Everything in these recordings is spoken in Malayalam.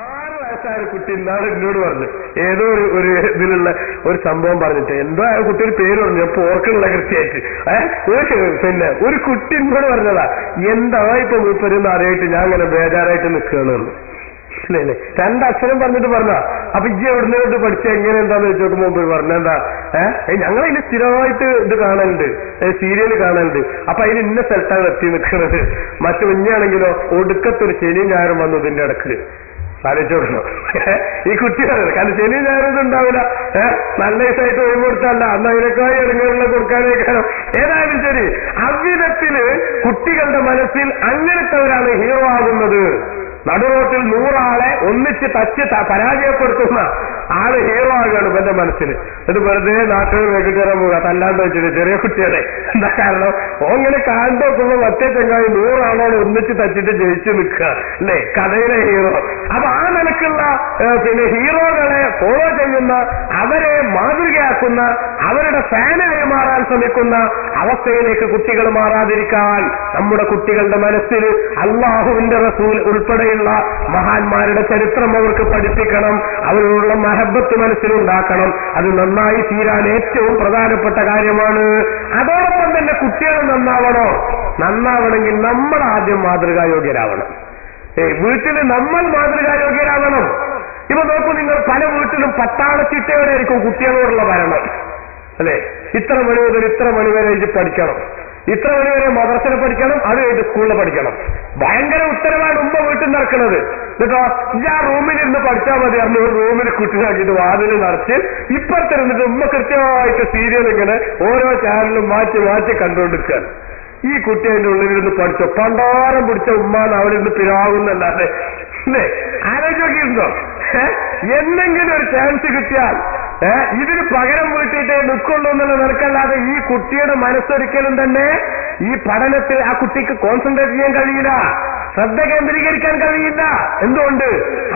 6 വയസ്സായ കുട്ടി ഇന്നാള് എന്നോട് പറഞ്ഞു, ഏതോ ഒരു ഇതിലുള്ള ഒരു സംഭവം പറഞ്ഞിട്ട്, എന്തോ ആ കുട്ടി ഒരു പേര് പറഞ്ഞു, അപ്പൊ ഓർക്കുള്ള കൃത്യമായിട്ട്. പിന്നെ ഒരു കുട്ടി എന്നോട് പറഞ്ഞതാ, എന്താ ഇപ്പൊ മൂപ്പരെന്ന് അറിയായിട്ട് ഞാൻ അങ്ങനെ ബേജാറായിട്ട് നിൽക്കുകയാണെന്ന്. അല്ലേ 2 അക്ഷരം പറഞ്ഞിട്ട് പറഞ്ഞാ. അപ്പൊ ഇജ്ജ് എവിടുന്ന് കൊണ്ട് പഠിച്ച എങ്ങനെ എന്താന്ന് വെച്ചോട്ട് മുമ്പ് പറഞ്ഞെന്താ, ഞങ്ങളതിന് സ്ഥിരമായിട്ട് ഇത് കാണലുണ്ട്, സീരിയല് കാണലുണ്ട്. അപ്പൊ അതിന് ഇന്ന സ്ഥലത്താണ് എത്തി നിൽക്കുന്നത്. മറ്റു കുഞ്ഞാണെങ്കിലോ ഒടുക്കത്തൊരു ശനിയും ഞായറും വന്നു ഇതിന്റെ ഇടക്ക്. ആലോചിച്ചോളൂ ഈ കുട്ടികൾ. കാരണം ശനിയും ഞായറും ഉണ്ടാവില്ല, നല്ല ദിവസമായിട്ട് ഒഴിവ് കൊടുത്തല്ല, അന്ന് അതിനേക്കായി ഇടങ്ങുകളിലെ കൊടുക്കാനേക്കാളും. ഏതായാലും ശരി, അவ்விധത്തില് കുട്ടികളുടെ മനസ്സിൽ അങ്ങനത്തെവരാണ് ഹീറോ ആകുന്നത്. നടുറോട്ടിൽ 100 ആളെ ഒന്നിച്ച് തച്ച് പരാജയപ്പെടുത്തുന്ന ആള് ഹീറോ ആകുകയാണ് ഇവന്റെ മനസ്സിൽ. ഇത് വെറുതെ നാട്ടിൽ വെകിട്ടേറാൻ പോവുക, തല്ലാണ്ട് വെച്ചിട്ട് ചെറിയ കുട്ടികളെ. എന്താ കാരണം, ഓങ്ങനെ കാണ്ട് നോക്കുമ്പോ മറ്റേ ചെങ്ങായി 100 ആളോട് ഒന്നിച്ച് തച്ചിട്ട് ജയിച്ചു നിൽക്കുക, അല്ലേ കഥയിലെ ഹീറോ. അപ്പൊ ആ നിലക്കുള്ള പിന്നെ ഹീറോകളെ ഫോളോ ചെയ്യുന്ന, അവരെ മാതൃകയാക്കുന്ന, അവരുടെ ഫാനായി മാറാൻ ശ്രമിക്കുന്ന അവസ്ഥയിലേക്ക് കുട്ടികൾ മാറാതിരിക്കാൻ നമ്മുടെ കുട്ടികളുടെ മനസ്സിൽ അള്ളാഹുവിന്റെ റസൂൽ ഉൾപ്പെടെയുള്ള മഹാന്മാരുടെ ചരിത്രം അവർക്ക് പഠിപ്പിക്കണം. അവരോടുള്ള മഹബത്ത് മനസ്സിലുണ്ടാക്കണം. അത് നന്നായി തീരാൻ ഏറ്റവും പ്രധാനപ്പെട്ട കാര്യമാണ്. അതോടൊപ്പം തന്നെ കുട്ടികൾ നന്നാവണമെങ്കിൽ നമ്മൾ ആദ്യം മാതൃകായോഗ്യരാവണം. വീട്ടിൽ നമ്മൾ മാതൃകായോഗ്യരാവണം. ഇപ്പൊ നോക്കൂ, നിങ്ങൾ പല വീട്ടിലും പട്ടാളച്ചിട്ടയോടെ ആയിരിക്കും കുട്ടികളോടുള്ള ഭരണം, അല്ലെ? ഇത്ര മണി മുതൽ ഇത്ര മണി വരെ ഇത് പഠിക്കണം, ഇത്ര മണി വരെ മദ്രസയിൽ പഠിക്കണം, അത് കഴിഞ്ഞ് സ്കൂളിൽ പഠിക്കണം. ഭയങ്കര ഉത്തരവാണ് ഉമ്മ വീട്ടിൽ നടക്കുന്നത്. എന്നിട്ടോ ഞാൻ റൂമിൽ ഇരുന്ന് പഠിച്ചാൽ മതി അറിഞ്ഞു ഒരു റൂമിൽ കുട്ടികളാക്കിയിട്ട് വാതിൽ നടത്തി ഇപ്പുറത്തിരുന്നിട്ട് ഉമ്മ കൃത്യമായിട്ട് സീരിയൽ ഇങ്ങനെ ഓരോ ചാനലും മാറ്റി മാറ്റി കണ്ടുകൊണ്ടിരിക്കുകയാണ്. ഈ കുട്ടി അതിന്റെ ഉള്ളിലിരുന്ന് പഠിച്ചോ, പണ്ടാരം പിടിച്ച ഉമ്മാന്ന് അവളിരുന്ന് പിരാകുന്നല്ലാതെ, അല്ലേ? ആലോചിച്ചിരുന്നോ? എന്തെങ്കിലും ഒരു ചാൻസ് കിട്ടിയാൽ ഇതിന് പകരം വീട്ടിയിട്ടേ നിൽക്കുള്ളൂ എന്നുള്ള നിലക്കല്ലാതെ ഈ കുട്ടിയുടെ മനസ്സൊരിക്കലും തന്നെ ഈ പഠനത്തിൽ ആ കുട്ടിക്ക് കോൺസെൻട്രേറ്റ് ചെയ്യാൻ കഴിയില്ല, ശ്രദ്ധ കേന്ദ്രീകരിക്കാൻ കഴിയില്ല. എന്തുകൊണ്ട്?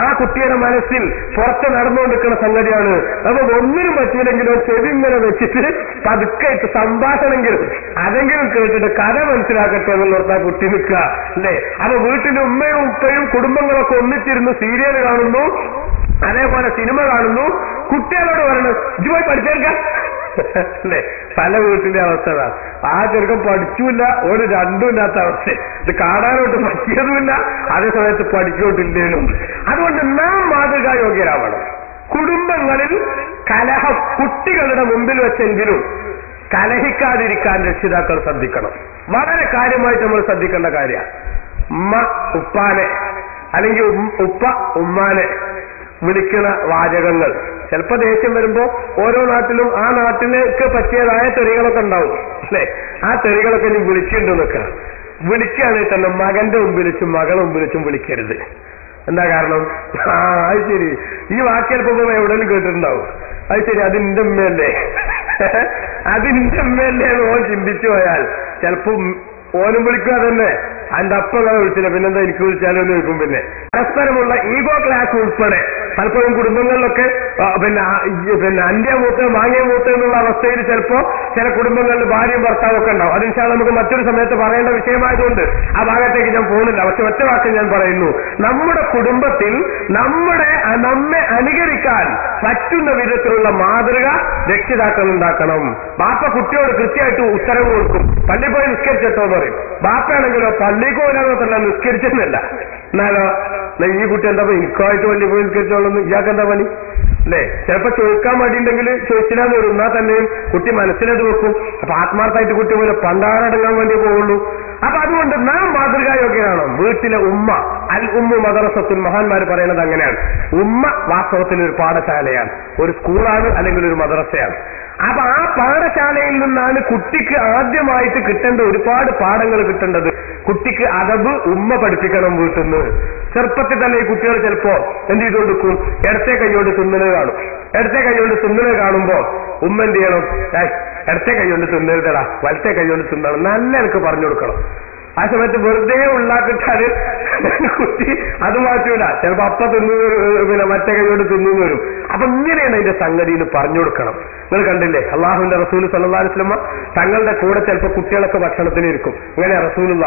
ആ കുട്ടിയുടെ മനസ്സിൽ പുറത്ത് നടന്നുകൊണ്ടിരിക്കുന്ന സംഗതിയാണ്. അപ്പൊ ഒന്നിനും പറ്റിയില്ലെങ്കിലും ചെവി ഇങ്ങനെ വെച്ചിട്ട് പതുക്കെ സംഭാഷണമെങ്കിലും അതെങ്കിലും കേട്ടിട്ട് കഥ മനസ്സിലാക്കട്ടെ എന്നുള്ളടത്ത് ആ കുട്ടി നിൽക്കുക, അല്ലേ? അപ്പൊ വീട്ടിന്റെ ഉമ്മയും ഉപ്പയും കുടുംബങ്ങളൊക്കെ ഒന്നിച്ചിരുന്ന് സീരിയൽ കാണുന്നു, അതേപോലെ സിനിമ കാണുന്നു. കുട്ടികളോട് പറയണം ഇത് പോയി പഠിച്ചേർക്കാം, അല്ലേ? പല വീട്ടിന്റെ അവസ്ഥ. ആ ചെറുക്കം പഠിച്ചില്ല, ഒരു രണ്ടും ഇല്ലാത്ത അവസ്ഥ. ഇത് കാണാനോട്ട് പറ്റിയതുമില്ല, അതേ സമയത്ത് പഠിക്കോട്ടില്ലേനും. അതുകൊണ്ട് നാം മാതൃകായോഗ്യരാവണം. കുടുംബങ്ങളിൽ കലഹം കുട്ടികളുടെ മുമ്പിൽ വെച്ചെങ്കിലും കലഹിക്കാതിരിക്കാൻ രക്ഷിതാക്കൾ ശ്രദ്ധിക്കണം. വളരെ കാര്യമായിട്ട് നമ്മൾ ശ്രദ്ധിക്കേണ്ട കാര്യമാണ്. ഉമ്മ ഉപ്പാനെ അല്ലെങ്കിൽ ഉപ്പ ഉമ്മാനെ വിളിക്കുന്ന വാചകങ്ങൾ. ചിലപ്പോ ദേഷ്യം വരുമ്പോ ഓരോ നാട്ടിലും ആ നാട്ടിലേക്ക് പറ്റിയതായ തെറികളൊക്കെ ഉണ്ടാവും, അല്ലെ? ആ തെറികളൊക്കെ നീ വിളിക്കുന്നുണ്ടെന്നൊക്കെ വിളിക്കുകയാണെങ്കിൽ തന്നെ മകന്റെ മുമ്പിൽ വെച്ചും മകളെ മുമ്പിൽ വെച്ചും വിളിക്കരുത്. എന്താ കാരണം? അത് ശരി, ഈ വാക്ക് ചിലപ്പോ എവിടെയും കേട്ടിട്ടുണ്ടാവും. അത് ശരി, അതിന്റെ ഉമ്മയല്ലേ, അതിന്റെ ഉമ്മയല്ലേ എന്ന് ഓൻ ചിന്തിച്ചു പോയാൽ ചിലപ്പോ ഓനും വിളിക്കുക തന്നെ. അതിന്റെ അപ്പങ്ങളെ വിളിച്ചില്ല, പിന്നെന്താ എനിക്ക് വിളിച്ചാലോ എന്ന് ചോദിക്കും. പിന്നെ പരസ്പരമുള്ള ഈഗോ ക്ലാസ് ഉൾപ്പെടെ പലപ്പോഴും കുടുംബങ്ങളിലൊക്കെ പിന്നെ അന്ത്യ മൂത്ത് മാങ്ങിയ മൂത്ത് എന്നുള്ള അവസ്ഥയിൽ ചിലപ്പോ ചില കുടുംബങ്ങളിൽ ഭാര്യയും ഭർത്താവും ഒക്കെ ഉണ്ടാവും. അത് ഇൻഷാ അല്ലാഹ് നമുക്ക് മറ്റൊരു സമയത്ത് പറയേണ്ട വിഷയമായതുകൊണ്ട് ആ ഭാഗത്തേക്ക് ഞാൻ പോകുന്നില്ല. പക്ഷെ ഒറ്റ വാക്ക് ഞാൻ പറയുന്നു, നമ്മുടെ കുടുംബത്തിൽ നമ്മെ അനുകരിക്കാൻ പറ്റുന്ന വിധത്തിലുള്ള മാതൃക രക്ഷിതാക്കൾ ഉണ്ടാക്കണം. ബാപ്പ കുട്ടിയോട് കൃത്യമായിട്ട് ഉത്തരവ് കൊടുക്കും. പള്ളി പോയി നിസ്കരിച്ചിട്ടോ എന്ന് പറയും. ബാപ്പയാണെങ്കിലോ പള്ളിക്ക് പോലാന്നല്ല നിസ്കരിച്ചെന്നല്ല. എന്നാലോ ഈ കുട്ടി എന്താ എനിക്കായിട്ട് പള്ളി പോയി നിസ്കരിച്ചോളൂ, ഇയാൾക്ക് എന്താ പണി, അല്ലേ? ചിലപ്പോ ചോദിക്കാൻ വേണ്ടിയിട്ടുണ്ടെങ്കിൽ ചോദിച്ചില്ലാന്ന് വരും. എന്നാൽ തന്നെയും കുട്ടി മനസ്സിലത് വെക്കും. അപ്പൊ ആത്മാർത്ഥമായിട്ട് കുട്ടി പോലെ പണ്ടാറടങ്ങാൻ വേണ്ടി പോവുള്ളൂ. അപ്പൊ അതുകൊണ്ട് നാം മാതൃകായോഗ്യനാണ്. വീട്ടിലെ ഉമ്മ അൽ ഉമ്മു മദ്റസത്തുൽ, മഹാന്മാർ പറയുന്നത് അങ്ങനെയാണ്. ഉമ്മ വാസ്തവത്തിൽ ഒരു പാഠശാലയാണ്, ഒരു സ്കൂളാണ്, അല്ലെങ്കിൽ ഒരു മദ്രസയാണ്. അപ്പൊ ആ പാഠശാലയിൽ നിന്നാണ് കുട്ടിക്ക് ആദ്യമായിട്ട് കിട്ടേണ്ട ഒരുപാട് പാഠങ്ങൾ കിട്ടേണ്ടത്. കുട്ടിക്ക് അദബ് ഉമ്മ പഠിപ്പിക്കണം വീട്ടിൽ നിന്ന്. ചെറുപ്പത്തിൽ തന്നെ ഈ കുട്ടികൾ ചിലപ്പോ എന്ത് ചെയ്തു കൊടുക്കും, ഇടത്തെ കൈകൊണ്ട് തിന്നുന്നത് കാണും. ഇടത്തെ കൈകൊണ്ട് തിന്നുന്നത് കാണുമ്പോ ഉമ്മ എന്ത് ചെയ്യണം, ഇടത്തെ കൈകൊണ്ട് തിന്നരുതടാ, വലത്തെ കൈകൊണ്ട് തിന്നണം, നല്ല എനിക്ക് പറഞ്ഞു കൊടുക്കണം. ആ സമയത്ത് വെറുതെ ഉള്ളാക്കിട്ടാല് കുട്ടി അത് മാറ്റൂല, ചിലപ്പോ അപ്പ തിന്നു, പിന്നെ മറ്റേ കൈയോട് തിന്നു വരും. അപ്പൊ ഇങ്ങനെയാണ് അതിന്റെ സംഗതിയിൽ പറഞ്ഞു കൊടുക്കണം. നിങ്ങൾ കണ്ടില്ലേ അള്ളാഹുവിന്റെ റസൂൽ സല്ലല്ലാഹു അലൈഹി വസല്ലം തങ്ങളുടെ കൂടെ ചിലപ്പോൾ കുട്ടികളൊക്കെ ഭക്ഷണത്തിന് ഇരിക്കും. ഇങ്ങനെ റസൂലുള്ള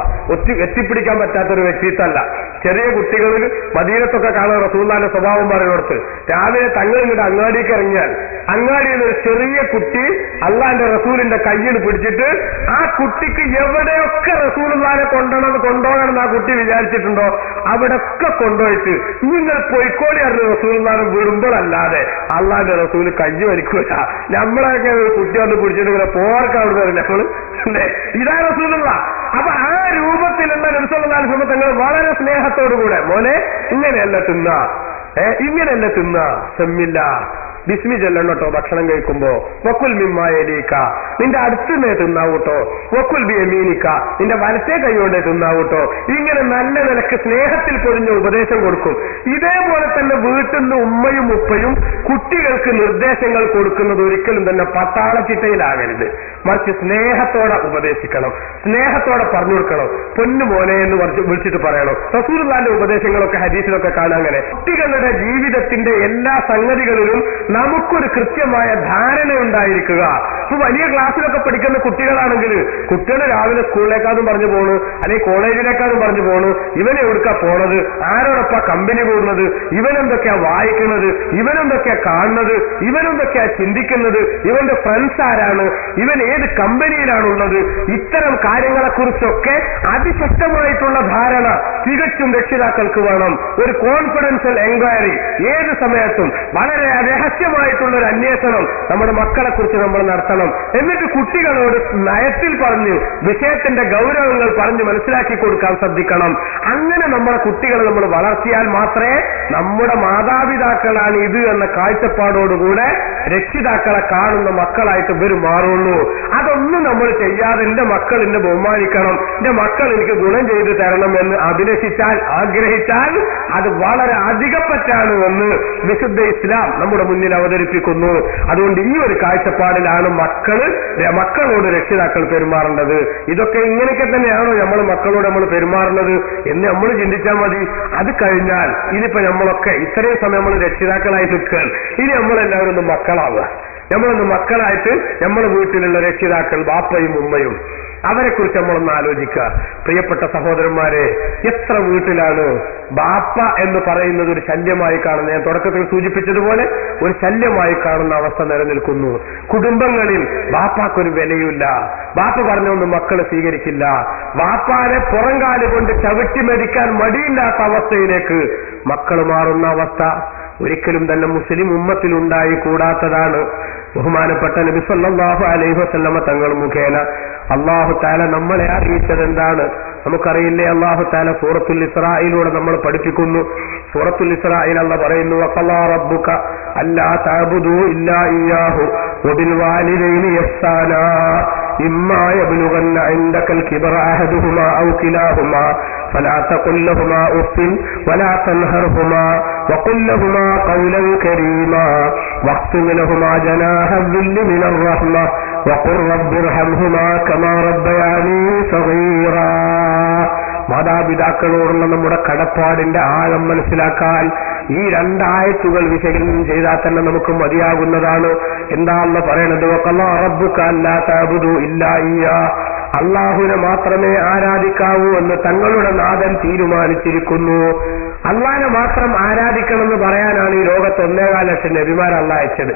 എത്തിപ്പിടിക്കാൻ പറ്റാത്തൊരു വ്യക്തിത്വമല്ല. ചെറിയ കുട്ടികളിൽ മദീനത്തൊക്കെ കാണാൻ റസൂലുള്ളാഹിന്റെ സ്വഭാവം പറയുന്നിടത്ത് രാവിലെ തങ്ങൾ ഇങ്ങോട്ട് അങ്ങാടിക്ക് ഇറങ്ങിയാൽ അങ്ങാടിയിൽ ഒരു ചെറിയ കുട്ടി അള്ളാഹിന്റെ റസൂലിന്റെ കയ്യിൽ പിടിച്ചിട്ട് ആ കുട്ടിക്ക് എവിടെയൊക്കെ റസൂലുള്ളാഹിനെ കൊണ്ടുപോകണം ആ കുട്ടി വിചാരിച്ചിട്ടുണ്ടോ അവിടെയൊക്കെ കൊണ്ടുപോയിട്ട് നിങ്ങൾ പൊയ്ക്കോളി അറിഞ്ഞ റസൂലുള്ളാഹിനെ വിടുമ്പോഴല്ലാതെ അള്ളാഹിന്റെ റസൂല് കയ്യ് വലിക്കൂല. നമ്മളൊക്കെ കുട്ടി വന്ന് പിടിച്ചിട്ട് ഇങ്ങനെ പോർക്ക അവിടെ വരില്ല നമ്മള് അല്ലേ? ഇതാ റസൂലുള്ളാഹ്. അപ്പൊ ആ രൂപത്തിലുള്ള നബി സല്ലല്ലാഹു അലൈഹി വസല്ലം തങ്ങൾ വളരെ സ്നേഹത്തോടുകൂടെ മോനെ ഇങ്ങനെയല്ല തിന്ന, ഇങ്ങനെയല്ല തിന്ന, സെമ്മില്ല, ബിസ്മി ചെല്ലണം കേട്ടോ ഭക്ഷണം കഴിക്കുമ്പോ, വക്കുൽ മിമ്മായലീക്ക നിന്റെ അടുത്തുനിന്നേ തിന്നാവൂട്ടോ, വക്കുൽ ബി യമീനിക്ക നിന്റെ വലത്തെ കൈകൊണ്ടേ തിന്നാവൂട്ടോ. ഇങ്ങനെ നല്ല നിലക്ക് സ്നേഹത്തിൽ പൊതിഞ്ഞ ഉപദേശം കൊടുക്കും. ഇതേപോലെ തന്നെ വീട്ടിൽ നിന്ന് ഉമ്മയും ഉപ്പയും കുട്ടികൾക്ക് നിർദ്ദേശങ്ങൾ കൊടുക്കുന്നത് ഒരിക്കലും തന്നെ പട്ടാള ചിട്ടയിലാകരുത്, മറിച്ച് സ്നേഹത്തോടെ ഉപദേശിക്കണം, സ്നേഹത്തോടെ പറഞ്ഞു കൊടുക്കണം. പൊന്നു മോനെ എന്ന് വിളിച്ചിട്ട് പറയണം. റസൂലുള്ളാഹിന്റെ ഉപദേശങ്ങളൊക്കെ ഹദീസിലൊക്കെ കാണാൻ. അങ്ങനെ കുട്ടികളുടെ ജീവിതത്തിന്റെ എല്ലാ സംഗതികളിലും നമുക്കൊരു കൃത്യമായ ധാരണ ഉണ്ടായിരിക്കുക. ഇപ്പൊ വലിയ ക്ലാസ്സിലൊക്കെ പഠിക്കുന്ന കുട്ടികളാണെങ്കിൽ കുട്ടികൾ രാവിലെ സ്കൂളിലേക്കാതും പറഞ്ഞു പോണു, അല്ലെങ്കിൽ കോളേജിലേക്കാതും പറഞ്ഞു പോണു, ഇവൻ എവിടുക്കാ പോണത്, ആരോടൊപ്പാ കമ്പനി കൂടുന്നത്, ഇവനെന്തൊക്കെയാ വായിക്കുന്നത്, ഇവനെന്തൊക്കെയാ കാണുന്നത്, ഇവനെന്തൊക്കെയാ ചിന്തിക്കുന്നത്, ഇവന്റെ ഫ്രണ്ട്സ് ആരാണ്, ഇവൻ ഏത് കമ്പനിയിലാണുള്ളത്, ഇത്തരം കാര്യങ്ങളെക്കുറിച്ചൊക്കെ അതിശക്തമായിട്ടുള്ള ധാരണ തികച്ചും രക്ഷിതാക്കൾക്ക് വേണം. ഒരു കോൺഫിഡൻഷ്യൽ എൻക്വയറി ഏത് സമയത്തും വളരെ രഹസ്യമായിട്ടുള്ള ഒരു അന്വേഷണം നമ്മുടെ മക്കളെ കുറിച്ച് നമ്മൾ നടത്തണം. എന്നിട്ട് കുട്ടികളോട് നയത്തിൽ പറഞ്ഞ് വിഷയത്തിന്റെ ഗൗരവങ്ങൾ പറഞ്ഞ് മനസ്സിലാക്കി കൊടുക്കാൻ ശ്രദ്ധിക്കണം. അങ്ങനെ നമ്മുടെ കുട്ടികളെ നമ്മൾ വളർത്തിയാൽ മാത്രമേ നമ്മുടെ മാതാപിതാക്കളാണ് ഇത് എന്ന കാഴ്ചപ്പാടോടുകൂടെ രക്ഷിതാക്കളെ കാണുന്ന മക്കളായിട്ട് ഇവർ മാറുള്ളൂ. അതൊന്നും നമ്മൾ ചെയ്യാതെ എന്റെ മക്കൾ എന്നെ ബഹുമാനിക്കണം, എന്റെ മക്കൾ എനിക്ക് ഗുണം ചെയ്തു തരണം എന്ന് അഭിലഷിച്ചാൽ ആഗ്രഹിച്ചാൽ അത് വളരെ അധികപ്പറ്റാണ് എന്ന് വിശുദ്ധ ഇസ്ലാം നമ്മുടെ മുന്നിൽ അവതരിപ്പിക്കുന്നു. അതുകൊണ്ട് ഈ ഒരു കാഴ്ചപ്പാടിലാണ് മക്കളോട് രക്ഷിതാക്കൾ പെരുമാറേണ്ടത്. ഇതൊക്കെ ഇങ്ങനെയൊക്കെ തന്നെയാണോ നമ്മൾ മക്കളോട് നമ്മൾ പെരുമാറുന്നത് എന്ന് നമ്മൾ ചിന്തിച്ചാൽ മതി. അത് കഴിഞ്ഞാൽ ഇനിയിപ്പോ നമ്മളൊക്കെ ഇത്രയും സമയം നമ്മൾ രക്ഷിതാക്കളായി നിൽക്കുകയാണ്, ഇനി നമ്മളെല്ലാവരും ഒന്ന് മക്കളാവുക. നമ്മളൊന്ന് മക്കളായിട്ട് നമ്മുടെ വീട്ടിലുള്ള രക്ഷിതാക്കൾ ബാപ്പയും ഉമ്മയും അവരെ കുറിച്ച് നമ്മളൊന്ന് ആലോചിക്കുക. പ്രിയപ്പെട്ട സഹോദരന്മാരെ, എത്ര വീട്ടിലാണ് ബാപ്പ എന്ന് പറയുന്നത് ഒരു ശല്യമായി കാണുന്ന, ഞാൻ തുടക്കത്തിൽ സൂചിപ്പിച്ചതുപോലെ ഒരു ശല്യമായി കാണുന്ന അവസ്ഥ നിലനിൽക്കുന്നു. കുടുംബങ്ങളിൽ ബാപ്പാക്കൊരു വിലയില്ല, ബാപ്പ പറഞ്ഞൊന്നും മക്കള് സ്വീകരിക്കില്ല, ബാപ്പാനെ പുറംകാല് കൊണ്ട് ചവിട്ടി മെതിക്കാൻ മടിയില്ലാത്ത അവസ്ഥയിലേക്ക് മക്കൾ മാറുന്ന അവസ്ഥ ഒരിക്കലും തന്നെ മുസ്ലിം ഉമ്മത്തിൽ ഉണ്ടായി കൂടാത്തതാണ്. ബഹുമാനപ്പെട്ട നബി സല്ലല്ലാഹു അലൈഹി വസല്ലമ തങ്ങൾ മുഖേന അല്ലാഹു തആല നമ്മളെ അറിയിച്ചത് എന്താണ് നമുക്കറിയില്ലേ? അല്ലാഹു തആല സൂറത്തുൽ ഇസ്രായിലൂടെ നമ്മൾ പഠിപ്പിക്കുന്നു. സൂറത്തുൽ ഇസ്രായിൽ അല്ലാഹു പറയുന്നു, വഖല്ലാ റബ്ബുക അല്ലാ തഅബുദു ഇല്ലാ ഇയ്യാഹു വബിൽ വാലിദൈനി ഇഹ്സാനാ ഇമ്മാ യബ്ലുഗന്ന ഇൻദകൽ കിബറ അഹദുഹുമാ ഔ കിലാഹുമാ فلا تقل لهما أف ولا تنهرهما وقل لهما قولا كريما واخفض لهما جناح الذل من الرحمة وقل رب ارحمهما كما ربياني صغيرا. മാതാപിതാക്കളോടുള്ള നമ്മുടെ കടപ്പാടിന്റെ ആഴം മനസ്സിലാക്കാൻ ഈ രണ്ടായത്തുകൾ വിശകലനം ചെയ്താൽ തന്നെ നമുക്ക് മതിയാകുന്നതാണ്. എന്താ അല്ലാഹു പറയണത്? വഖല്ലാ റബ്ബുക അല്ലാ തഅബുദു ഇല്ലാ ഇയ്യാ, അള്ളാഹുവിനെ മാത്രമേ ആരാധിക്കാവൂ എന്ന് തങ്ങളുടെ നാഥൻ തീരുമാനിച്ചിരിക്കുന്നു. അള്ളാഹിനെ മാത്രം ആരാധിക്കണമെന്ന് പറയാനാണ് ഈ ലോകത്ത് 1.25 ലക്ഷം നബിമാർ അല്ലാഹ് അയച്ചത്.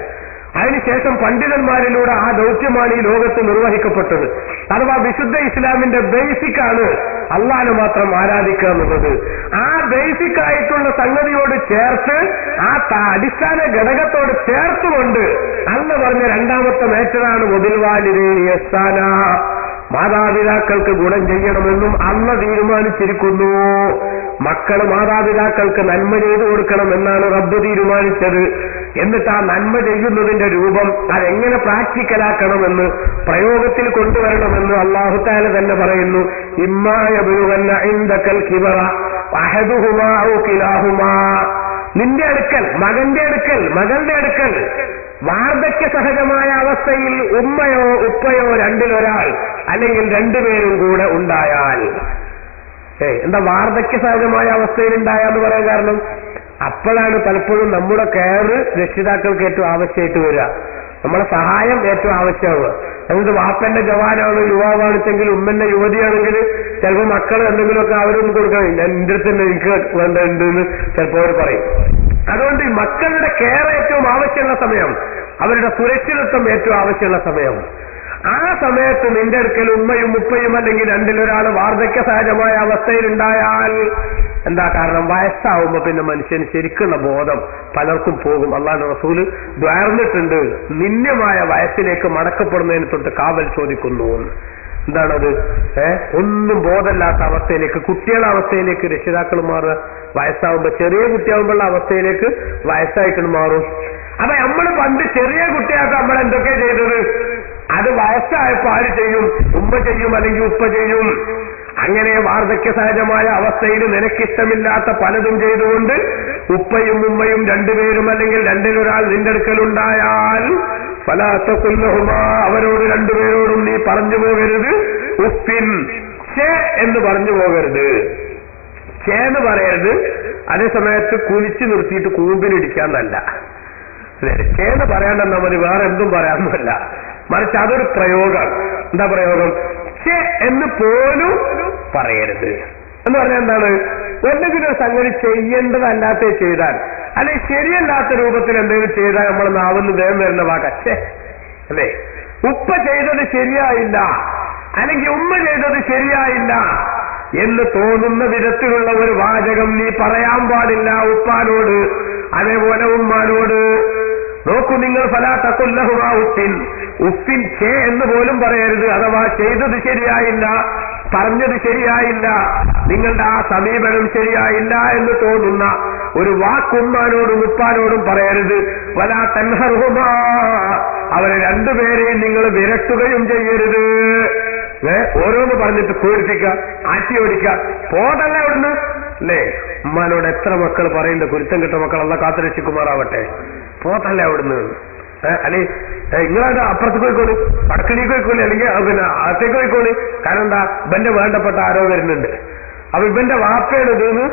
അതിനുശേഷം പണ്ഡിതന്മാരിലൂടെ ആ ദൗത്യമാണ് ഈ ലോകത്ത് നിർവഹിക്കപ്പെട്ടത്. അഥവാ വിശുദ്ധ ഇസ്ലാമിന്റെ ബേസിക്കാണ് അള്ളാഹിനെ മാത്രം ആരാധിക്കുക എന്നുള്ളത്. ആ ബേസിക് ആയിട്ടുള്ള സംഗതിയോട് ചേർത്ത് ആ അടിസ്ഥാന ഘടകത്തോട് ചേർത്തുകൊണ്ട് അല്ലാഹ് പറഞ്ഞ രണ്ടാമത്തെ മേറ്ററാണ് വബിൽ വാലിദൈനി ഇഹ്സാനാ, മാതാപിതാക്കൾക്ക് ഗുണം ചെയ്യണമെന്നും അല്ലാഹ് തീരുമാനിച്ചിരിക്കുന്നു. മക്കൾ മാതാപിതാക്കൾക്ക് നന്മ ചെയ്തു കൊടുക്കണമെന്നാണ് റബ്ബ് തീരുമാനിച്ചത്. എന്നിട്ട് ആ നന്മ ചെയ്യുന്നതിന്റെ രൂപം അതെങ്ങനെ പ്രാക്ടിക്കലാക്കണമെന്ന് പ്രയോഗത്തിൽ കൊണ്ടുവരണമെന്ന് അല്ലാഹു തആല തന്നെ പറയുന്നു. ഇമ്മാ യബ്ലുഗന്ന ഇൻദകൽ കിബറ അഹദുഹുമാ ഔ കിലാഹുമാ, നിന്റെ അടുക്കൽ, മകന്റെ അടുക്കൽ, മകളുടെ അടുക്കൽ വാർദ്ധക്യ സഹജമായ അവസ്ഥയിൽ ഉമ്മയോ ഉപ്പയോ രണ്ടിലൊരാൾ അല്ലെങ്കിൽ രണ്ടുപേരും കൂടെ ഉണ്ടായാൽ, എന്താ വാർദ്ധക്യ സഹജമായ അവസ്ഥയിലുണ്ടായെന്ന് പറയാൻ കാരണം അപ്പോഴാണ് പലപ്പോഴും നമ്മുടെ കെയർ രക്ഷിതാക്കൾക്ക് ഏറ്റവും ആവശ്യമായിട്ട് വരിക, നമ്മളെ സഹായം ഏറ്റവും ആവശ്യമാവുക. അതുകൊണ്ട് വാപ്പന്റെ ജവാനാണ് യുവാവാണെച്ചെങ്കിൽ ഉമ്മന്റെ യുവതിയാണെങ്കിൽ ചിലപ്പോൾ മക്കൾ എന്തെങ്കിലുമൊക്കെ അവരൊന്നും കൊടുക്കണം, ഞാൻ എന്റെ അടുത്ത് തന്നെ എനിക്ക് വേണ്ടതുണ്ട് എന്ന് ചിലപ്പോൾ അവർ പറയും. അതുകൊണ്ട് ഈ മക്കളുടെ കെയർ ഏറ്റവും ആവശ്യമുള്ള സമയം, അവരുടെ സുരക്ഷിതത്വം ഏറ്റവും ആവശ്യമുള്ള സമയം. ആ സമയത്ത് നിന്റെ അടുക്കൽ ഉമ്മയും ഉപ്പയും അല്ലെങ്കിൽ രണ്ടിലൊരാൾ വാർദ്ധക്യ സഹജമായ അവസ്ഥയിലുണ്ടായാൽ എന്താ കാരണം? വയസ്സാവുമ്പോ പിന്നെ മനുഷ്യന് ശരിക്കുള്ള ബോധം പലർക്കും പോകും. അല്ലാഹുവിന്റെ റസൂല് ദ്വാർന്നിട്ടുണ്ട്, നിന്യമായ വയസ്സിലേക്ക് മടക്കപ്പെടുന്നതിന് തൊട്ട് കാവൽ ചോദിക്കുന്നു. എന്താണത്? ഒന്നും ബോധമില്ലാത്ത അവസ്ഥയിലേക്ക്, കുട്ടികളുടെ അവസ്ഥയിലേക്ക് രക്ഷിതാക്കൾ മാറുക. വയസ്സാവുമ്പോ ചെറിയ കുട്ടിയാവുമ്പോഴുള്ള അവസ്ഥയിലേക്ക് വയസ്സായിട്ട് മാറും. അപ്പൊ നമ്മൾ പണ്ട് ചെറിയ കുട്ടിയായിട്ട് നമ്മൾ എന്തൊക്കെയാ ചെയ്തത്? അത് വയസ്സായപ്പോ ആര് ചെയ്യും? ഉമ്മ ചെയ്യും, അല്ലെങ്കിൽ ഉപ്പ ചെയ്യും. അങ്ങനെ വാർദ്ധക്യ സഹജമായ അവസ്ഥയിൽ നിനക്കിഷ്ടമില്ലാത്ത പലതും ചെയ്തുകൊണ്ട് ഉപ്പയും ഉമ്മയും രണ്ടുപേരും അല്ലെങ്കിൽ രണ്ടിലൊരാൾ നിന്റെ അടുക്കലുണ്ടായാൽ ഫലാത്തകുല്ലഹുമ, അവരോട് രണ്ടുപേരോടും നീ പറഞ്ഞു പോകരുത് ഉപ്പിൻ, ചേ എന്ന് പറഞ്ഞു പോകരുത്. ചേന്ന് പറയരുത്. അതേ സമയത്ത് കുനിച്ചു നിർത്തിയിട്ട് കൂമ്പിലിടിക്കാന്നല്ല. ചേന്ന് പറയാണ്ടെന്നാ മതി, വേറെ എന്തും പറയാമെന്നല്ല. മറിച്ച് അതൊരു പ്രയോഗമാണ്. എന്താ പ്രയോഗം? ചേ എന്ന് പോലും പറയരുത് എന്ന് പറഞ്ഞാൽ എന്താണ്? എന്തെങ്കിലും ഒരു സംഗതി ചെയ്യേണ്ടതല്ലാത്ത ചെയ്താൽ, അല്ലെങ്കിൽ ശരിയല്ലാത്ത രൂപത്തിൽ എന്തെങ്കിലും ചെയ്താൽ നമ്മൾ നാവിന്ന് ദേഹം വരുന്ന വാക്കേ അല്ലേ? ഉപ്പ ചെയ്തത് ശരിയായില്ല, അല്ലെങ്കിൽ ഉമ്മ ചെയ്തത് ശരിയായില്ല എന്ന് തോന്നുന്ന വിധത്തിലുള്ള ഒരു വാചകം നീ പറയാൻ പാടില്ല ഉപ്പാനോട്, അതേപോലെ ഉമ്മാനോട്. നോക്കൂ നിങ്ങൾ, ഫലാ തഖുല്ലഹുമാ ഉഫിൻ, ഉഫിൻ ചേ എന്ന് പോലും പറയരുത്. അഥവാ ചെയ്തത് ശരിയായില്ല, പറഞ്ഞത് ശരിയായില്ല, നിങ്ങളുടെ ആ സമീപനം ശരിയായില്ല എന്ന് തോന്നുന്ന ഒരു വാക്കുമ്മാനോടും ഉപ്പാനോടും പറയരുത്. വലാ തൻഹർഹുമാ, അവരെ രണ്ടുപേരെയും നിങ്ങൾ വിരട്ടുകയും ചെയ്യരുത്. ഓരോന്ന് പറഞ്ഞിട്ട് പേടിപ്പിക്കുക, ആറ്റി ഓടിക്കുക, പോതല്ല അവിടുന്ന് അല്ലേ? ഉമ്മാനോട് എത്ര മക്കൾ പറയുന്നുണ്ട്, കുരുത്തം കിട്ട മക്കൾ അല്ലാഹു കാത്തുരക്ഷിക്കുമാറാവട്ടെ, പോതല്ല അവിടുന്ന്. അല്ലെ നിങ്ങളത് അപ്പുറത്ത് പോയിക്കോളി, വടക്കിലേക്ക് പോയിക്കോളി, അല്ലെങ്കിൽ പിന്നെ അകത്തേക്ക് പോയിക്കോളി. കാരണം എന്താ? ഇവന്റെ വേണ്ടപ്പെട്ട ആരോ വരുന്നുണ്ട്. അപ്പൊ ഇവന്റെ വാപ്പയാണ് ഇതെന്ന്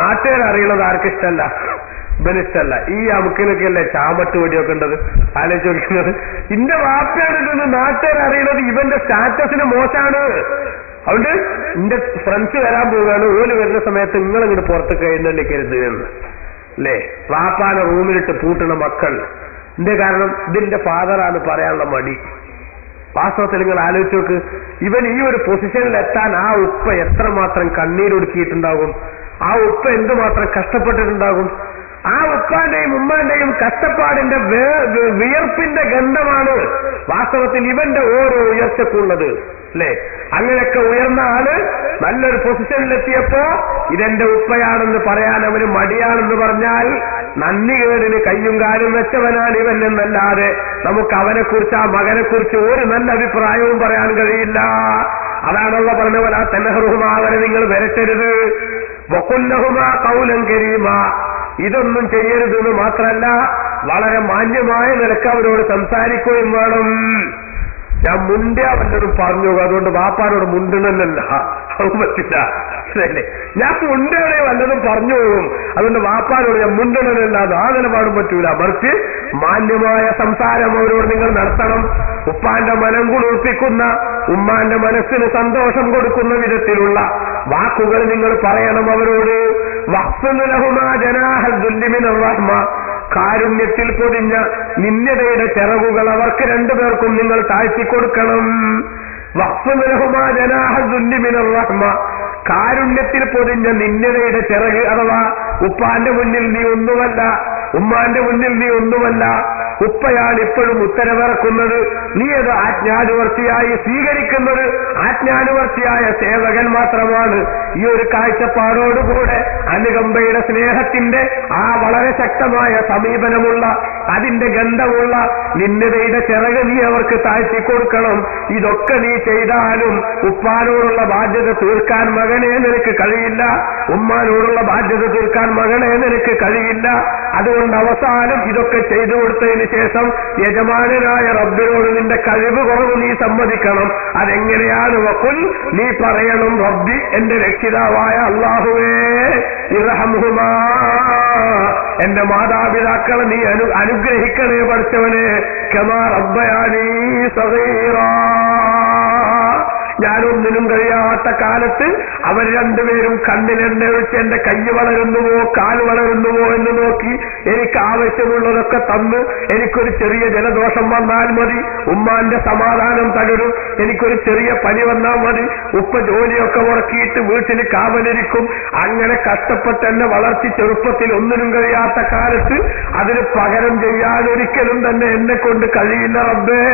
നാട്ടുകാർ അറിയണത് ആർക്കിഷ്ടല്ല, ഇവനിഷ്ടല്ല. ഈ അമുക്കിനൊക്കെ അല്ലേ ചാമട്ട് വെടിയൊക്കെ ഉണ്ടത്, ആലോചിച്ച് നോക്കുന്നത്. ഇന്റെ വാപ്പയാണ് ഇതെന്ന് നാട്ടുകാർ അറിയണത് ഇവന്റെ സ്റ്റാറ്റസിന് മോശമാണ്. അതുകൊണ്ട് എന്റെ ഫ്രണ്ട്സ് വരാൻ പോവുകയാണ്, ഓല് വരുന്ന സമയത്ത് നിങ്ങൾ ഇങ്ങോട്ട് പുറത്ത് എഴുന്നള്ളിക്കരുത് എന്ന് അല്ലേ? വാപ്പാനെ റൂമിലിട്ട് പൂട്ടണ മക്കൾ. ഇതിന്റെ കാരണം ഇതിന്റെ ഫാദറാണ് പറയാനുള്ള മടി. വാസ്തവത്തിൽ നിങ്ങൾ ആലോചിച്ച് നോക്ക്, ഇവൻ ഈ ഒരു പൊസിഷനിൽ എത്താൻ ആ ഉപ്പ എത്രമാത്രം കണ്ണീരൊടുക്കിയിട്ടുണ്ടാകും, ആ ഉപ്പ എന്തുമാത്രം കഷ്ടപ്പെട്ടിട്ടുണ്ടാകും. ആ ഉപ്പാന്റെയും ഉമ്മാന്റെയും കഷ്ടപ്പാടിന്റെ വിയർപ്പിന്റെ ഗന്ധമാണ് വാസ്തവത്തിൽ ഇവന്റെ ഓരോ ഉയർച്ചക്കുള്ളത് അല്ലേ? അങ്ങനെയൊക്കെ ഉയർന്ന ആള് നല്ലൊരു പൊസിഷനിലെത്തിയപ്പോ ഇതെന്റെ ഉപ്പയാണെന്ന് പറയാൻ അവന് മടിയാണെന്ന് പറഞ്ഞാൽ നന്ദികേടിന് കയ്യും കാലും വെച്ചവനാണ് ഇവൻ എന്നല്ലാതെ നമുക്ക് അവനെക്കുറിച്ച്, ആ മകനെക്കുറിച്ച് ഒരു നല്ല അഭിപ്രായവും പറയാൻ കഴിയില്ല. അതാണുള്ള പറഞ്ഞവൻ, ആ തൻഹറുഹുമാ, അവരെ നിങ്ങൾ വരട്ടരുത്. വഖുല്ലഹുമാ ഖൗലൻ കരീമാ, ഇതൊന്നും ചെയ്യരുതെന്ന് മാത്രമല്ല വളരെ മാന്യമായ നിലക്ക് അവരോട് സംസാരിക്കുകയും വേണം. ഞാൻ മുണ്ടിയാ വല്ലതും പറഞ്ഞു, അതുകൊണ്ട് വാപ്പാനോട് മുണ്ടണല്ല, അത് പറ്റില്ല. ഞാൻ മുണ്ടയുടെ വല്ലതും പറഞ്ഞു പോകും, അതുകൊണ്ട് വാപ്പാനോട് ഞാൻ മുണ്ടണല്ല, അത് ആ നിലപാടും പറ്റൂല. മറിച്ച് മാന്യമായ സംസാരം അവരോട് നിങ്ങൾ നടത്തണം. ഉപ്പാന്റെ മനം കുളിർപ്പിക്കുന്ന, ഉമ്മാന്റെ മനസ്സിന് സന്തോഷം കൊടുക്കുന്ന വിധത്തിലുള്ള വാക്കുകൾ നിങ്ങൾ പറയണം അവരോട്. വഖ്ഫിദ് ലഹുമാ ജനാഹൽ ദുല്ലി മിനർ റഹ്മ, കാരുണ്യത്തിൽ പൊതിഞ്ഞ നിന്യതയുടെ ചിറകുകൾ അവർക്ക് രണ്ടുപേർക്കും നിങ്ങൾ താഴ്ത്തിക്കൊടുക്കണം. വഖ്ഫിദ് ലഹുമാ ജനാഹൽ ദുല്ലി മിനർ റഹ്മ, കാരുണ്യത്തിൽ പൊതിഞ്ഞ നിന്യതയുടെ ചിറക്. അഥവാ ഉപ്പാന്റെ മുന്നിൽ നീ ഒന്നുമല്ല, ഉമ്മാന്റെ മുന്നിൽ നീ ഒന്നുമല്ല, ഉപ്പയാണ് ഇപ്പോഴും ഉത്തരവിറക്കുന്നത്, നീ അത് ആജ്ഞാനുവർത്തിയായി സ്വീകരിക്കുന്നത് ആജ്ഞാനുവർത്തിയായ സേവകൻ മാത്രമാണ്. ഈ ഒരു കാഴ്ചപ്പാടോടുകൂടെ അനുകമ്പയുടെ സ്നേഹത്തിന്റെ ആ വളരെ ശക്തമായ സമീപനമുള്ള അതിന്റെ ഗന്ധമുള്ള നിന്നതയുടെ ചിറക് നീ അവർക്ക് താഴ്ത്തി കൊടുക്കണം. ഇതൊക്കെ നീ ചെയ്താലും ഉപ്പാനോടുള്ള ബാധ്യത തീർക്കാൻ മകനെ നിനക്ക് കഴിയില്ല, ഉമ്മാനോടുള്ള ബാധ്യത തീർക്കാൻ മകനെ നിനക്ക് കഴിയില്ല. അതുകൊണ്ട് അവസാനം ഇതൊക്കെ ചെയ്തു കൊടുത്തതിന് ശേഷം യജമാനനായ റബ്ബിനോട് നിന്റെ കഴിവ് കുറവ് നീ സമ്മതിക്കണം. അതെങ്ങനെയാണ്? വഖുൽ, നീ പറയണം, റബ്ബി, എന്റെ രക്ഷിതാവായ അല്ലാഹുവേ, ഇർഹംഹുമാ, എന്റെ മാതാപിതാക്കളെ നീ അനുഗ്രഹിക്കണേ പഠിച്ചവനെ, കമാ റബ്ബയാനീ സഗീറാ, ഞാനൊന്നിനും കഴിയാത്ത കാലത്ത് അവർ രണ്ടുപേരും കണ്ണിലെണ്ണ ഒഴിച്ച് എന്റെ കൈ വളരുന്നുവോ കാല് വളരുന്നുവോ എന്ന് നോക്കി എനിക്ക് ആവശ്യമുള്ളതൊക്കെ തന്ന്, എനിക്കൊരു ചെറിയ ജലദോഷം വന്നാൽ മതി, ഉമ്മാന്റെ സമാധാനം തകരും. എനിക്കൊരു ചെറിയ പനി വന്നാൽ മതി, ഉപ്പ ജോലിയൊക്കെ മുടക്കിയിട്ട് വീട്ടിൽ കാവലിരിക്കും. അങ്ങനെ കഷ്ടപ്പെട്ട് എന്നെ വളർത്തി ചെറുപ്പത്തിൽ ഒന്നിനും കഴിയാത്ത കാലത്ത് അതിന് പകരം ചെയ്യാൻ ഒരിക്കലും തന്നെ എന്നെ കൊണ്ട് കഴിയില്ല റബ്ബേ.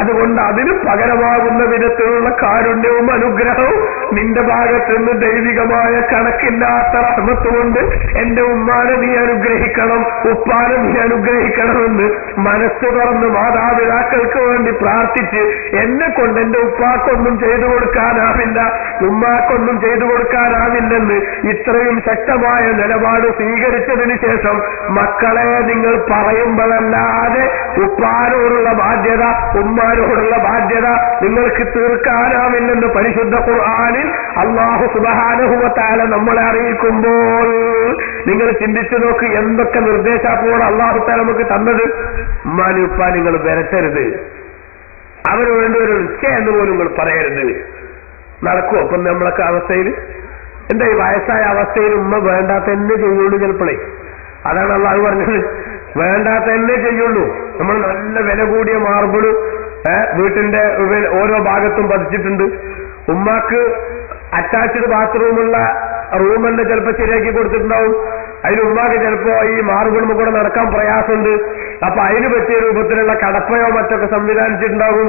അതുകൊണ്ട് അതിന് പകരമാകുന്ന വിധത്തിലുള്ള കാരുണ്യവും അനുഗ്രഹവും നിന്റെ ഭാഗത്ത് നിന്ന് ദൈവികമായ കണക്കില്ലാത്ത റഹ്മത്തുകൊണ്ട് എന്റെ ഉമ്മാനെ നീ അനുഗ്രഹിക്കണം, ഉപ്പാനെ നീ അനുഗ്രഹിക്കണമെന്ന് മനസ്സ് തുറന്ന് മാതാപിതാക്കൾക്ക് വേണ്ടി പ്രാർത്ഥിച്ച്, എന്നെ കൊണ്ട് എന്റെ ഉപ്പാക്കൊന്നും ചെയ്തു കൊടുക്കാനാവില്ല, ഉമ്മാക്കൊന്നും ചെയ്തു കൊടുക്കാനാവില്ലെന്ന് ഇത്രയും ശക്തമായ നിലപാട് സ്വീകരിച്ചതിന് ശേഷം മക്കളെ നിങ്ങൾ പറയുമ്പോഴല്ലാതെ ഉപ്പാനോടുള്ള ബാധ്യത ഉമ്മാനോടുള്ള ബാധ്യത നിങ്ങൾക്ക് തീർക്കാനാവില്ലെന്ന് പരിശുദ്ധ ഖുർആനിൽ അല്ലാഹു സുബ്ഹാനഹു വ തആല നമ്മളെ അറിയിക്കുമ്പോൾ നിങ്ങൾ ചിന്തിച്ചു നോക്ക്, എന്തൊക്കെ നിർദ്ദേശാപ്പോടെ അല്ലാഹു തആല നമുക്ക് തന്നത്. ഉമ്മാനും ഉപ്പാ നിങ്ങൾ വിരട്ടരുത്, അവന് വേണ്ടി ഒരു ഉച്ച എന്ന് പോലും നിങ്ങൾ പറയരുത്. നടക്കുമോ അപ്പം നമ്മളൊക്കെ അവസ്ഥയിൽ? എന്താ ഈ വയസ്സായ അവസ്ഥയിൽ ഉമ്മ വേണ്ടാത്ത തന്നെ ചെയ്യുള്ളൂ ചിലപ്പോഴേ. അതാണ് അല്ലാഹു പറഞ്ഞത്, വേണ്ടാത്ത തന്നെ ചെയ്യുള്ളൂ. നമ്മൾ നല്ല വില കൂടിയ മാർബിള് വീട്ടിന്റെ ഓരോ ഭാഗത്തും പതിച്ചിട്ടുണ്ട്. ഉമ്മാക്ക് അറ്റാച്ച്ഡ് ബാത്റൂമുള്ള റൂം തന്നെ ചിലപ്പോ ശരിയാക്കി കൊടുത്തിട്ടുണ്ടാവും. അതിന് ഉമ്മാക്ക് ചിലപ്പോ ഈ മാർബിളും കൂടെ നടക്കാൻ പ്രയാസമുണ്ട്. അപ്പൊ അതിന് പറ്റിയ രൂപത്തിലുള്ള കടപ്പയോ മറ്റൊക്കെ സംവിധാനിച്ചിട്ടുണ്ടാകും.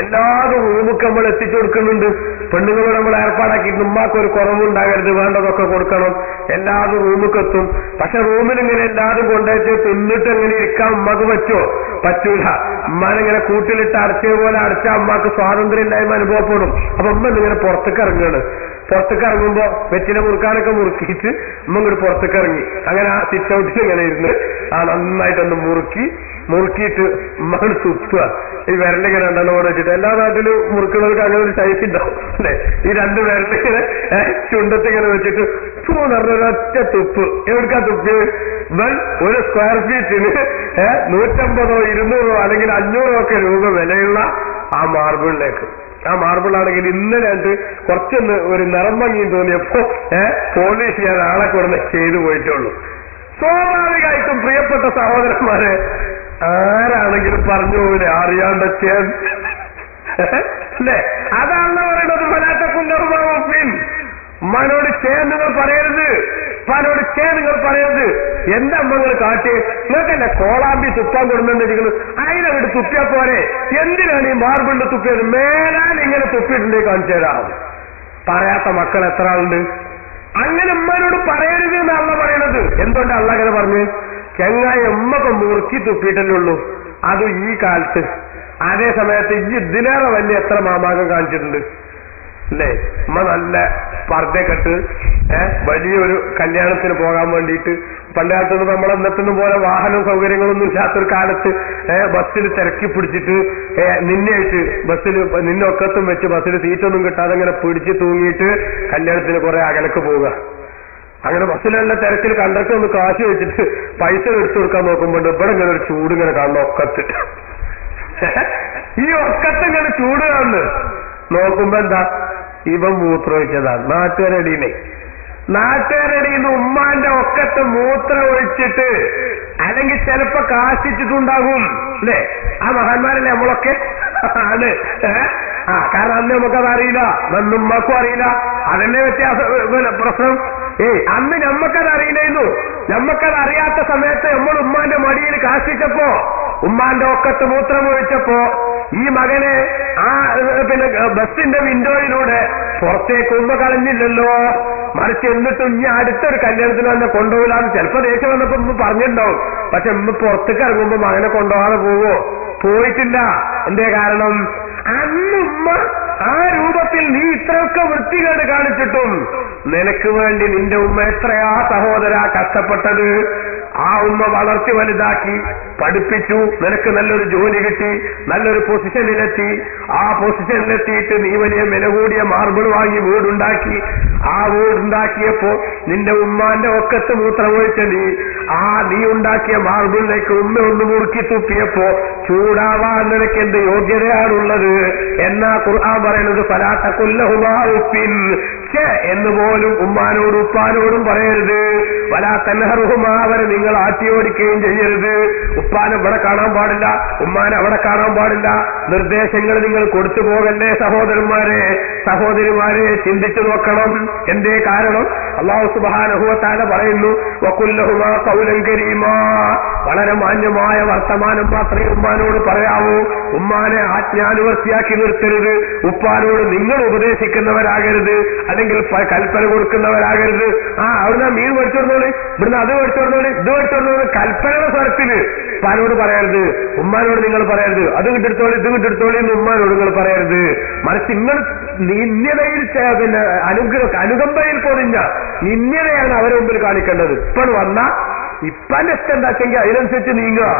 എല്ലാതും റൂമൊക്കെ നമ്മൾ എത്തിച്ചു കൊടുക്കുന്നുണ്ട്. പെണ്ണുങ്ങളോട് നമ്മൾ ഏർപ്പാടാക്കിയിട്ട് ഉമ്മാക്ക് ഒരു കുറവുണ്ടാകരുത്, വേണ്ടതൊക്കെ കൊടുക്കണം, എല്ലാതും റൂമൊക്കെത്തും. പക്ഷെ റൂമിൽ ഇങ്ങനെ എല്ലാതും കൊണ്ടുവച്ച് തിന്നിട്ട് എങ്ങനെ ഇരിക്കാൻ ഉമ്മാക്ക് പറ്റുമോ? പറ്റൂല. ഉമ്മാനിങ്ങനെ കൂട്ടിലിട്ട് അടച്ചേ പോലെ അടച്ചാൽ ഉമ്മാക്ക് സ്വാതന്ത്ര്യമില്ലായ്മ അനുഭവപ്പെടും. അപ്പൊ ഉമ്മ ഇങ്ങനെ പുറത്തേക്ക് ഇറങ്ങുകയാണ്. പുറത്തേക്ക് ഇറങ്ങുമ്പോ വെച്ചിനെ മുറുക്കാനൊക്കെ മുറുക്കിയിട്ട് ഉമ്മ ഇങ്ങോട്ട് പുറത്തേക്ക് ഇറങ്ങി. അങ്ങനെ ആ സിറ്റ് ഔട്ടിൽ ഇങ്ങനെ ഇരുന്ന് നന്നായിട്ടൊന്ന് മുറുക്കിയിട്ട് ഉമ്മകൾ തുപ്പുക. ഈ വിരലിങ്ങനെ രണ്ടെണ്ണം വെച്ചിട്ട് എല്ലാ നാട്ടിലും മുറുക്കുന്നവർക്ക് അങ്ങനെ ഒരു സൈസ് ഉണ്ടാവും അല്ലെ? ഈ രണ്ട് വിരലിങ്ങനെ ചുണ്ടത്തിങ്ങനെ വെച്ചിട്ട് പറഞ്ഞൊരൊറ്റ തുപ്പ്. എവിടുക്കാ തുപ്പ്? ഒരു സ്ക്വയർ ഫീറ്റിന് 150 200 അല്ലെങ്കിൽ 500 രൂപ വിലയുള്ള ആ മാർബിളിലേക്ക്. ആ മാർബിളാണെങ്കിൽ ഇന്നലെ കുറച്ചൊന്ന് ഒരു നിറം ഭംഗിയും തോന്നിയപ്പോ പോളിഷ് ചെയ്യാൻ ആളെ കൊടുന്ന് ചെയ്തു പോയിട്ടുള്ളൂ. സ്വാഭാവികമായിട്ടും പ്രിയപ്പെട്ട സഹോദരന്മാരെ, ആരാണെങ്കിലും പറഞ്ഞു പോലെ അറിയാണ്ടൊക്കെ അല്ലേ? അതാണല്ലോ പറയുന്നത്, ഫലാത്തക്കുണ്ടർമാവിൻ, ഉമ്മാനോട് നിങ്ങൾ പറയരുത്, ഉപ്പാനോട് നിങ്ങൾ പറയരുത്. എന്താ അമ്മങ്ങൾ കാട്ടി? നിങ്ങൾക്കല്ല കോളാമ്പി തുപ്പാൻ കൊടുന്നിരിക്കുന്നത്, അതിനവിടെ തുപ്പിയാ പോരെ? എന്തിനാണ് ഈ മാർബിളിൽ തുപ്പിയത്? മേലാൽ ഇങ്ങനെ തുപ്പിയിട്ടുണ്ടെങ്കിൽ കാണിച്ചു തരാം. പറയാത്ത മക്കൾ എത്ര ആളുണ്ട്? അങ്ങനെ ഉമ്മാനോട് പറയരുത് എന്നല്ല പറയണത്. എന്തുകൊണ്ട് അല്ല അങ്ങനെ പറഞ്ഞു? ചെങ്ങായി ഉമ്മക്ക് മുറുക്കി തുപ്പിയിട്ടല്ലേ ഉള്ളൂ, അതും ഈ കാലത്ത്. അതേ സമയത്ത് ഇതിലേറെ വലിയ എത്ര മാമാകം കാണിച്ചിട്ടുണ്ട് അല്ലേ? ഉമ്മ നല്ല പർദ്ദക്കെട്ട് വലിയൊരു കല്യാണത്തിന് പോകാൻ വേണ്ടിയിട്ട്, പണ്ട് കാലത്തൊന്നും നമ്മളെന്നത്തിനും പോലെ വാഹനം സൗകര്യങ്ങളൊന്നും ഇല്ലാത്തൊരു കാലത്ത് ബസ്സിൽ തിരക്കി പിടിച്ചിട്ട് നിന്നെയായിട്ട് ബസ്സിൽ നിന്നൊക്കത്തും വെച്ച് ബസ്സിൽ സീറ്റൊന്നും കിട്ടാതെ അങ്ങനെ പിടിച്ച് തൂങ്ങിയിട്ട് കല്യാണത്തിന് കുറെ അകലക്ക് പോവുക. അങ്ങനെ ബസ്സിലുള്ള തിരക്കിൽ കണ്ടക്ടർ ഒന്ന് കാശ് വെച്ചിട്ട് പൈസ എടുത്തു കൊടുക്കാൻ നോക്കുമ്പോൾ ഇവിടെ ഇങ്ങനെ ഒരു ചൂട് ഇങ്ങനെ കാണുന്ന ഒക്കത്ത്, ഈ ഒക്കത്ത് ഇങ്ങനെ ചൂട് കാണുന്നു. നോക്കുമ്പോ എന്താ? ഇവൻ മൂത്രമൊഴിച്ചതാണ്. നാട്ടുകാരടിയിൽ ഉമ്മാന്റെ ഒക്കത്ത് മൂത്രം ഒഴിച്ചിട്ട്, അല്ലെങ്കിൽ ചിലപ്പോ കാശിച്ചിട്ടുണ്ടാകും അല്ലേ? ആ മഹാന്മാരല്ലേ നമ്മളൊക്കെ ആണ്. കാരണം അന്ന് നമുക്കത് അറിയില്ല, അന്ന് ഉമ്മാക്കും അറിയില്ല. അതന്നെ പ്രശ്നം. അന്ന് നമ്മക്കത് അറിയില്ലായിരുന്നു. നമ്മക്കത് അറിയാത്ത സമയത്ത് നമ്മൾ ഉമ്മാന്റെ മടിയിൽ കാശിച്ചപ്പോ, ഉമ്മാന്റെ ഒക്കത്ത് മൂത്രമൊഴിച്ചപ്പോ ഈ മകനെ ബസ്സിന്റെ വിൻഡോയിലൂടെ പുറത്തേക്ക് ഉമ്മ കളഞ്ഞില്ലല്ലോ. മറിച്ച് എന്നിട്ടും ഇനി അടുത്തൊരു കല്യാണത്തിന് തന്നെ കൊണ്ടുപോകില്ലാന്ന് ചിലപ്പോ ദേഷ്യം വന്നപ്പോ ഉമ്മ പറഞ്ഞിട്ടുണ്ടാവും. പക്ഷെ ഉമ്മ പുറത്തേക്ക് ഇറങ്ങുമ്പോ മകനെ കൊണ്ടുപോകാതെ പോവോ? പോയിട്ടില്ല. എന്തേ കാരണം? അന്നുമ്മ ആ രൂപത്തിൽ നീ ഇത്രയൊക്കെ വൃത്തികേട് കാണിച്ചിട്ടും നിനക്ക് വേണ്ടി നിന്റെ ഉമ്മ എത്രയാ സഹോദര കഷ്ടപ്പെട്ടത്. ആ ഉമ്മ വളർത്തി വലുതാക്കി പഠിപ്പിച്ചു, നിനക്ക് നല്ലൊരു ജോലി കിട്ടി, നല്ലൊരു പൊസിഷനിലെത്തി. ആ പൊസിഷനിലെത്തിയിട്ട് നീ വലിയ വില കൂടിയ മാർബിൾ വാങ്ങി വീടുണ്ടാക്കി. ആ വീടുണ്ടാക്കിയപ്പോ നിന്റെ ഉമ്മാന്റെ ഒക്കത്ത് മൂത്രമൊഴിച്ച നീ ഉണ്ടാക്കിയ മാർബിളിലേക്ക് ഉമ്മ ഒന്ന് മുറുക്കി തുപ്പിയപ്പോ ചൂടാവാൻ നിനക്ക് എന്ത് യോഗ്യതയാണുള്ളത് എന്നാ ഖുർആൻ പറയുന്നത്? ഫലാ തഖുല്ലഹുമാ ഉഫിൻ എന്ന് പോലും ഉമ്മാനോടും ഉപ്പാനോടും പറയരുത്. വലാ തൻഹറുഹുമാ, അവരെ നിങ്ങൾ ആട്ടിയോടിക്കുകയും ചെയ്യരുത്. ഉപ്പാനെ ഇവിടെ കാണാൻ പാടില്ല, ഉമ്മാനെ അവിടെ കാണാൻ പാടില്ല. നിർദ്ദേശങ്ങൾ നിങ്ങൾ കൊടുത്തു പോകല്ലേ സഹോദരന്മാരെ, സഹോദരിമാരെ, ചിന്തിച്ചു നോക്കണം. എന്തേ കാരണം? അല്ലാഹു സുബ്ഹാനഹു വ തആല പറയുന്നു, വഖുൽ ലഹുമാ ഖൗലൻ കരീമാ, വളരെ മാന്യമായ വർത്തമാനം മാത്രമേ ഉമ്മാനോട് പറയാവൂ. ഉമ്മാനെ ആജ്ഞാനുവർത്തിയാക്കി നിർത്തരുത്. ഉപ്പാനോട് നിങ്ങൾ ഉപദേശിക്കുന്നവരാകരുത്, അല്ലെങ്കിൽ കൽപ്പന കൊടുക്കുന്നവരാകരുത്. അവിടുന്ന് മീൻ മേടിച്ചോർന്നോളി, ഇവിടുന്ന് അത് മേടിച്ചോർന്നോളി, ഇത് മേടിച്ചോർന്നോളി, കൽപ്പനയുടെ സ്വരത്തിന് ഉപ്പാനോട് പറയരുത്. ഉമ്മാനോട് നിങ്ങൾ പറയരുത് അത് കിട്ടെടുത്തോളി ഇത് കിട്ടെടുത്തോളി എന്ന് ഉമ്മാനോട് നിങ്ങൾ പറയരുത്. മറിച്ച് നിങ്ങൾ നിന്യതയിൽ പിന്നെ അനുകമ്പയിൽ പൊതിഞ്ഞ നിന്യതയാണ് അവരെ മുമ്പിൽ കാണിക്കേണ്ടത്. ഇപ്പോൾ വന്ന ഇപ്പാന്റെ ഇഷ്ടം എന്താച്ചെങ്കിൽ അതിനനുസരിച്ച് നീങ്ങുക,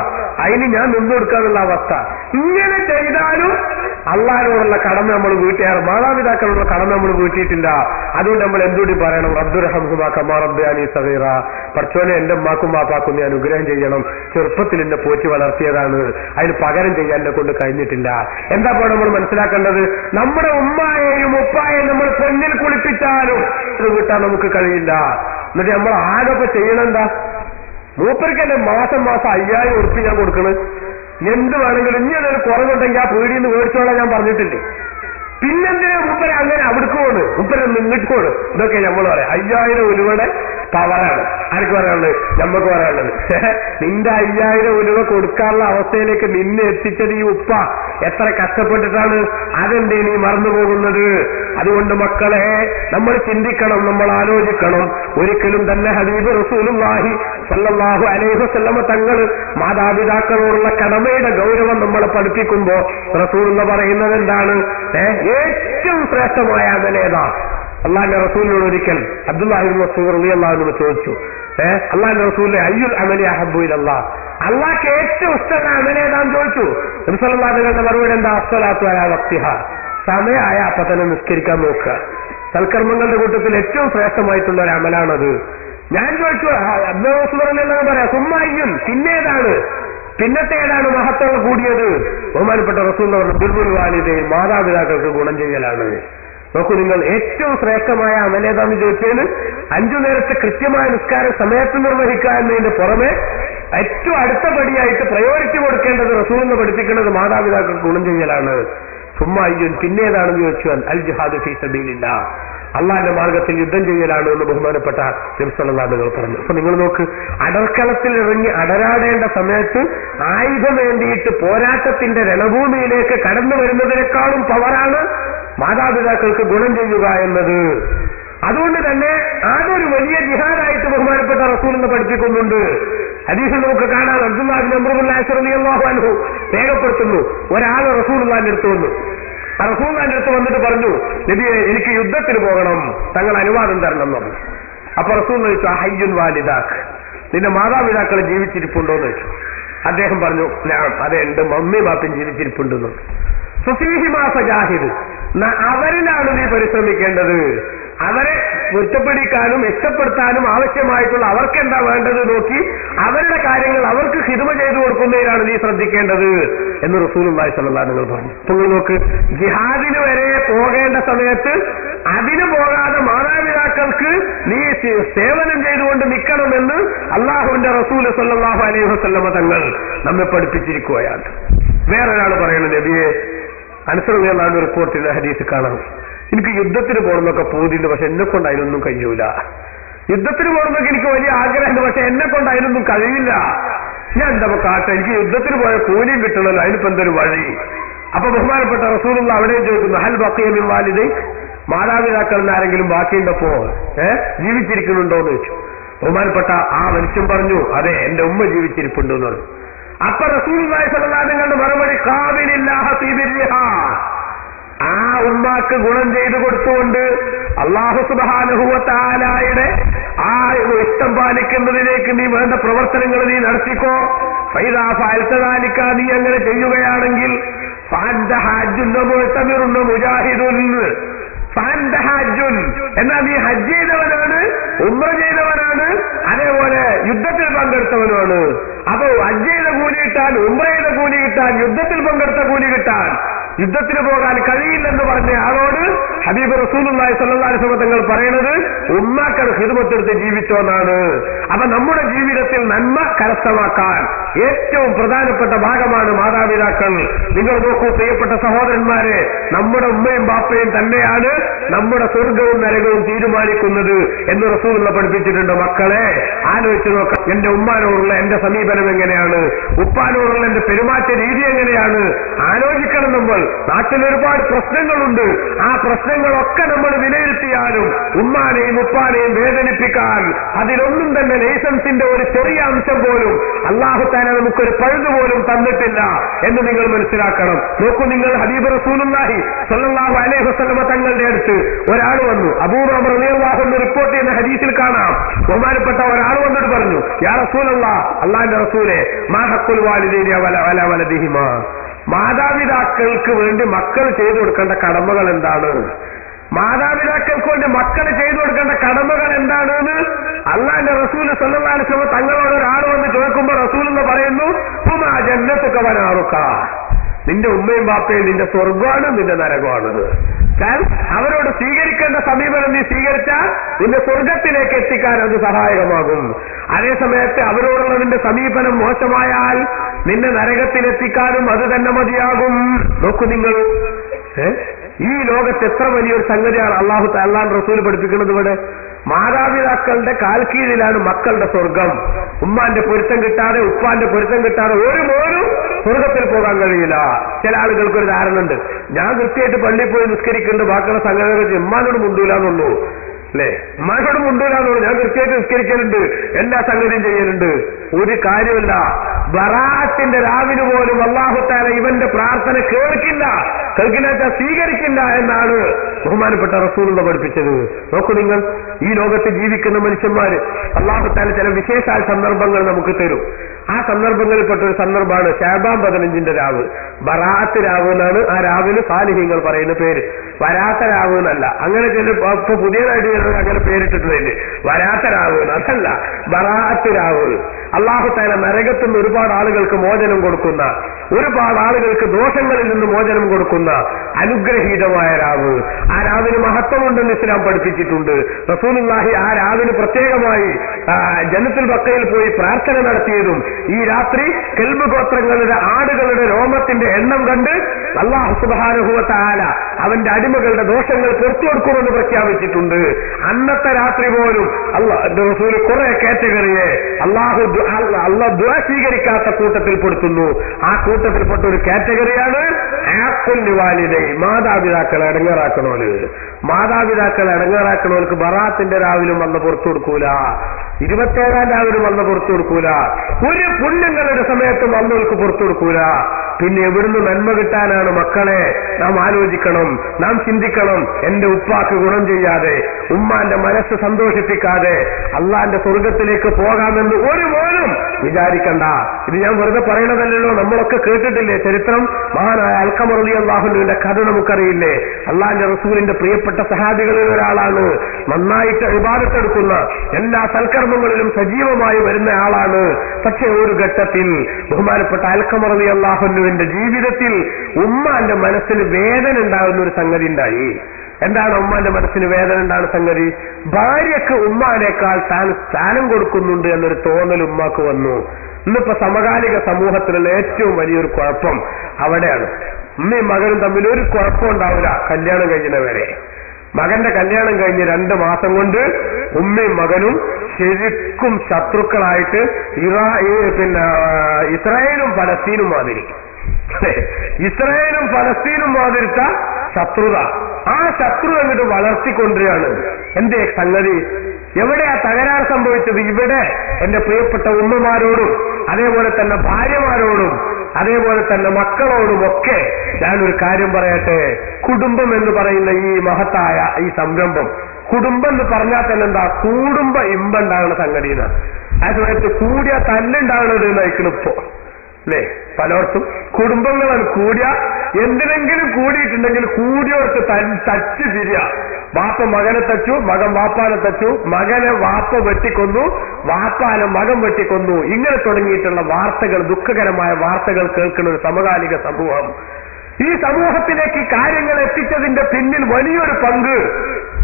അതിന് ഞാൻ നിന്നു കൊടുക്കാന്നുള്ള അവസ്ഥ. ഇങ്ങനെ ചെയ്താലും അള്ളാഹിനോടുള്ള കടമ നമ്മൾ വീട്ടുകാർ, മാതാപിതാക്കളുള്ള കടമ നമ്മൾ വീട്ടിയിട്ടില്ല. അതുകൊണ്ട് നമ്മൾ എന്തുകൂടി പറയണം? റബ്ബുർഹംഹുമാ കമാ റബ്ബയാനി സഗീറ, പടച്ചോനെ എന്റെ ഉമ്മാക്കും വാപ്പാക്കും നീ അനുഗ്രഹം ചെയ്യണം, ചെറുപ്പത്തിൽ എന്നെ പോറ്റി വളർത്തിയതാണ്, അതിന് പകരം ചെയ്യാൻ എന്നെ കൊണ്ട് കഴിഞ്ഞിട്ടില്ല. എന്താ ഇപ്പോൾ നമ്മൾ മനസ്സിലാക്കേണ്ടത്? നമ്മുടെ ഉമ്മായെയും ഉപ്പായെയും നമ്മൾ പൊന്നിൽ കുളിപ്പിച്ചാലും ഇത് വീട്ടാൻ നമുക്ക് കഴിയില്ല. എന്നിട്ട് നമ്മൾ ആകെ ചെയ്യണെന്താ? മൂപ്പർക്കല്ലേ മാസം 5000 ഉറുപ്പിക ഞാൻ കൊടുക്കണ്. എന്ത് വേണമെങ്കിലും ഇനി അതൊരു കുറവുണ്ടെങ്കിൽ ആ പീടിയിൽ നിന്ന് മേടിച്ചോളാം ഞാൻ പറഞ്ഞിട്ടില്ലേ. പിന്നെന്തിനാ മൂപ്പര് അങ്ങനെ അവിടേക്ക് പോണ്, മൂപ്പരൊന്ന് ഇങ്ങോട്ട് പോണ്? ഇതൊക്കെ നമ്മൾ പറയാം 5000 ഉലുവയുടെ പവറാണ്. ആർക്ക് പറയാനുള്ളത്? നമുക്ക് പറയാനുള്ളത്. നിന്റെ 5000 ഉലുവ കൊടുക്കാനുള്ള അവസ്ഥയിലേക്ക് നിന്നെ എത്തിച്ചത് ഈ ഉപ്പ എത്ര കഷ്ടപ്പെട്ടിട്ടാണ്. അതെന്തേ നീ മറന്നു പോകുന്നത്? അതുകൊണ്ട് മക്കളെ നമ്മൾ ചിന്തിക്കണം, നമ്മൾ ആലോചിക്കണം. ഒരിക്കലും തന്നെ ഹബീബ് റസൂലുള്ളാഹി സ്വല്ലല്ലാഹു അലൈഹി വസല്ലമ തങ്ങൾ മാതാപിതാക്കളോടുള്ള കടമയുടെ ഗൗരവം നമ്മളെ പഠിപ്പിക്കുമ്പോ റസൂലുള്ള പറയുന്നത് എന്താണ്? ഏറ്റവും ശ്രേഷ്ഠമായ അമലേതാ? അള്ളാഹിന്റെ റസൂലിനോട് ഒരിക്കൽ അബ്ദുല്ലാഹി ഇബ്നു മസ്ഊദ് റളിയല്ലാഹു അൻഹു ചോദിച്ചു, അള്ളാഹിന്റെ റസൂലിനെ അയ്യുൽ അമലി അഹബ്ബു ഇലല്ലാഹ്, അള്ളാഹ്ക്ക് ഏറ്റവും ഇഷ്ടമുള്ള അമലേതാന്ന് ചോദിച്ചു. നബി സല്ലല്ലാഹു അലൈഹി വസല്ലം മറുപടി എന്താ? അസ്സലാത്തു അലാ വഖ്തിഹാ, സമയമായ അപ്പൊ തന്നെ നിസ്കരിക്കാൻ നോക്കുക. സൽക്കർമ്മങ്ങളുടെ കൂട്ടത്തിൽ ഏറ്റവും ശ്രേഷ്ഠമായിട്ടുള്ള ഒരു അമലാണത്. ഞാൻ ചോദിച്ചു, അബ്ദുൽ റസൂൽ റളിയല്ലാഹു പറയാം, സുമ്മയ്യുൻ, പിന്നേതാണ്? പിന്നത്തെ ഏതാണ് മഹത്വം കൂടിയത്? ബഹുമാനപ്പെട്ട റസൂൽ പറഞ്ഞു, ബിർറുൽ വാലിദൈൻ, മാതാപിതാക്കൾക്ക് ഗുണം ചെയ്യലാണ്. നോക്കൂ നിങ്ങൾ, ഏറ്റവും ശ്രേഷ്ഠമായ അമലേതാന്ന് ചോദിച്ചതിന് 5 നേരത്തെ കൃത്യമായ നിസ്കാരം സമയത്ത് നിർവഹിക്കുക എന്നതിന്റെ പുറമെ ഏറ്റവും അടുത്ത പടിയായിട്ട് പ്രയോറിറ്റി കൊടുക്കേണ്ടത് റസൂലിനെ പഠിപ്പിക്കേണ്ടത് മാതാപിതാക്കൾക്ക് ഗുണം ചെയ്യലാണ്. സുമ്മയ്യുൻ, പിന്നേതാണെന്ന് ചോദിച്ചു, അൽ ജിഹാദു ഫീ സബീലില്ലാഹ്, അള്ളാഹിന്റെ മാർഗത്തിൽ യുദ്ധം ചെയ്യലാണ് എന്ന് ബഹുമാനപ്പെട്ട നബി സല്ലല്ലാഹു അലൈഹി വസല്ലം പറഞ്ഞു. അപ്പൊ നിങ്ങൾ നോക്ക്, അടർക്കളത്തിൽ ഇറങ്ങി അടരാടേണ്ട സമയത്ത് ആയുധം വേണ്ടിയിട്ട് പോരാട്ടത്തിന്റെ രണഭൂമിയിലേക്ക് കടന്നു വരുന്നതിനേക്കാളും പവറാണ് മാതാപിതാക്കൾക്ക് ഗുണം ചെയ്യുക എന്നത്. അതുകൊണ്ട് തന്നെ അതൊരു വലിയ ജിഹാദായിട്ട് ബഹുമാനപ്പെട്ട റസൂലിനെ പഠിപ്പിക്കുന്നുണ്ട്. ഹദീസിൽ നമുക്ക് കാണാം, അബ്ദുല്ലാഹി ഇബ്നു അംർ ഇബ്നു ആസ് റളിയല്ലാഹു അൻഹു രേഖപ്പെടുത്തുന്നു, ഒരാൾ റസൂലുള്ളാഹിന്റെ അടുത്ത് വന്നു. റസൂലുള്ളാഹിന്റെ അടുത്ത് വന്നിട്ട് പറഞ്ഞു, നബിയെ എനിക്ക് യുദ്ധത്തിന് പോകണം, തങ്ങൾ അനുവാദം തരണം എന്ന് പറഞ്ഞു. അപ്പൊ റസൂൽ ചോദിച്ചു, അഹയ്യുൻ വാലിദാക്ക്, നിന്റെ മാതാപിതാക്കൾ ജീവിച്ചിരിപ്പുണ്ടോ എന്ന് ചോദിച്ചു. അദ്ദേഹം പറഞ്ഞു, അതെ ഉണ്ട്, മമ്മി ബാപ്പയും ജീവിച്ചിരിപ്പുണ്ടെന്ന്. ഫഫീഹിമാ ഫജാഹിദ്, അവരിലാണ് നീ പരിശ്രമിക്കേണ്ടത്. അവരെ പൊരുത്തപ്പെടിക്കാനും ഇഷ്ടപ്പെടുത്താനും ആവശ്യമായിട്ടുള്ള അവർക്ക് എന്താ വേണ്ടത് നോക്കി അവരുടെ കാര്യങ്ങൾ അവർക്ക് ഹിദ്മ ചെയ്തു കൊടുക്കുന്നതിനാണ് നീ ശ്രദ്ധിക്കേണ്ടത് എന്ന് റസൂലുള്ളാഹി സ്വല്ലല്ലാഹു അലൈഹി വസല്ലം പറഞ്ഞു. അപ്പോൾ നോക്ക്, ജിഹാദിന് വരെ പോകേണ്ട സമയത്ത് അതിന് പോകാതെ മാതാപിതാക്കൾക്ക് നീ സേവനം ചെയ്തുകൊണ്ട് നിൽക്കണമെന്ന് അള്ളാഹുവിന്റെ റസൂൽ സ്വല്ലല്ലാഹു അലൈഹി വസല്ലം തങ്ങൾ നമ്മെ പഠിപ്പിച്ചിരിക്കുകയാണ്. വേറൊരാൾ പറയുന്നത്, നബിയെ, അനസ് റളിയല്ലാഹു അൻഹു റിപ്പോർട്ടിൽ ഹദീസ് കാണാം, എനിക്ക് യുദ്ധത്തിന് പോകണമെന്നൊക്കെ പൂതിയുണ്ട്, പക്ഷെ എന്നെ കൊണ്ട് അതിനൊന്നും കഴിയൂല. യുദ്ധത്തിന് പോകണമെന്നൊക്കെ എനിക്ക് വലിയ ആഗ്രഹമുണ്ട്, പക്ഷെ എന്നെ കൊണ്ട് അതിനൊന്നും കഴിയില്ല. ഞാൻ എന്താ കാട്ടെ, എനിക്ക് യുദ്ധത്തിന് പോയ കൂലിയും കിട്ടണമല്ലോ, അതിനിപ്പോ എന്തൊരു വഴി? അപ്പൊ ബഹുമാനപ്പെട്ട റസൂലുള്ള അവിടെയും ചോദിക്കുന്നു, ഹൽ ബഖിയ മിൻ വാലിദൈ, മാതാപിതാക്കൾ ആരെങ്കിലും ബാക്കിയുണ്ടപ്പോ ജീവിച്ചിരിക്കുന്നുണ്ടോ എന്ന് ചോദിച്ചു. ബഹുമാനപ്പെട്ട ആ മനുഷ്യൻ പറഞ്ഞു, അതെ, എന്റെ ഉമ്മ ജീവിച്ചിരിപ്പുണ്ട് എന്ന് പറഞ്ഞു. അപ്പൊ റസൂലുള്ളാഹി സ്വല്ലല്ലാഹു അലൈഹി വസല്ലം മറുപടി, ഖാബിലില്ലാഹ ഫീ ബിർരിഹാ, ആ ഉമ്മാക്ക് ഗുണം ചെയ്തു കൊടുത്തുകൊണ്ട് അല്ലാഹു സുബ്ഹാനഹു വ തആലയുടെ ആ ഇഷ്ടം പാലിക്കുന്നതിലേക്ക് നീ വേണ്ട പ്രവർത്തനങ്ങൾ നീ നടത്തിക്കോ. ഫൈദാ ഫഅൽത ദാലിക, നീ അങ്ങനെ ചെയ്യുകയാണെങ്കിൽ ഫഅൻത ഹാജ്ജുൻ മുഅ്തമിറുൻ മുജാഹിദുൻ, ഫഅൻത ഹാജ്ജുൻ, എന്നാ നീ ഹജ്ജ് ചെയ്തവനാണ്, ഉംറ ചെയ്തവനാണ്, അതേപോലെ യുദ്ധത്തിൽ പങ്കെടുത്തവനാണ്. അപ്പൊ ഹജ്ജ് ചെയ്ത കൂലി കിട്ടാൻ, ഉംറ ചെയ്ത കൂലി കിട്ടാൻ, യുദ്ധത്തിൽ പങ്കെടുത്ത കൂലി കിട്ടാൻ, യുദ്ധത്തിന് പോകാൻ കഴിയില്ലെന്ന് പറഞ്ഞ ആളോട് ഹബീബ് റസൂലുള്ളാഹി സ്വല്ലല്ലാഹു അലൈഹി വസല്ലം തങ്ങൾ പറയുന്നത് ഉമ്മാക്കൾ ഖിദ്മത്തെടുത്ത് ജീവിച്ചോന്നാണ്. അപ്പൊ നമ്മുടെ ജീവിതത്തിൽ നന്മ കരസ്ഥമാക്കാൻ ഏറ്റവും പ്രധാനപ്പെട്ട ഭാഗമാണ് മാതാപിതാക്കൾ. നിങ്ങൾ നോക്കൂ പ്രിയപ്പെട്ട സഹോദരന്മാരെ, നമ്മുടെ ഉമ്മയും ബാപ്പയും തന്നെയാണ് നമ്മുടെ സ്വർഗവും നരകവും തീരുമാനിക്കുന്നത് എന്ന് റസൂലുള്ള പഠിപ്പിച്ചിട്ടുണ്ട്. മക്കളെ ആലോചിച്ച് നോക്കാം, എന്റെ ഉമ്മാനോടുള്ള എന്റെ സമീപനം എങ്ങനെയാണ്, ഉപ്പാനോടുള്ള എന്റെ പെരുമാറ്റ രീതി എങ്ങനെയാണ് ആലോചിക്കണം. നമ്മൾ നാട്ടിൽ ഒരുപാട് പ്രശ്നങ്ങളുണ്ട്, ആ പ്രശ്നങ്ങളൊക്കെ നമ്മൾ വിലയിരുത്തിയാലും ഉമ്മാനെയും ഉപ്പാനെയും വേദനിപ്പിക്കാൻ അതിലൊന്നും തന്നെ ലൈസൻസിന്റെ ഒരു ചെറിയ അംശം പോലും അല്ലാഹു തആല നമുക്കൊരു പഴുതു പോലും തന്നിട്ടില്ല എന്ന് നിങ്ങൾ മനസ്സിലാക്കണം. നോക്കൂ, നിങ്ങൾ ഹബീബ് റസൂലുള്ളാഹി സ്വല്ലല്ലാഹു അലൈഹി വസല്ലം തങ്ങളുടെ അടുത്ത് ഒരാൾ വന്നു. അബൂ ഹുറൈറ റളിയല്ലാഹു അൻഹു റിപ്പോർട്ട് ചെയ്യുന്ന ഹദീസിൽ കാണാം, ബഹുമാനപ്പെട്ട ഒരാൾ വന്നിട്ട് പറഞ്ഞു, യാ റസൂലല്ലാഹ്, അല്ലാഹുവിന്റെ റസൂലേ, മാ ഹഖുൽ വാലിദൈനി വലാ വലദിഹിമാ, മാതാപിതാക്കൾക്ക് വേണ്ടി മക്കൾ ചെയ്തു കൊടുക്കേണ്ട കടമകൾ എന്താണ്, മാതാപിതാക്കൾക്ക് വേണ്ടി മക്കൾ ചെയ്തു കൊടുക്കേണ്ട കടമകൾ എന്താണ് എന്ന് അല്ലാഹുവിന്റെ റസൂൽ സ്വല്ലല്ലാഹു അലൈഹി വസല്ലം തങ്ങളോട് ഒരാൾ വന്ന് ചോദിക്കുമ്പോൾ റസൂൽ എന്ന് പറയുന്നു, ഹുമാ ജന്നത്തുക വനാറുക, നിന്റെ ഉമ്മയും ബാപ്പയും നിന്റെ സ്വർഗമാണ്, നിന്റെ നരകമാണ്. അവരോട് സ്വീകരിക്കേണ്ട സമീപനം നീ സ്വീകരിച്ചാൽ നിന്റെ സ്വർഗത്തിലേക്ക് എത്തിക്കാൻ അത് സഹായകമാകും. അതേസമയത്ത് അവരോടുള്ള നിന്റെ സമീപനം മോശമായാൽ നിന്നെ നരകത്തിലെത്തിക്കാനും അത് തന്നെ മതിയാകും. നോക്കൂ നിങ്ങൾ, ഈ ലോകത്ത് എത്ര വലിയൊരു സംഗതിയാണ് അല്ലാഹു റസൂൽ പഠിപ്പിക്കുന്നത്. ഇവിടെ മാതാപിതാക്കളുടെ കാൽക്കീഴിലാണ് മക്കളുടെ സ്വർഗം. ഉമ്മാന്റെ പൊരുത്തം കിട്ടാതെ, ഉപ്പാന്റെ പൊരുത്തം കിട്ടാതെ ഒരു മോനും സ്വർഗത്തിൽ പോകാൻ കഴിയില്ല. ചില ആളുകൾക്ക് ഒരു ധാരണ ഉണ്ട്, ഞാൻ കൃത്യമായിട്ട് പള്ളിയിൽ പോയി നിസ്കരിക്കുന്നുണ്ട്, ബാക്കിയുള്ള സംഗതികൾ ഉമ്മാനോട് മുണ്ടൂലാന്നുള്ളൂ, അല്ലെ, ഉമ്മാനോട് മുണ്ടൂലാന്നുള്ളൂ, ഞാൻ കൃത്യമായിട്ട് നിസ്കരിക്കലുണ്ട്, എല്ലാ സംഗതിയും ചെയ്യലുണ്ട്. ഒരു കാര്യമില്ല. ബറാഅത്തിന്റെ രാവിന് പോലും അല്ലാഹു തആല ഇവന്റെ പ്രാർത്ഥന കേൾക്കില്ല സ്വീകരിക്കില്ല എന്നാണ് ബഹുമാനപ്പെട്ട റസൂലുള്ള പഠിപ്പിച്ചത്. നോക്കൂ നിങ്ങൾ, ഈ ലോകത്ത് ജീവിക്കുന്ന മനുഷ്യന്മാര് അല്ലാഹു തആല ചില വിശേഷാൽ സന്ദർഭങ്ങൾ നമുക്ക് തരും. ആ സന്ദർഭങ്ങളിൽപ്പെട്ട ഒരു സന്ദർഭമാണ് ശഅബാൻ 15 രാവ്. ബറാഅത്ത് രാവ് എന്നാണ് ആ രാവിന് സാലിഹീങ്ങൾ പറയുന്ന പേര്, വരാത്ത രാവ് എന്നല്ല. അങ്ങനെ ചില ഇപ്പൊ പുതിയതായിട്ട് അങ്ങനെ പേരിട്ടിട്ടുണ്ട്, വരാത്ത രാവ് അതല്ല, ബറാഅത്ത് രാവ്. അല്ലാഹു തആല നരകത്തിൽ നിന്ന് ഒരുപാട് ആളുകൾക്ക് മോചനം കൊടുക്കുന്ന, ഒരുപാട് ആളുകൾക്ക് ദോഷങ്ങളിൽ നിന്ന് മോചനം കൊടുക്കുന്ന അനുഗ്രഹീതമായ രാവ്. ആ രാവിന് മഹത്വമുണ്ടെന്ന് ഇസ്ലാം പഠിപ്പിച്ചിട്ടുണ്ട്. റസൂലുള്ളാഹി ആ രാവിന് പ്രത്യേകമായി ജന്നത്തുൽ ബഖയിൽ പോയി പ്രാർത്ഥന നടത്തിയതും ഈ രാത്രി കൽബ് ഗോത്രങ്ങളുടെ ആടുകളുടെ രോമത്തിന്റെ എണ്ണം കണ്ട് അല്ലാഹു സുബ്ഹാനഹു വ തആല അവന്റെ അടിമകളുടെ ദോഷങ്ങൾ പുറത്തു കൊടുക്കുമെന്ന് പ്രഖ്യാപിച്ചിട്ടുണ്ട്. അന്നത്തെ രാത്രി പോലും അല്ലാഹുവിന്റെ റസൂൽ കുറെ കാറ്റഗറിയെ അല്ലാഹു ദുആ സ്വീകരിക്കാത്ത കൂട്ടത്തിൽ പെടുത്തുന്നു. ആ കൂട്ടത്തിൽപ്പെട്ട ഒരു കാറ്റഗറിയാണ് ആഖുൽ വാലിദൈ, മാതാപിതാക്കളെ അടങ്ങാറാക്കണോല്. മാതാപിതാക്കളെ അടങ്ങാറാക്കണോൽക്ക് ബറാത്തിന്റെ രാവിലും വന്ന് പുറത്തു കൊടുക്കൂല, 27 രാവിലും വന്ന് പുറത്തു കൊടുക്കൂല, ഒരു പുണ്യങ്ങളുടെ സമയത്തും വന്നവർക്ക് പുറത്തു കൊടുക്കൂല. പിന്നെ എവിടുന്ന് നന്മ കിട്ടാനാണ് മക്കളെ നാം ആലോചിക്കണം, നാം ചിന്തിക്കണം. എന്റെ ഉപ്പാക്ക് ഗുണം ചെയ്യാതെ, ഉമ്മാന്റെ മനസ്സ് സന്തോഷിപ്പിക്കാതെ അള്ളാന്റെ സ്വർഗത്തിലേക്ക് പോകാമെന്ന് ഒരു മോനും വിചാരിക്കണ്ട. ഇത് ഞാൻ വെറുതെ പറയണതല്ലോ, നമ്മളൊക്കെ കേട്ടിട്ടില്ലേ ചരിത്രം. മഹാനായ അൽഖമ റളിയല്ലാഹു അൻഹുവിന്റെ കഥ നമുക്കറിയില്ലേ. അള്ളാന്റെ റസൂലിന്റെ പ്രിയപ്പെട്ട സഹാബികളിൽ ഒരാളാണ്, നന്നായിട്ട് ഇബാദത്ത് എടുക്കുന്ന, എല്ലാ സൽക്കർമ്മങ്ങളിലും സജീവമായി വരുന്ന ആളാണ്. പക്ഷെ ഒരു ഘട്ടത്തിൽ ബഹുമാനപ്പെട്ട അൽഖമ റളിയല്ലാഹു അൻഹുവിന്റെ ജീവിതത്തിൽ ഉമ്മാന്റെ മനസ്സിന് വേദന ഉണ്ടാകുന്ന ഒരു സംഗതി ഉണ്ടായി. എന്താണ് ഉമ്മാന്റെ മനസ്സിന് വേദന ഉണ്ടാകുന്ന സംഗതി? ഭാര്യക്ക് ഉമ്മാനേക്കാൾ താൻ സ്ഥാനം കൊടുക്കുന്നുണ്ട് എന്നൊരു തോന്നൽ ഉമ്മാക്ക് വന്നു. ഇന്നിപ്പോ സമകാലിക സമൂഹത്തിലുള്ള ഏറ്റവും വലിയൊരു കുഴപ്പം അവിടെയാണ്. ഉമ്മയും മകനും തമ്മിൽ ഒരു കുഴപ്പം ഉണ്ടാവില്ല കല്യാണം കഴിഞ്ഞവരെ. മകന്റെ കല്യാണം കഴിഞ്ഞ് 2 മാസം കൊണ്ട് ഉമ്മയും മകനും ശരിക്കും ശത്രുക്കളായിട്ട് ഇസ്രായേലും ഫലസ്തീനും മാതിരി, ഇസ്രായേലും ഫലസ്തീനും മാതിരിത്ത ശത്രുത. ആ ശത്രു അങ്ങോട്ട് വളർത്തിക്കൊണ്ടിരിക്കുകയാണ്. എന്തേ സംഗതി? എവിടെയാ തകരാർ സംഭവിച്ചത്? ഇവിടെ എന്റെ പ്രിയപ്പെട്ട ഉമ്മമാരോടും അതേപോലെ തന്നെ ഭാര്യമാരോടും അതേപോലെ തന്നെ മക്കളോടും ഒക്കെ ഞാനൊരു കാര്യം പറയട്ടെ. കുടുംബം എന്ന് പറയുന്ന ഈ മഹത്തായ ഈ സംരംഭം, കുടുംബം എന്ന് പറഞ്ഞാൽ തന്നെ എന്താ? കൂടുമ്പ ഇമ്പുണ്ടാകുന്ന സംഗതിയാണ്. ആ സമയത്ത് കൂടിയ തല്ലുണ്ടാകുന്നത് നയിക്കണം ഇപ്പോ അല്ലേ? പലർത്തും കുടുംബങ്ങളാണ് കൂടിയ എന്തിനെങ്കിലും കൂടിയിട്ടുണ്ടെങ്കിൽ കൂടിയോർത്ത് തച്ച് തിരിയ. വാപ്പ മകനെ തച്ചു, മകൻ വാപ്പാനെ തച്ചു, മകനെ വാപ്പ വെട്ടിക്കൊന്നു, വാപ്പാനെ മകൻ വെട്ടിക്കൊന്നു. ഇങ്ങനെ തുടങ്ങിയിട്ടുള്ള വാർത്തകൾ, ദുഃഖകരമായ വാർത്തകൾ കേൾക്കുന്ന ഒരു സമകാലിക സമൂഹം. ഈ സമൂഹത്തിലേക്ക് കാര്യങ്ങൾ എത്തിച്ചതിന്റെ പിന്നിൽ വലിയൊരു പങ്ക്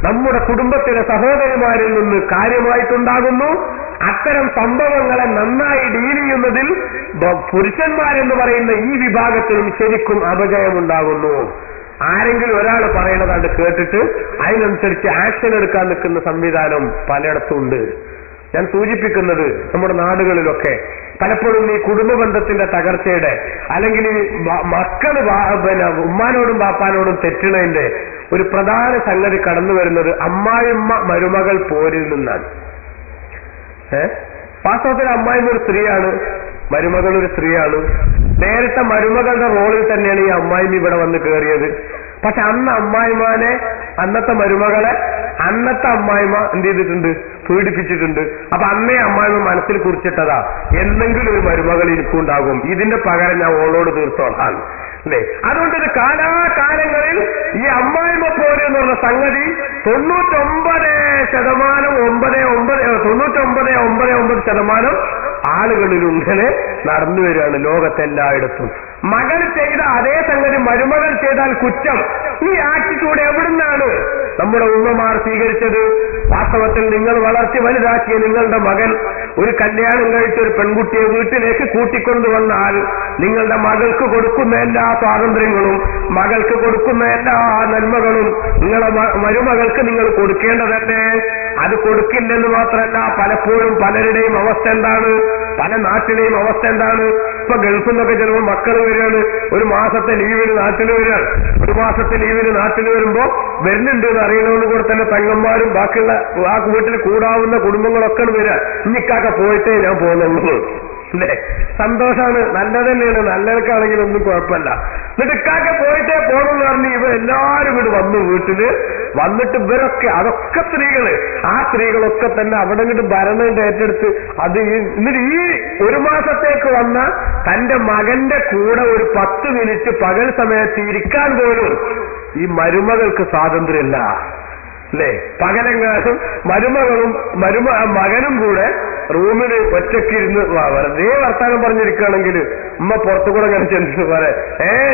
നമ്മുടെ കുടുംബത്തിലെ സഹോദരിമാരിൽ നിന്ന് കാര്യമായിട്ടുണ്ടാകുന്നു. അത്തരം സംഭവങ്ങളെ നന്നായി ഡീൽ ചെയ്യുന്നതിൽ പുരുഷന്മാരെന്ന് പറയുന്ന ഈ വിഭാഗത്തിലും ശരിക്കും അപജയമുണ്ടാകുന്നു. ആരെങ്കിലും ഒരാൾ പറയണതാണ്ട് കേട്ടിട്ട് അതിനനുസരിച്ച് ആക്ഷൻ എടുക്കാൻ നിൽക്കുന്ന സംവിധാനം പലയിടത്തും ഉണ്ട്. ഞാൻ സൂചിപ്പിക്കുന്നത് നമ്മുടെ നാടുകളിലൊക്കെ പലപ്പോഴും ഈ കുടുംബ ബന്ധത്തിന്റെ തകർച്ചയുടെ അല്ലെങ്കിൽ ഈ മക്കള് ഉമ്മാനോടും ബാപ്പാനോടും തെറ്റണതിന്റെ ഒരു പ്രധാന സംഗതി കടന്നു വരുന്നത് അമ്മായിമ്മ മരുമകൾ പോരിൽ നിന്നാണ്. വാസ്തവത്തിൽ അമ്മായിമ്മ ഒരു സ്ത്രീയാണ്, മരുമകൾ ഒരു സ്ത്രീയാണ്. നേരത്തെ മരുമകളുടെ റോളിൽ തന്നെയാണ് ഈ അമ്മായിമ്മ ഇവിടെ വന്ന് കയറിയത്. പക്ഷെ അന്ന് അമ്മായിമാനെ, അന്നത്തെ മരുമകളെ അന്നത്തെ അമ്മായിമ്മ എന്ത് ചെയ്തിട്ടുണ്ട്? പീഡിപ്പിച്ചിട്ടുണ്ട്. അപ്പൊ അന്നേ അമ്മായിമ്മ മനസ്സിൽ കുറിച്ചിട്ടതാ, എന്തെങ്കിലും ഒരു മരുമകൾ എനിക്കുണ്ടാകും, ഇതിന്റെ പകരം ഞാൻ ഓളോട് തീർത്തോളാം അല്ലേ? അതുകൊണ്ട് ഇത് കാലാകാലങ്ങളിൽ ഈ അമ്മായിമ്മ പോര് എന്ന് പറഞ്ഞ സംഗതി 99.99% ആളുകളിലിങ്ങനെ നടന്നു വരികയാണ് ലോകത്തെല്ലായിടത്തും. മകൾ ചെയ്ത അതേ സംഗതി മരുമകൾ ചെയ്താൽ കുറ്റം. ഈ ആറ്റിറ്റ്യൂഡ് എവിടുന്നാണ് നമ്മുടെ ഉമ്മമാർ സ്വീകരിച്ചത്? വാസ്തവത്തിൽ നിങ്ങൾ വളർത്തി വലുതാക്കിയ നിങ്ങളുടെ മകൻ ഒരു കല്യാണം കഴിച്ച ഒരു പെൺകുട്ടിയെ വീട്ടിലേക്ക് കൂട്ടിക്കൊണ്ടുവന്നാൽ നിങ്ങളുടെ മകൾക്ക് കൊടുക്കുന്ന എല്ലാ സ്വാതന്ത്ര്യങ്ങളും, മകൾക്ക് കൊടുക്കുന്ന എല്ലാ നന്മകളും നിങ്ങളെ മരുമകൾക്ക് നിങ്ങൾ കൊടുക്കേണ്ടതല്ലേ? അത് കൊടുക്കില്ലെന്ന് മാത്രമല്ല, പലപ്പോഴും പലരുടെയും അവസ്ഥ എന്താണ്? പല നാട്ടിലെയും അവസ്ഥ എന്താണ്? ഇപ്പൊ ഗൾഫിൽ നിന്നൊക്കെ ചിലപ്പോൾ മക്കൾ വരികയാണ്, ഒരു മാസത്തെ ലീവിന് നാട്ടിൽ വരികയാണ്. ഒരു മാസത്തെ ലീവിന് നാട്ടിൽ വരുമ്പോ വരുന്നുണ്ട് എന്ന് അറിയുന്നതോട് കൂടെ തന്നെ പെങ്ങന്മാരും ബാക്കിയുള്ള ആ വീട്ടിൽ കൂടാവുന്ന കുടുംബങ്ങളൊക്കെ വരിക. ഇന്നിക്കാക്ക പോയിട്ടേ ഞാൻ പോകുന്നുള്ളൂ അല്ലേ? സന്തോഷാണ്, നല്ലത് തന്നെയാണ്, നല്ലവർക്കാണെങ്കിൽ ഒന്നും കുഴപ്പമില്ല. എന്നിട്ട് ഇക്കാക്ക പോയിട്ടേ പോകണമെന്ന് പറഞ്ഞ് ഇവരെല്ലാരും ഇവിടെ വന്നു വീട്ടില് വന്നിട്ട് ഇവരൊക്കെ അതൊക്കെ സ്ത്രീകള്, ആ സ്ത്രീകളൊക്കെ തന്നെ അവിടെ ഇങ്ങോട്ട് ഭരണം ഏറ്റെടുത്ത് അത് എന്നിട്ട് ഈ ഒരു മാസത്തേക്ക് വന്ന തന്റെ മകന്റെ കൂടെ ഒരു 10 മിനിറ്റ് പകൽ സമയത്ത് ഇരിക്കാൻ പോലും ഈ മരുമകൾക്ക് സ്വാതന്ത്ര്യമില്ല അല്ലേ? പകലെങ്ങാനും മരുമകളും മകനും കൂടെ റൂമിൽ ഒറ്റക്കിരുന്ന് വെറുതെ വർത്താനം പറഞ്ഞിരിക്കുകയാണെങ്കിൽ ഉമ്മ പുറത്തു കൂടെ ഇങ്ങനെ ചെന്നിട്ട് പറയാം,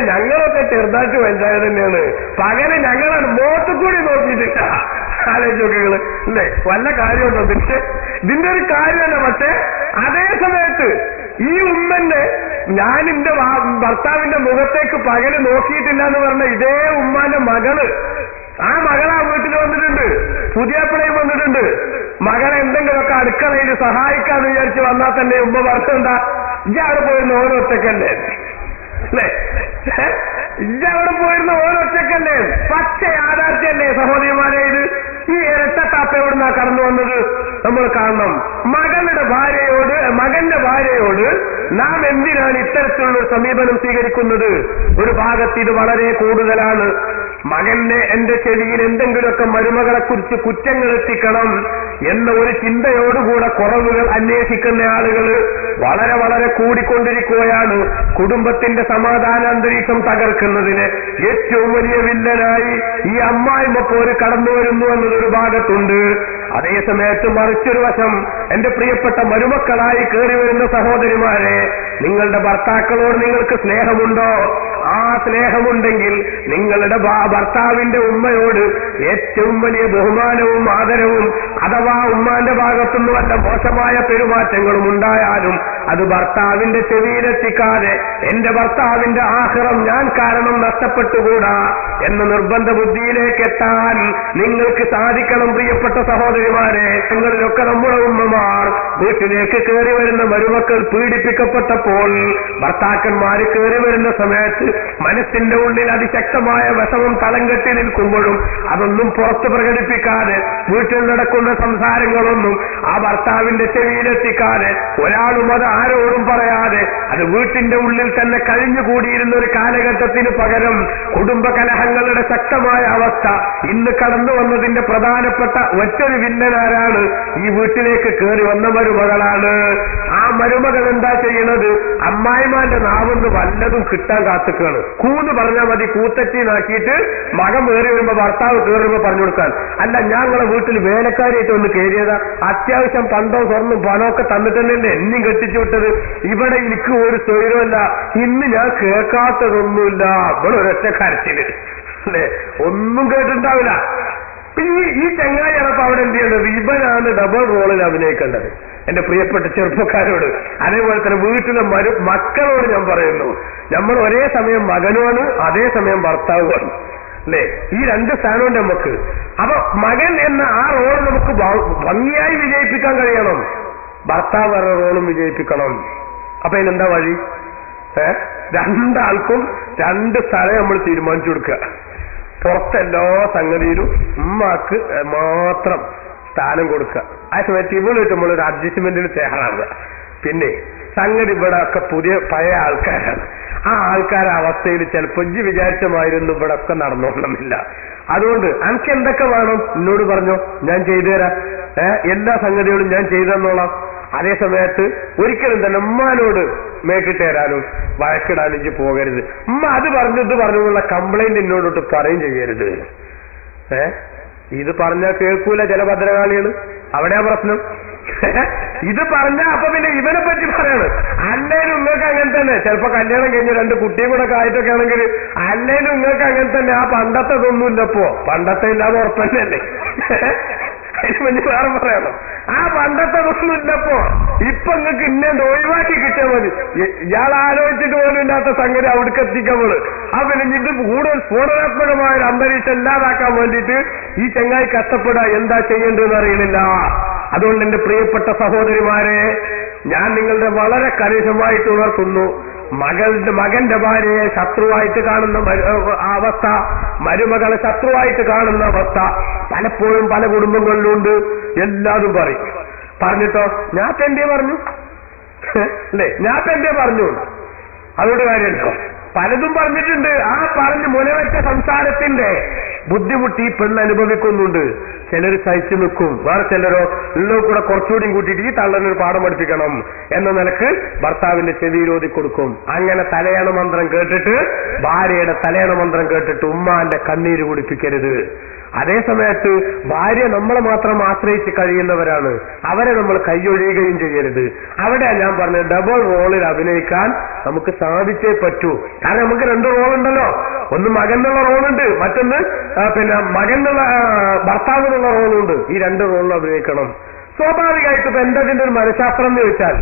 ഞങ്ങളൊക്കെ ചെറുതായിട്ട് വലുതായത് തന്നെയാണ്, പകല് ഞങ്ങളാണ് മുഖത്ത് കൂടി നോക്കിയിട്ടില്ല. ആലോചിച്ചോക്കുകള് അല്ലേ? വല്ല കാര്യമുണ്ടോ? പക്ഷെ ഇതിന്റെ ഒരു കാര്യമല്ല. പക്ഷെ അതേ സമയത്ത് ഈ ഉമ്മന്റെ ഞാൻ എന്റെ ഭർത്താവിന്റെ മുഖത്തേക്ക് പകല് നോക്കിയിട്ടില്ല എന്ന് പറഞ്ഞ ഇതേ ഉമ്മാന്റെ മകള്, ആ മകളാ വീട്ടിൽ വന്നിട്ടുണ്ട്, പുതിയപ്പളയും വന്നിട്ടുണ്ട്. മകളെ എന്തെങ്കിലുമൊക്കെ അടുക്കളയിൽ സഹായിക്കാന്ന് വിചാരിച്ച് വന്നാൽ തന്നെ ഉമ്മ പറഞ്ഞെന്താ, ഇജ്ജവിടെ പോയിരുന്ന ഓരോറ്റക്കല്ലേ അല്ലേ? ഇജ്ജവിടെ പോയിരുന്ന ഓരോറ്റക്കല്ലേ? പച്ച യാഥാർത്ഥ്യല്ലേ സഹോദരിമാരെ? ഇത് ഈ ഇരട്ടത്താപ്പ് എവിടുന്നാ കടന്നു വന്നത് നമ്മൾ കാണണം. മകന്റെ ഭാര്യയോട് നാം എന്തിനാണ് ഇത്തരത്തിലുള്ള സമീപനം സ്വീകരിക്കുന്നത്? ഒരു ഭാഗത്ത് ഇത് വളരെ കൂടുതലാണ്. മകന്റെ എന്റെ ചെവിയിൽ എന്തെങ്കിലുമൊക്കെ മരുമകളെ കുറിച്ച് കുറ്റങ്ങൾ എത്തിക്കണം എന്ന ഒരു ചിന്തയോടുകൂടെ കുറവുകൾ അന്വേഷിക്കുന്ന ആളുകൾ വളരെ വളരെ കൂടിക്കൊണ്ടിരിക്കുകയാണ്. കുടുംബത്തിന്റെ സമാധാന അന്തരീക്ഷം തകർക്കുന്നതിന് ഏറ്റവും വലിയ വില്ലനായി ഈ അമ്മായിമ്മ പോര് കടന്നു വരുന്നു എന്നതൊരു ഭാഗത്തുണ്ട്. അതേസമയത്ത് മറിച്ചൊരു വശം, എന്റെ പ്രിയപ്പെട്ട മരുമക്കളായി കയറി വരുന്ന സഹോദരിമാരെ, നിങ്ങളുടെ ഭർത്താക്കളോട് നിങ്ങൾക്ക് സ്നേഹമുണ്ടോ? ആ സ്നേഹമുണ്ടെങ്കിൽ നിങ്ങളുടെ ഭർത്താവിന്റെ ഉമ്മയോട് ഏറ്റവും വലിയ ബഹുമാനവും ആദരവും, അഥവാ ഉമ്മാന്റെ ഭാഗത്തുനിന്ന് വല്ല മോശമായ പെരുമാറ്റങ്ങളും ഉണ്ടായാലും അത് ഭർത്താവിന്റെ ചെവിയിലെത്തിക്കാതെ എന്റെ ഭർത്താവിന്റെ ആഖിറം ഞാൻ കാരണം നഷ്ടപ്പെട്ടുകൂടാ എന്ന നിർബന്ധ ബുദ്ധിയിലേക്ക് എത്താൻ നിങ്ങൾക്ക് സാധിക്കണം. പ്രിയപ്പെട്ട സഹോദരിമാരെ, നിങ്ങളിലൊക്കെ നമ്മുടെ ഉമ്മമാർ വീട്ടിലേക്ക് കയറി വരുന്ന മരുമക്കൾ പീഡിപ്പിക്കപ്പെട്ടപ്പോൾ ഭർത്താക്കന്മാര് കയറി വരുന്ന സമയത്ത് മനസ്സിന്റെ ഉള്ളിൽ അതിശക്തമായ വിഷമം തളം കെട്ടി നിൽക്കുമ്പോഴും അതൊന്നും പുറത്ത് പ്രകടിപ്പിക്കാതെ, വീട്ടിൽ നടക്കുന്ന സംസാരങ്ങളൊന്നും ആ ഭർത്താവിന്റെ ചെവിയിലെത്തിക്കാതെ, ഒരാളും അത് ആരോടും പറയാതെ അത് വീട്ടിന്റെ ഉള്ളിൽ തന്നെ കഴിഞ്ഞുകൂടിയിരുന്ന ഒരു കാലഘട്ടത്തിന് പകരം കുടുംബ കലഹങ്ങളുടെ ശക്തമായ അവസ്ഥ ഇന്ന് കടന്നു വന്നതിന്റെ പ്രധാനപ്പെട്ട ഒറ്റൊരു വില്ലനാരാണ്? ഈ വീട്ടിലേക്ക് കയറി വന്ന മരുമകളാണ്. ആ മരുമകൾ എന്താ ചെയ്യണത്? അമ്മായിമാന്റെ നാവൊന്ന് വല്ലതും കിട്ടാൻ കാത്തുക്കാണ്. കൂന്ന് പറഞ്ഞാൽ മതി, കൂത്തറ്റിനാക്കിയിട്ട് മകൻ കയറി വരുമ്പോ ഭർത്താവ് കയറുമ്പോ പറഞ്ഞു കൊടുക്കാൻ, അല്ല ഞങ്ങളെ വീട്ടിൽ വേലക്കാരിയായിട്ട് ഒന്ന് കയറിയതാ, അത്യാവശ്യം പണ്ടോ സ്വർണ്ണം പണമൊക്കെ തന്നിട്ടല്ലേ എന്നും കെട്ടിച്ചു വിട്ടത്, ഇവിടെ എനിക്ക് ഒരു സ്വൈരമല്ല, ഇന്ന് ഞാൻ കേൾക്കാത്തതൊന്നുമില്ല. ഇവിടെ ഒരൊറ്റ കരച്ചില് അല്ലെ, ഒന്നും കേട്ടിട്ടുണ്ടാവില്ല. ഈ ചങ്ങായിയാണപ്പോ അവിടെ എന്ത് ചെയ്യേണ്ടത്? ഇവനാണ് ഡബിൾ റോളിൽ അഭിനയിക്കേണ്ടത്. എന്റെ പ്രിയപ്പെട്ട ചെറുപ്പക്കാരോട്, അതേപോലെ തന്നെ വീട്ടിലെ മക്കളോട് ഞാൻ പറയുന്നു, നമ്മൾ ഒരേ സമയം മകനുമാണ്, അതേസമയം ഭർത്താവുമാണ് അല്ലെ. ഈ രണ്ട് സ്ഥാനമുണ്ട് നമുക്ക്. അപ്പൊ മകൻ എന്ന ആ റോൾ നമുക്ക് ഭംഗിയായി വിജയിപ്പിക്കാൻ കഴിയണം, ഭർത്താവ് എന്ന റോളും വിജയിപ്പിക്കണം. അപ്പൊ ഇതിനെന്താ വഴി? രണ്ടാൾക്കും രണ്ട് സ്ഥലം നമ്മൾ തീരുമാനിച്ചു കൊടുക്കുക. പുറത്തെല്ലാ സംഗതിയിലും ഉമ്മാക്ക് മാത്രം സ്ഥാനം കൊടുക്കുക. ആ സമയത്ത് ഇവളിട്ട് നമ്മളൊരു അഡ്ജസ്റ്റ്മെന്റിന് തയ്യാറാവുക. പിന്നെ സംഗതി ഇവിടെ ഒക്കെ പഴയ ആൾക്കാരാണ്. ആ ആൾക്കാരുടെ അവസ്ഥയിൽ ചിലപ്പോൾ ഇജ്ജ് വിചാരിച്ചമായിരുന്നു ഇവിടെ ഒക്കെ നടന്നോളണമെന്നില്ല. അതുകൊണ്ട് അനക്ക് എന്തൊക്കെ വേണം എന്നോട് പറഞ്ഞോ, ഞാൻ ചെയ്തുതരാം. എല്ലാ സംഗതികളും ഞാൻ ചെയ്തെന്നോളാം. അതേ സമയത്ത് ഒരിക്കലും തന്നെ ഉമ്മാനോട് മേക്കിട്ട് തരാനും വഴക്കിടാനും ഇജ്ജ് പോകരുത്. ഉമ്മ അത് പറഞ്ഞു ഇത് പറഞ്ഞു എന്നുള്ള കംപ്ലൈന്റ് എന്നോടൊട്ട് പറയും ചെയ്യരുത്. ഇത് പറഞ്ഞാൽ കേൾക്കൂല ചില ഭദ്രകാളികൾ, അവിടെയാ പ്രശ്നം. ഇത് പറഞ്ഞാൽ അപ്പൊ പിന്നെ ഇവനെ പറ്റി പറയാണ്. അല്ലേലും നിങ്ങൾക്ക് അങ്ങനെ തന്നെ, ചിലപ്പോ കല്യാണം കഴിഞ്ഞ് രണ്ട് കുട്ടിയും കൂടെ ഒക്കെ ആയിട്ടൊക്കെ ആണെങ്കിൽ അല്ലേലും നിങ്ങൾക്ക് അങ്ങനെ തന്നെ. ആ പണ്ടത്തെ ഇതൊന്നുമില്ലപ്പോ, പണ്ടത്തെ ഇല്ലാതെ ഉറപ്പല്ലേ. അതിന് വേണ്ടി വേറെ പറയണം, ആ പണ്ടത്തെ ഇല്ലപ്പോ ഇപ്പൊ നിങ്ങൾക്ക് ഇന്നേണ്ട ഒഴിവാക്കി കിട്ടിയാൽ മതി. ഇയാൾ ആലോചിച്ചിട്ട് പോലും ഇല്ലാത്ത സംഗതി അവിടേക്ക് എത്തിക്കുമ്പോൾ ആ പിന്നെ ഇത് കൂടുതൽ സ്ഫോടനാത്മകമായ ഒരു അന്തരീക്ഷം ഇല്ലാതാക്കാൻ വേണ്ടിയിട്ട് ഈ ചെങ്ങായി കഷ്ടപ്പെടാ, എന്താ ചെയ്യേണ്ടതെന്ന് അറിയണില്ല. അതുകൊണ്ട് എന്റെ പ്രിയപ്പെട്ട സഹോദരിമാരെ, ഞാൻ നിങ്ങളുടെ വളരെ കണിശമായിട്ട് ഉണർത്തുന്നു, മകന്റെ ഭാര്യയെ ശത്രുവായിട്ട് കാണുന്ന അവസ്ഥ, മരുമകളെ ശത്രുവായിട്ട് കാണുന്ന അവസ്ഥ പലപ്പോഴും പല കുടുംബങ്ങളിലുണ്ട്. എല്ലാതും പറഞ്ഞിട്ടോ ഞാൻ എന്തേ പറഞ്ഞു അല്ലേ, ഞാൻ എന്തേ പറഞ്ഞു, അതുകൊണ്ട് കാര്യമുണ്ടോ? പലതും പറഞ്ഞിട്ടുണ്ട്. ആ പറഞ്ഞ് മുനവെച്ച സംസാരത്തിന്റെ ബുദ്ധിമുട്ടി പെണ്ണ് അനുഭവിക്കുന്നുണ്ട്. ചിലർ സഹിച്ചു നിൽക്കും, വേറെ ചിലരോ ഉള്ള കൂടെ കുറച്ചുകൂടി കൂട്ടിയിട്ട് ഈ തള്ളനൊരു പാഠം പഠിപ്പിക്കണം എന്ന നിലക്ക് ഭർത്താവിന്റെ ചെവിയിലോതി കൊടുക്കും. അങ്ങനെ തലയണ മന്ത്രം കേട്ടിട്ട്, ഭാര്യയുടെ തലയണ മന്ത്രം കേട്ടിട്ട് ഉമ്മാന്റെ കണ്ണീര് കുടിപ്പിക്കരുത്. അതേ സമയത്ത് ഭാര്യ നമ്മളെ മാത്രം ആശ്രയിച്ച് കഴിയുന്നവരാണ്, അവരെ നമ്മൾ കൈയൊഴിയുകയും ചെയ്യരുത്. അവിടെ ഞാൻ പറഞ്ഞത് ഡബിൾ റോളിൽ അഭിനയിക്കാൻ നമുക്ക് സാധിച്ചേ പറ്റൂ. കാരണം നമുക്ക് രണ്ട് റോളുണ്ടല്ലോ, ഒന്ന് മകൻ എന്നുള്ള റോളുണ്ട്, മറ്റൊന്ന് പിന്നെ മകൻ എന്നുള്ള ഭർത്താവ് എന്നുള്ള റോളുണ്ട്. ഈ രണ്ട് റോളിലും അഭിനയിക്കണം. സ്വാഭാവികമായിട്ട് ഇപ്പൊ എന്തതിന്റെ ഒരു മനഃശാസ്ത്രം എന്ന് ചോദിച്ചാൽ,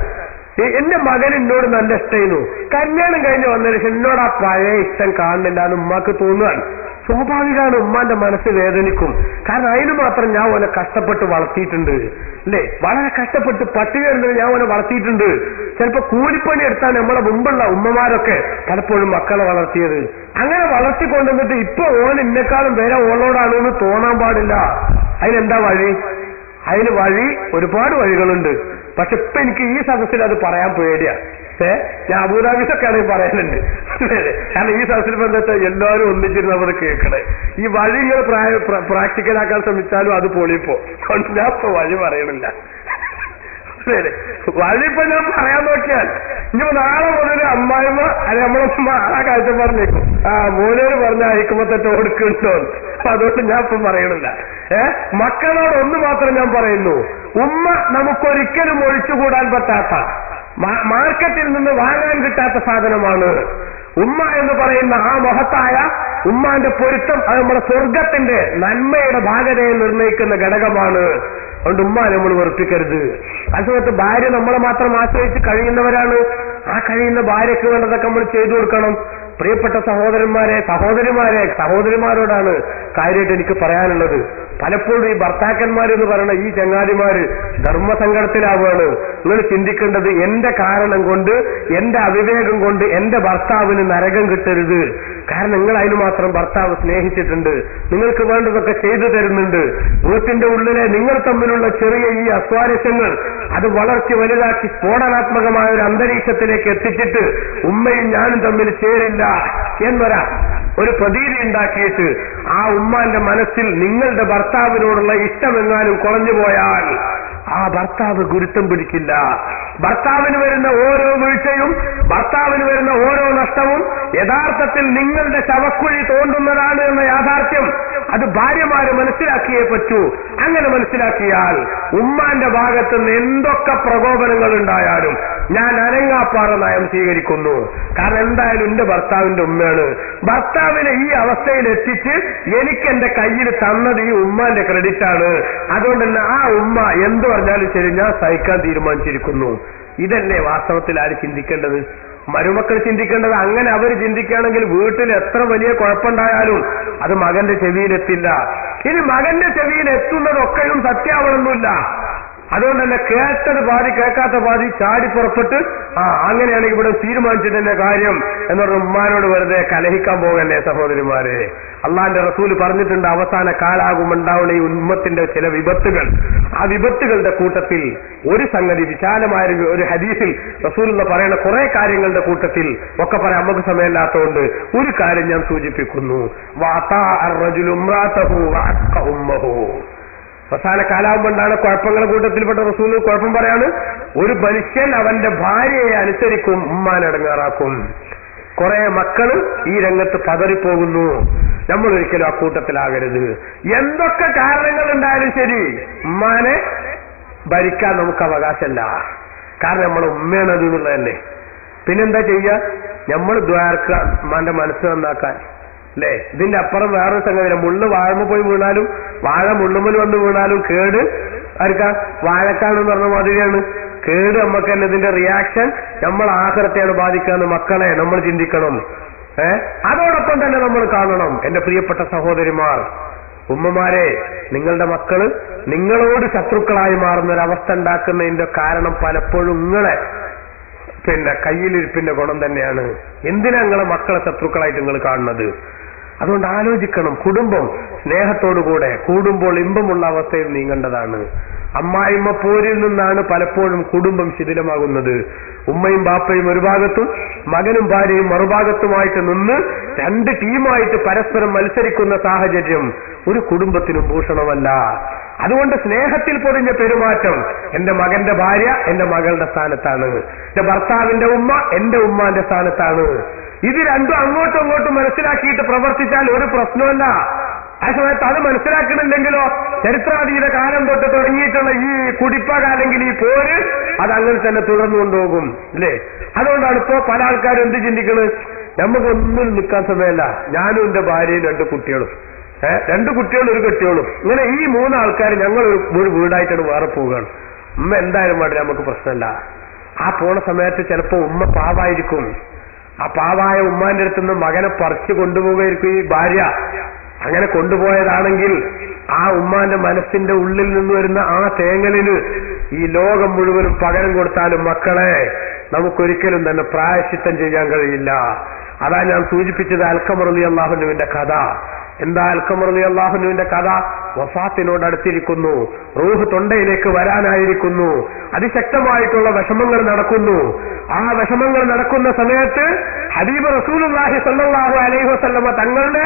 എന്റെ മകൻ എന്നോട് നല്ല ഇഷ്ടമായിരുന്നു, കല്യാണം കഴിഞ്ഞ് വന്നതിന് ശേഷം എന്നോട് ആ പഴയ ഇഷ്ടം കാണുന്നില്ല എന്ന് ഉമ്മാക്ക് തോന്നുകയാണ്. സ്വാഭാവികമാണ്, ഉമ്മാന്റെ മനസ്സ് വേദനിക്കും. കാരണം അതിന് മാത്രം ഞാൻ ഓനെ കഷ്ടപ്പെട്ട് വളർത്തിയിട്ടുണ്ട് അല്ലേ, വളരെ കഷ്ടപ്പെട്ട് പട്ടിക ഇരുന്നത് ഞാൻ ഓനെ വളർത്തിയിട്ടുണ്ട്. ചിലപ്പോ കൂലിപ്പണി എടുത്താണ് നമ്മളെ മുമ്പുള്ള ഉമ്മമാരൊക്കെ പലപ്പോഴും മക്കളെ വളർത്തിയത്. അങ്ങനെ വളർത്തിക്കൊണ്ടുവന്നിട്ട് ഇപ്പൊ ഓൻ എന്നെക്കാളും വേറെ ഓളോടാണ് എന്ന് തോന്നാൻ പാടില്ല. അതിനെന്താ വഴി? അതിന് വഴി ഒരുപാട് വഴികളുണ്ട്. പക്ഷെ ഇപ്പൊ എനിക്ക് ഈ സദസ്സിൽ അത് പറയാൻ പേടിയാ. ഞാൻ അബുദാബിസൊക്കെ ആണെങ്കിൽ പറയാനുണ്ട്. കാരണം ഈ സദസ്സിൽ ബന്ധത്തെ എല്ലാവരും ഒന്നിച്ചിരുന്ന് അവർ കേൾക്കണേ. ഈ വഴികൾ പ്രാക്ടിക്കലാക്കാൻ ശ്രമിച്ചാലും അത് പൊളിപ്പോ. ഞാൻ ഇപ്പൊ വഴി പറയണില്ല. വഴിയിപ്പോ ഞാൻ പറയാൻ നോക്കിയാൽ ഇനിയിപ്പോ നാളെ മുതൽ അമ്മായിമ്മ അല്ലെ നമ്മളൊമ്മ ആ കാഴ്ച പറഞ്ഞേക്കും, മോനോര് പറഞ്ഞ അയക്കുമ്പോ തെറ്റ് കൊടുക്കുന്നുണ്ടോ. അപ്പൊ അതുകൊണ്ട് ഞാൻ ഇപ്പം പറയണില്ല. മക്കളോട് ഒന്ന് മാത്രം ഞാൻ പറയുന്നു, ഉമ്മ നമുക്കൊരിക്കലും ഒഴിച്ചുകൂടാൻ പറ്റാത്ത, മാർക്കറ്റിൽ നിന്ന് വാങ്ങാൻ കിട്ടാത്ത സാധനമാണ്. ഉമ്മ എന്ന് പറയുന്ന ആ മഹത്തായ ഉമ്മാന്റെ പൊരുത്തം അത് നമ്മുടെ സ്വർഗത്തിന്റെ നന്മയുടെ ഭാഗതയെ നിർണ്ണയിക്കുന്ന ഘടകമാണ്. അതുകൊണ്ട് ഉമ്മ നമ്മൾ വെറുപ്പിക്കരുത്. അതുകൊണ്ട് ഭാര്യ നമ്മളെ മാത്രം ആശ്രയിച്ച് കഴിയുന്നവരാണ്. ആ കഴിയുന്ന ഭാര്യയ്ക്ക് വേണ്ടതൊക്കെ നമ്മൾ ചെയ്തു കൊടുക്കണം. പ്രിയപ്പെട്ട സഹോദരിമാരോടാണ് കാര്യമായിട്ട് എനിക്ക് പറയാനുള്ളത്. പലപ്പോഴും ഈ ഭർത്താക്കന്മാരെന്ന് പറയുന്ന ഈ ചങ്ങാതിമാര് ധർമ്മസങ്കടത്തിലാവുകയാണ്. നിങ്ങൾ ചിന്തിക്കേണ്ടത്, എന്റെ കാരണം കൊണ്ട്, എന്റെ അവിവേകം കൊണ്ട് എന്റെ ഭർത്താവിന് നരകം കിട്ടരുത്. കാരണം നിങ്ങൾ അതിന് മാത്രം ഭർത്താവ് സ്നേഹിച്ചിട്ടുണ്ട്, നിങ്ങൾക്ക് വേണ്ടതൊക്കെ ചെയ്തു തരുന്നുണ്ട്. വീട്ടിന്റെ ഉള്ളിലെ നിങ്ങൾ തമ്മിലുള്ള ചെറിയ ഈ അസ്വാരസ്യങ്ങൾ അത് വളർത്തി വലുതാക്കി സ്ഫോടനാത്മകമായ ഒരു അന്തരീക്ഷത്തിലേക്ക് എത്തിച്ചിട്ട് ഉമ്മയും ഞാനും തമ്മിൽ ചേരില്ല ഒരു പ്രതീതി ഉണ്ടാക്കിയിട്ട് ആ ഉമ്മാന്റെ മനസ്സിൽ നിങ്ങളുടെ ഭർത്താവിനോടുള്ള ഇഷ്ടമെങ്ങാനും കുറഞ്ഞു പോയാൽ ആ ഭർത്താവ് ഗുരുത്വം പിടിക്കില്ല. ഭർത്താവിന് വരുന്ന ഓരോ വീഴ്ചയും, ഭർത്താവിന് വരുന്ന ഓരോ നഷ്ടവും യഥാർത്ഥത്തിൽ നിങ്ങളുടെ ശവക്കുഴി തോണ്ടുന്നതാണ് എന്ന യാഥാർത്ഥ്യം അത് ഭാര്യമാര് മനസ്സിലാക്കിയേ പറ്റൂ. അങ്ങനെ മനസ്സിലാക്കിയാൽ ഉമ്മാന്റെ ഭാഗത്ത് നിന്ന് എന്തൊക്കെ പ്രകോപനങ്ങൾ ഉണ്ടായാലും ഞാൻ അനങ്ങാപ്പാറ നയം സ്വീകരിക്കുന്നു. കാരണം എന്തായാലും എന്റെ ഭർത്താവിന്റെ ഉമ്മയാണ്. ഭർത്താവിനെ ഈ അവസ്ഥയിൽ എത്തിച്ച് എനിക്ക് എന്റെ കയ്യിൽ തന്നത് ഈ ഉമ്മാന്റെ ക്രെഡിറ്റ് ആണ്. അതുകൊണ്ട് തന്നെ ആ ഉമ്മ എന്ത് പറഞ്ഞാലും ശരി ഞാൻ സഹിക്കാൻ തീരുമാനിച്ചിരിക്കുന്നു. ഇതല്ലേ വാസ്തവത്തിൽ ആര് ചിന്തിക്കേണ്ടത്? മരുമക്കൾ ചിന്തിക്കേണ്ടത്. അങ്ങനെ അവർ ചിന്തിക്കുകയാണെങ്കിൽ വീട്ടിൽ എത്ര വലിയ കുഴപ്പമുണ്ടായാലും അത് മകന്റെ ചെവിയിലെത്തില്ല. ഇനി മകന്റെ ചെവിയിൽ എത്തുന്നതൊക്കെയും സത്യാവണമെന്നില്ല. അതുകൊണ്ട് തന്നെ കേട്ടത് പാതി കേൾക്കാത്ത പാതി ചാടി പുറപ്പെട്ട് അങ്ങനെയാണെങ്കിൽ ഇവിടെ തീരുമാനിച്ചിട്ട് തന്നെ കാര്യം എന്ന് പറഞ്ഞ ഉമ്മാനോട് വെറുതെ കലഹിക്കാൻ പോകല്ലേ സഹോദരിമാരെ. അള്ളാന്റെ റസൂല് പറഞ്ഞിട്ടുണ്ട്, അവസാന കാലാകുമുണ്ടാവുന്ന ഈ ഉമ്മത്തിന്റെ ചില വിപത്തുകൾ. ആ വിപത്തുകളുടെ കൂട്ടത്തിൽ ഒരു സംഗതി, വിശാലമായ ഒരു ഹദീസിൽ റസൂലുള്ള പറയുന്ന കുറെ കാര്യങ്ങളുടെ കൂട്ടത്തിൽ ഒക്കെ പറയാൻ നമുക്ക് സമയമില്ലാത്തതുകൊണ്ട് ഒരു കാര്യം ഞാൻ സൂചിപ്പിക്കുന്നു. അവസാന കാലാവുമ്പോണ്ടാണ് കുഴപ്പങ്ങളുടെ കൂട്ടത്തിൽപ്പെട്ട റസൂൽ കുഴപ്പം പറയാണ്, ഒരു മനുഷ്യൻ അവന്റെ ഭാര്യയെ അനുസരിക്കും, ഉമ്മാനടങ്ങാറാക്കും. കുറെ മക്കള് ഈ രംഗത്ത് പതറിപ്പോകുന്നു. നമ്മൾ ഒരിക്കലും ആ കൂട്ടത്തിലാകരുത്. എന്തൊക്കെ കാരണങ്ങൾ ഉണ്ടായാലും ശരി ഉമ്മാനെ ഭരിക്കാൻ നമുക്ക് അവകാശമല്ല. കാരണം നമ്മളെ ഉമ്മയാണത് എന്നുള്ളത് തന്നെ. പിന്നെന്താ ചെയ്യുക? നമ്മൾ ദ്വാരക്കുക ഉമ്മാന്റെ മനസ്സ് നന്നാക്കാൻ, അല്ലേ? ഇതിന്റെ അപ്പുറം വേറൊരു സംഗതി, മുള്ളു വാഴമ്മ പോയി വീണാലും വാഴ മുള്ളുമ്മൽ വന്ന് വീണാലും കേട് ആർക്കാ? വാഴക്കാണെന്ന് പറഞ്ഞ മാതിരിയാണ്. കേട് നമുക്ക് തന്നെ. ഇതിന്റെ റിയാക്ഷൻ നമ്മൾ ആഖിറത്തെയാണ് ബാധിക്കാന്ന് മക്കളെ നമ്മൾ ചിന്തിക്കണം. അതോടൊപ്പം തന്നെ നമ്മൾ കാണണം, എന്റെ പ്രിയപ്പെട്ട സഹോദരിമാർ, ഉമ്മമാരെ, നിങ്ങളുടെ മക്കള് നിങ്ങളോട് ശത്രുക്കളായി മാറുന്ന ഒരവസ്ഥ ഉണ്ടാക്കുന്നതിന്റെ കാരണം പലപ്പോഴും നിങ്ങളെ കയ്യിലിരിപ്പിന്റെ ഗുണം തന്നെയാണ്. എന്തിനാ നിങ്ങളെ മക്കളെ ശത്രുക്കളായിട്ട് നിങ്ങൾ കാണുന്നത്? അതുകൊണ്ട് ആലോചിക്കണം. കുടുംബം സ്നേഹത്തോടുകൂടെ കൂടുമ്പോൾ ഇമ്പമുള്ള അവസ്ഥയിൽ നീങ്ങേണ്ടതാണ്. അമ്മായിമ്മ പോരിൽ നിന്നാണ് പലപ്പോഴും കുടുംബം ശിഥിലമാകുന്നത്. ഉമ്മയും ബാപ്പയും ഒരു ഭാഗത്തും മകനും ഭാര്യയും മറുഭാഗത്തുമായിട്ട് നിന്ന് രണ്ട് ടീമായിട്ട് പരസ്പരം മത്സരിക്കുന്ന സാഹചര്യം ഒരു കുടുംബത്തിനും ഭൂഷണമല്ല. അതുകൊണ്ട് സ്നേഹത്തിൽ പൊതിഞ്ഞ പെരുമാറ്റം, എന്റെ മകന്റെ ഭാര്യ എന്റെ മകളുടെ സ്ഥാനത്താണ്, എന്റെ ഭർത്താവിന്റെ ഉമ്മ എന്റെ ഉമ്മാന്റെ സ്ഥാനത്താണ്. ഇത് രണ്ടും അങ്ങോട്ടും അങ്ങോട്ടും മനസ്സിലാക്കിയിട്ട് പ്രവർത്തിച്ചാൽ ഒരു പ്രശ്നമല്ല. ആ സമയത്ത് അത് മനസ്സിലാക്കണില്ലെങ്കിലോ ചരിത്രാതീത കാലം തൊട്ട് തുടങ്ങിയിട്ടുള്ള ഈ കുടിപ്പക അല്ലെങ്കിൽ ഈ പോര് അത് അങ്ങനെ തന്നെ തുടർന്നു കൊണ്ടുപോകും, അല്ലേ? അതുകൊണ്ടാണ് ഇപ്പോ പല ആൾക്കാരും എന്ത് ചിന്തിക്കുന്നത്, നമുക്കൊന്നും നിൽക്കാൻ സമയമല്ല, ഞാനും എന്റെ ഭാര്യയും രണ്ട് കുട്ടികളും, രണ്ട് കുട്ടികളും ഒരു കെട്ടിയോളും, ഇങ്ങനെ ഈ മൂന്നാൾക്കാർ ഞങ്ങൾ ഒരു വീടായിട്ടാണ് വേറെ പോവുകയാണ്. ഉമ്മ എന്തായാലും പാടില്ല, നമുക്ക് പ്രശ്നമല്ല. ആ പോണ സമയത്ത് ചിലപ്പോ ഉമ്മ പാവായിരിക്കും. ആ പാവായ ഉമ്മാന്റെ അടുത്തുനിന്ന് മകനെ പറിച്ചു കൊണ്ടുപോവുകയായിരിക്കും ഈ ഭാര്യ. അങ്ങനെ കൊണ്ടുപോയതാണെങ്കിൽ ആ ഉമ്മാന്റെ മനസ്സിന്റെ ഉള്ളിൽ നിന്ന് വരുന്ന ആ തേങ്ങലിന് ഈ ലോകം മുഴുവനും പകരം കൊടുത്താലും മക്കളെ നമുക്കൊരിക്കലും തന്നെ പ്രായശ്ചിത്തം ചെയ്യാൻ കഴിയില്ല. അതാ ഞാൻ സൂചിപ്പിച്ചത് അൽഖമർ റളിയല്ലാഹു അൻഹുവിന്റെ കഥ. എന്താ അൽഖമർ റളിയല്ലാഹു അൻഹുവിന്റെ കഥ? വഫാത്തിനോട് അടുത്തിരിക്കുന്നു, റൂഹ് തൊണ്ടയിലേക്ക് വരാനായിരിക്കുന്നു, അതിശക്തമായിട്ടുള്ള വിഷമങ്ങൾ നടക്കുന്നു. ആ വിഷമങ്ങൾ നടക്കുന്ന സമയത്ത് ഹബീബ് റസൂലുള്ളാഹി സ്വല്ലല്ലാഹു അലൈഹി വസല്ലമ തങ്ങളുടെ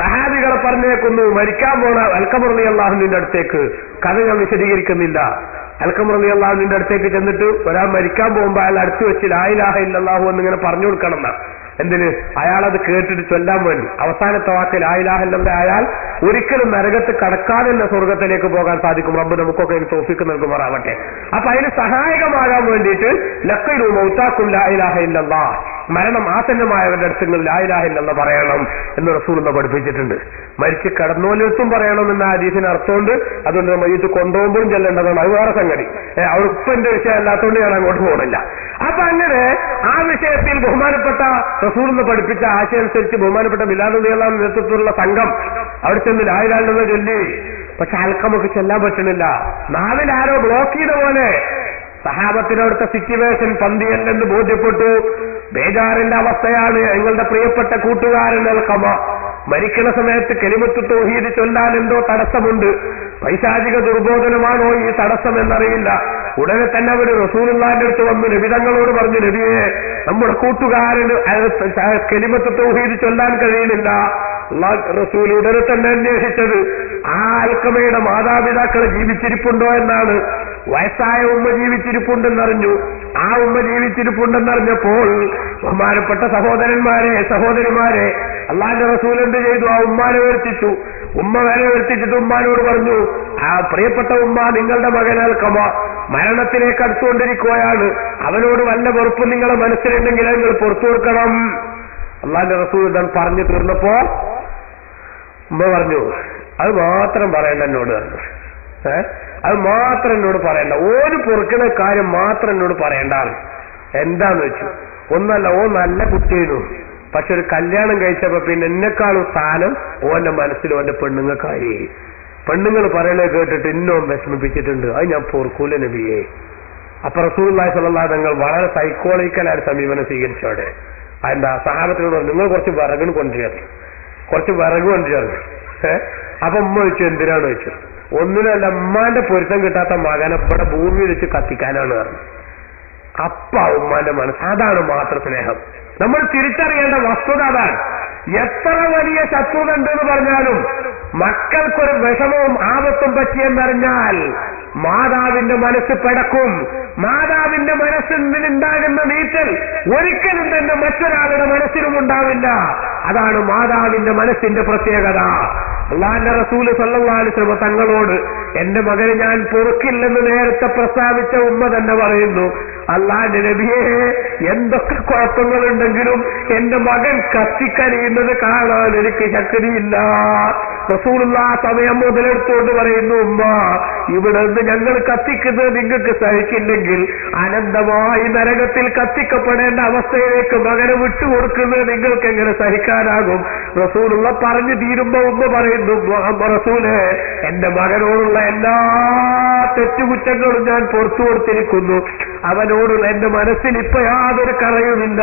സഹാബികളെ പറഞ്ഞേക്കുന്നു മരിക്കാൻ പോണ അൽഖമർ റളിയല്ലാഹു അൻഹുവിന്റെ അടുത്തേക്ക്. കഥ ഞാൻ വിശദീകരിക്കുന്നില്ല. അൽഖമർ റളിയല്ലാഹു അൻഹുവിന്റെ അടുത്തേക്ക് ചെന്നിട്ട് ഒരാൾ മരിക്കാൻ പോകുമ്പോൾ അയാൾ അടുത്ത് വെച്ച് ലാ ഇലാഹ ഇല്ലല്ലാഹു എന്നിങ്ങനെ പറഞ്ഞു കൊടുക്കണം എന്നാ. എന്തിന്? അയാളത് കേട്ടിട്ട് ചൊല്ലാൻ വേണ്ടി. അവസാനത്തെ വാക്ക് ലാ ഇലാഹ ഇല്ലല്ലാഹ് ആയാൽ ഒരിക്കലും നരകത്ത് കടക്കാതെ തന്നെ സ്വർഗത്തിലേക്ക് പോകാൻ സാധിക്കും. റബ്ബ് നമുക്കൊക്കെ തൗഫീഖ് നൽകുമാറാവട്ടെ. അപ്പൊ അതിന് സഹായകമാകാൻ വേണ്ടിയിട്ട് ലഖീറു മൗതാക്കും ലാ ഇലാഹ ഇല്ലല്ലാഹ്, മരണം ആസന്നമായവരുടെ അടുത്ത് ലാ ഇലാഹ ഇല്ലല്ലാഹ് പറയണം എന്ന് റസൂലുള്ളാഹി പഠിപ്പിച്ചിട്ടുണ്ട്. മരിച്ച് കടന്നോലെടുത്തും പറയണം എന്ന ഹദീസിന് അർത്ഥമുണ്ട്. അതുകൊണ്ട് മയ്യിത്ത് കൊണ്ടുപോകുമ്പോഴും ചെല്ലേണ്ടതാണ്, അത് വേറെ സംഗതി. അവിടെ ഉപ്പന്റെ വിഷയം അല്ലാത്തതുകൊണ്ട് ഞാൻ അങ്ങോട്ട് പോകണില്ല. അപ്പൊ അങ്ങനെ ആ വിഷയം സമയത്തിൽ ബഹുമാനപ്പെട്ട റസൂലിന് പഠിപ്പിച്ച ആശയം അനുസരിച്ച് ബഹുമാനപ്പെട്ട ബിലാൽ റളിയല്ലാഹു അൻഹു നേതൃത്വത്തിലുള്ള സംഘം അവിടെ ചെന്ന് ലാ ഇലാഹ ഇല്ലല്ലാഹ് ചൊല്ലി. പക്ഷെ അൽക്കമക്ക് ചെല്ലാൻ പറ്റണില്ല. നാവിൽ ആരോ ബ്ലോക്ക് ചെയ്ത പോലെ. സഹാബത്തിന് അവിടുത്തെ സിറ്റുവേഷൻ പന്തിയല്ലെന്ന് ബോധ്യപ്പെട്ടു. ബേജാറിന്റെ അവസ്ഥയാണ്. ഞങ്ങളുടെ പ്രിയപ്പെട്ട കൂട്ടുകാരൻ അൽക്കമ മരിക്കുന്ന സമയത്ത് കലിമത്ത് തൗഹീദ് ചൊല്ലാൻ എന്തോ തടസ്സമുണ്ട്. പൈശാചിക ദുർബോധനമാണോ ഈ തടസ്സം എന്നറിയില്ല. ഉടനെ തന്നെ അവർ റസൂലുള്ളാഹിന്റെ അടുത്ത് വന്ന് നബി തങ്ങളോട് പറഞ്ഞു, നബിയെ, നമ്മുടെ കൂട്ടുകാരന് കലിമത്ത് തൗഹീദ് ചൊല്ലാൻ കഴിയുന്നില്ല. റസൂൽ ഉടനെ തന്നെ അന്വേഷിച്ചത് ആ അൽക്കമയുടെ മാതാപിതാക്കളെ ജീവിച്ചിരിപ്പുണ്ടോ എന്നാണ്. വയസ്സായ ഉമ്മ ജീവിച്ചിരിപ്പുണ്ടെന്നറിഞ്ഞു. ആ ഉമ്മ ജീവിച്ചിരിപ്പുണ്ടെന്നറിഞ്ഞപ്പോൾ ബഹുമാനപ്പെട്ട സഹോദരന്മാരെ, സഹോദരിമാരെ, അള്ളാന്റെ റസൂൽ എന്ത് ചെയ്തു? ആ ഉമ്മാനെ വരുത്തിച്ചു. ഉമ്മ വരെ വരുത്തിച്ചിട്ട് ഉമ്മാനോട് പറഞ്ഞു, ആ പ്രിയപ്പെട്ട ഉമ്മ, നിങ്ങളുടെ മകൻ അൽക്കമ മരണത്തിലേക്ക് അടുത്തുകൊണ്ടിരിക്കുകയാണ്. അവനോട് വല്ല വെറുപ്പും നിങ്ങളുടെ മനസ്സിലുണ്ടെങ്കിൽ നിങ്ങൾ പുറത്തു കൊടുക്കണം. അള്ളാന്റെ റസൂൽ ഇതാണ് പറഞ്ഞു തീർന്നപ്പോ ഉമ്മ പറഞ്ഞു, അത് മാത്രം പറയണ്ട എന്നോട് പറഞ്ഞു. അത് മാത്രം എന്നോട് പറയണ്ട, ഒരു പൊറുക്കണ കാര്യം മാത്രം എന്നോട് പറയണ്ടാണ്. എന്താന്ന് വെച്ചു, ഒന്നല്ല, ഓ നല്ല കുട്ടിയായിരുന്നു. പക്ഷെ ഒരു കല്യാണം കഴിച്ചപ്പോ പിന്നെ എന്നെക്കാളും സ്ഥാനം ഓന്റെ മനസ്സിൽ ഓന്റെ പെണ്ണുങ്ങൾക്കായി. പെണ്ണുങ്ങൾ പറയണേ കേട്ടിട്ട് ഇന്നോം വിഷമിപ്പിച്ചിട്ടുണ്ട്. അത് ഞാൻ പൊറുക്കൂല നബിയെ. അപ്പൊ റസൂലുള്ളാഹി സ്വല്ലല്ലാഹു അലൈഹി വസല്ലം വളരെ സൈക്കോളജിക്കലായ സമീപനം സ്വീകരിച്ചോടെ. എന്താ സഹാബത്തിനോട് നിങ്ങൾ കുറച്ച് വിറകിന് കൊണ്ടുചേർന്നു, കുറച്ച് വിറക് കൊണ്ടുചേർന്നു. അപ്പൊ ഉമ്മ വെച്ചു, എന്തിനാണ് വെച്ചു? ഒന്നിനല്ല, ഉമ്മാന്റെ പൊരുത്തം കിട്ടാത്ത മകനെ ഇവിടെ ഭൂമിയിൽ വെച്ച് കത്തിക്കാനാണ് പറഞ്ഞു. അപ്പ ഉമ്മാന്റെ മനസ്സ് അതാണ് മാത്ര സ്നേഹം. നമ്മൾ തിരിച്ചറിയേണ്ട വസ്തുത അതാണ്. എത്ര വലിയ ശത്രുത ഉണ്ടെന്ന് പറഞ്ഞാലും മക്കൾക്കൊരു വിഷമവും ആപത്തും പറ്റിയെന്നറിഞ്ഞാൽ മാതാവിന്റെ മനസ്സ് പിടക്കും. മാതാവിന്റെ മനസ്സിൽ നിന്നുണ്ടാകുന്ന നീറ്റൽ ഒരിക്കലും തന്നെ മറ്റൊരാളുടെ മനസ്സിലും ഉണ്ടാവില്ല. അതാണ് മാതാവിന്റെ മനസ്സിന്റെ പ്രത്യേകത. അല്ലാഹുവിന്റെ റസൂൽ സല്ലല്ലാഹു അലൈഹി വസല്ലം തങ്ങളോട് എന്റെ മകനെ ഞാൻ പൊറുക്കില്ലെന്ന് നേരത്തെ പ്രസ്താവിച്ച ഉമ്മ തന്നെ പറയുന്നു, അല്ലാഹുവിന്റെ നബിയെ, എന്തൊക്കെ കുഴപ്പങ്ങളുണ്ടെങ്കിലും എന്റെ മകൻ കത്തിക്കരിയുന്നത് കാണാൻ എനിക്ക് ശക്തിയില്ല. റസൂലുള്ള ആ സമയം മുതലെടുത്തുകൊണ്ട് പറയുന്നു, ഉമ്മ, ഇവിടെ നിന്ന് ഞങ്ങൾ കത്തിക്കുന്നത് നിങ്ങൾക്ക് സഹിക്കില്ലെങ്കിൽ അനന്തമായി നരകത്തിൽ കത്തിക്കപ്പെടേണ്ട അവസ്ഥയിലേക്ക് മകനെ വിട്ടുകൊടുക്കുന്നത് നിങ്ങൾക്ക് എങ്ങനെ സഹിക്കാനാകും? റസൂലുള്ള പറഞ്ഞു തീരുമ്പോ ഉമ്മ പറയുന്നു, റസൂലെ, എന്റെ മകനോടുള്ള എല്ലാ തെറ്റുകുറ്റങ്ങളും ഞാൻ പുറത്തു കൊടുത്തിരിക്കുന്നു. അവനോടുള്ള എന്റെ മനസ്സിൽ ഇപ്പൊ യാതൊരു കറയുമില്ല.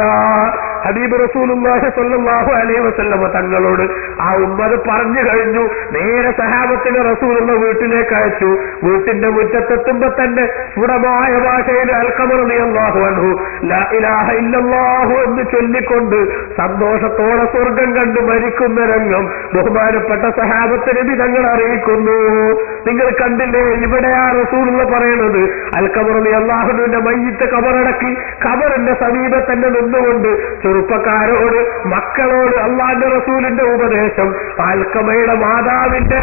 ഹബീബ് റസൂലുള്ളാഹി സ്വല്ലല്ലാഹു അലൈഹി വസല്ലം തങ്ങളോട് ആ ഉമ്മത് പറഞ്ഞു കഴിഞ്ഞു. നേരെ സഹാബത്തിനെ റസൂലുള്ള വീട്ടിലേക്ക് അയച്ചു. വീട്ടിന്റെ മുറ്റത്തെത്തുമ്പോ തന്നെ സ്ഫുടമായ ഭാഷയിൽ അൽഖമ റളിയല്ലാഹു അൻഹു ലാ ഇലാഹ ഇല്ലല്ലാഹു എന്ന് ചൊല്ലിക്കൊണ്ട് സന്തോഷത്തോടെ സ്വർഗം കണ്ട് മരിക്കുന്ന രംഗം ബഹുമാനപ്പെട്ട സഹാബത്ത് നബി തങ്ങൾ അറിയിക്കുന്നു. നിങ്ങൾ കണ്ടില്ലേ, ഇവിടെയാ റസൂലുള്ള പറയണത്. അൽഖമ റളിയല്ലാഹുവിന്റെ മയ്യിത്ത് കബറടക്കി കബറിന്റെ സമീപം തന്നെ നിന്നുകൊണ്ട് ചെറുപ്പക്കാരോട്, മക്കളോട് അല്ലാഹുവിന്റെ റസൂലിന്റെ ഉപദേശം, അൽഖമയുടെ മാതാവിന്റെ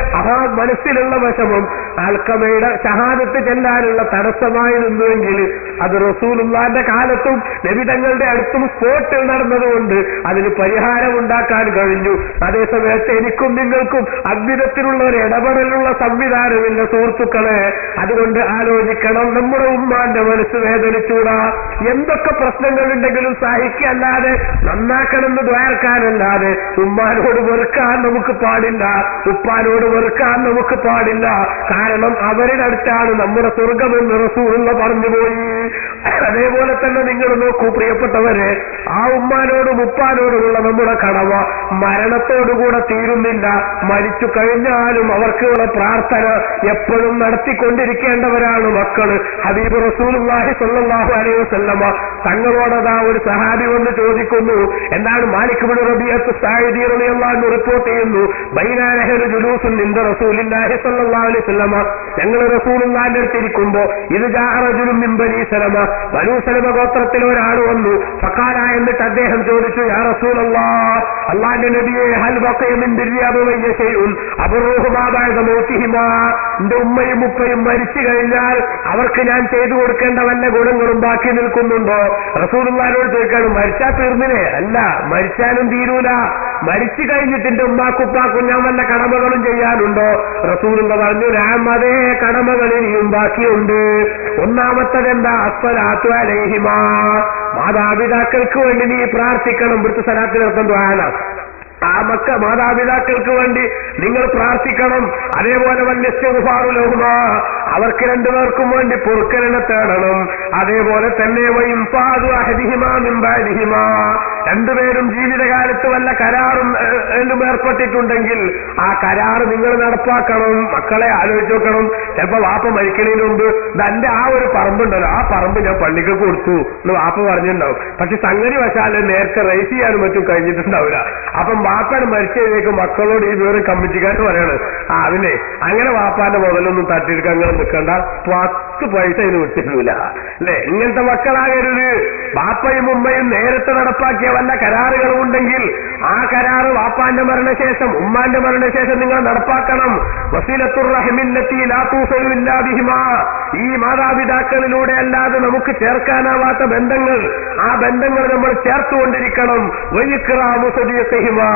മനസ്സിലുള്ള വിഷമം അൽഖമയുടെ ഷഹാദത്ത് ചെല്ലാനുള്ള തടസ്സമായി നിന്നുവെങ്കിൽ അത് റസൂലുള്ളാഹിന്റെ കാലത്തും നബി തങ്ങളുടെ അടുത്തും സ്പോട്ടിൽ നടന്നതുകൊണ്ട് അതിന് പരിഹാരം ഉണ്ടാക്കാൻ കഴിഞ്ഞു. അതേസമയത്ത് എനിക്കും നിങ്ങൾക്കും അദ്വിധത്തിലുള്ള ഒരു ഇടപെടലുള്ള സംവിധാനമില്ല സുഹൃത്തുക്കളെ. അതുകൊണ്ട് ആലോചിക്കണം, നമ്മുടെ ഉമ്മാന്റെ മനസ്സ് വേദനിച്ചൂടാ. എന്തൊക്കെ പ്രശ്നങ്ങളുണ്ടെങ്കിലും സഹിക്കല്ലാതെ നന്നാക്കണമെന്ന് ദ്വാരക്കാനല്ലാതെ ഉമ്മാനോട് വെറുക്കാൻ നമുക്ക് പാടില്ല, ഉപ്പാനോട് വെറുക്കാൻ നമുക്ക് പാടില്ല. കാരണം അവരുടെ അടുത്താണ് നമ്മുടെ സ്വർഗമെന്ന് റസൂലുള്ള പറഞ്ഞുപോയി. അതേപോലെ തന്നെ നിങ്ങൾ നോക്കൂ പ്രിയപ്പെട്ടവരെ, ആ ഉമ്മാനോടും ഉപ്പാനോടുമുള്ള നമ്മുടെ കടമ മരണത്തോടുകൂടെ തീരുന്നില്ല. മരിച്ചു കഴിഞ്ഞാലും അവർക്കുള്ള പ്രാർത്ഥന എപ്പോഴും നടത്തിക്കൊണ്ടിരിക്കേണ്ടവരാണ് മക്കള്. ഹബീബ് റസൂലുള്ളാഹി സ്വല്ലല്ലാഹു അലൈഹി വസല്ലമ തങ്ങളോടതാ ഒരു സഹാബി വന്ന് ചോദിക്കുന്നു, എന്താണ്? മാലിക് ഇബ്നു റബീഅത്ത് സായിദി റളിയല്ലാഹു അൻഹു റിപ്പോർട്ട് ചെയ്യുന്നു, ബൈന നഹ്റു ജുലൂസുൻ ഇൻദ റസൂലില്ലാഹി സ്വല്ലല്ലാഹു അലൈഹി വസല്ലമ, ഞങ്ങൾ റസൂലുള്ളാഹിന്റെ അടുത്തിരിക്കുമ്പോ ഇത് ജാ റജുലുൻ മിൻ ബനീ സലമ, ബനൂ സലമ ഗോത്രത്തിൽ ഒരാൾ വന്നു. ഫഖാല, എന്നിട്ട് അദ്ദേഹം ചോദിച്ചു, യാ റസൂലല്ലാഹ്, അല്ലാഹുവിന്റെ നബിയെ, ഹൽ ബഖിയ മിൻ ബിർരി അബവയ്യ ശൈഉൻ അബറുഹുമാ ബഅദ മൗതിഹിമാ, എന്റെ ഉമ്മയും ഉപ്പയും മരിച്ചു കഴിഞ്ഞാൽ അവർക്ക് ഞാൻ ചെയ്തു കൊടുക്കേണ്ട വല്ല ഗുണങ്ങളും ബാക്കി നിൽക്കുന്നുണ്ടോ? റസൂലുള്ളാഹിനോട് ചോദിക്കാണ്, മരിച്ചാ തീർന്നില്ലേ? അല്ല, മരിച്ചാലും തീരൂല. മരിച്ചു കഴിഞ്ഞിട്ട് എന്റെ ഉമ്മാക്കുപ്പാക്കും ഞാൻ വല്ല കടമകളും ചെയ്യാനുണ്ടോ? റസൂലുള്ള പറഞ്ഞു, അതേ കടമകൾ ഇനിയും ബാക്കിയുണ്ട്. ഒന്നാമത്തത് എന്താ? അസ്സലാത്തു അലൈഹിമാ, മാതാപിതാക്കൾക്ക് വേണ്ടി നീ പ്രാർത്ഥിക്കണം. ഇവിടുത്തെ സലാത്തിനർത്ഥം ദ്വാന. ആ മാതാപിതാക്കൾക്ക് വേണ്ടി നിങ്ങൾ പ്രാർത്ഥിക്കണം. അതേപോലെ വന്യസ്തഗ്ഫാറുലഹുമ, അവർക്ക് രണ്ടുപേർക്കും വേണ്ടി പൊറുക്കലിനെ തേടണം. അതേപോലെ തന്നെ രണ്ടുപേരും ജീവിതകാലത്ത് വല്ല കരാറും ഏർപ്പെട്ടിട്ടുണ്ടെങ്കിൽ ആ കരാറ് നിങ്ങൾ നടപ്പാക്കണം. മക്കളെ ആലോചിച്ച് നോക്കണം. ചിലപ്പോ വാപ്പ മരിക്കണതിന് മുമ്പ് തന്റെ ആ ഒരു പറമ്പുണ്ടല്ലോ, ആ പറമ്പ് ഞാൻ പള്ളിക്ക് കൊടുത്തു എന്ന് വാപ്പ പറഞ്ഞിട്ടുണ്ടാവും. പക്ഷെ സംഗതി വശാല് നേരത്തെ റേസ് ചെയ്യാനും മറ്റും കഴിഞ്ഞിട്ടുണ്ടാവില്ല. അപ്പം വാപ്പാട് മരിച്ചതിലേക്ക് മക്കളോട് ഈ വിവരം കമ്മിറ്റിക്കാർ പറയാണ്, അതിനെ അങ്ങനെ വാപ്പാന്റെ മുതലൊന്നും തട്ടിയെടുക്കാൻ അങ്ങനെ നിൽക്കണ്ട, 10 പൈസ ഇതിന് വിട്ടിട്ടില്ല അല്ലെ. ഇങ്ങനത്തെ മക്കളാകരുത്. ബാപ്പയും ഉമ്മയും നേരത്തെ നടപ്പാക്കിയ വല്ല കരാറുകളും ഉണ്ടെങ്കിൽ ആ കരാറ് വാപ്പാന്റെ മരണശേഷം ഉമ്മാന്റെ മരണശേഷം നിങ്ങൾ നടപ്പാക്കണം. വസീലത്തുർ റഹിമില്ലത്തി ലാ തൂസലു ഇല്ലാ ബിഹിമാ, ഈ മാതാപിതാക്കളിലൂടെ അല്ലാതെ നമുക്ക് ചേർക്കാനാവാത്ത ബന്ധങ്ങൾ, ആ ബന്ധങ്ങൾ നമ്മൾ ചേർത്തുകൊണ്ടിരിക്കണം. വയിക്റാമു സദീഖിഹിമാ,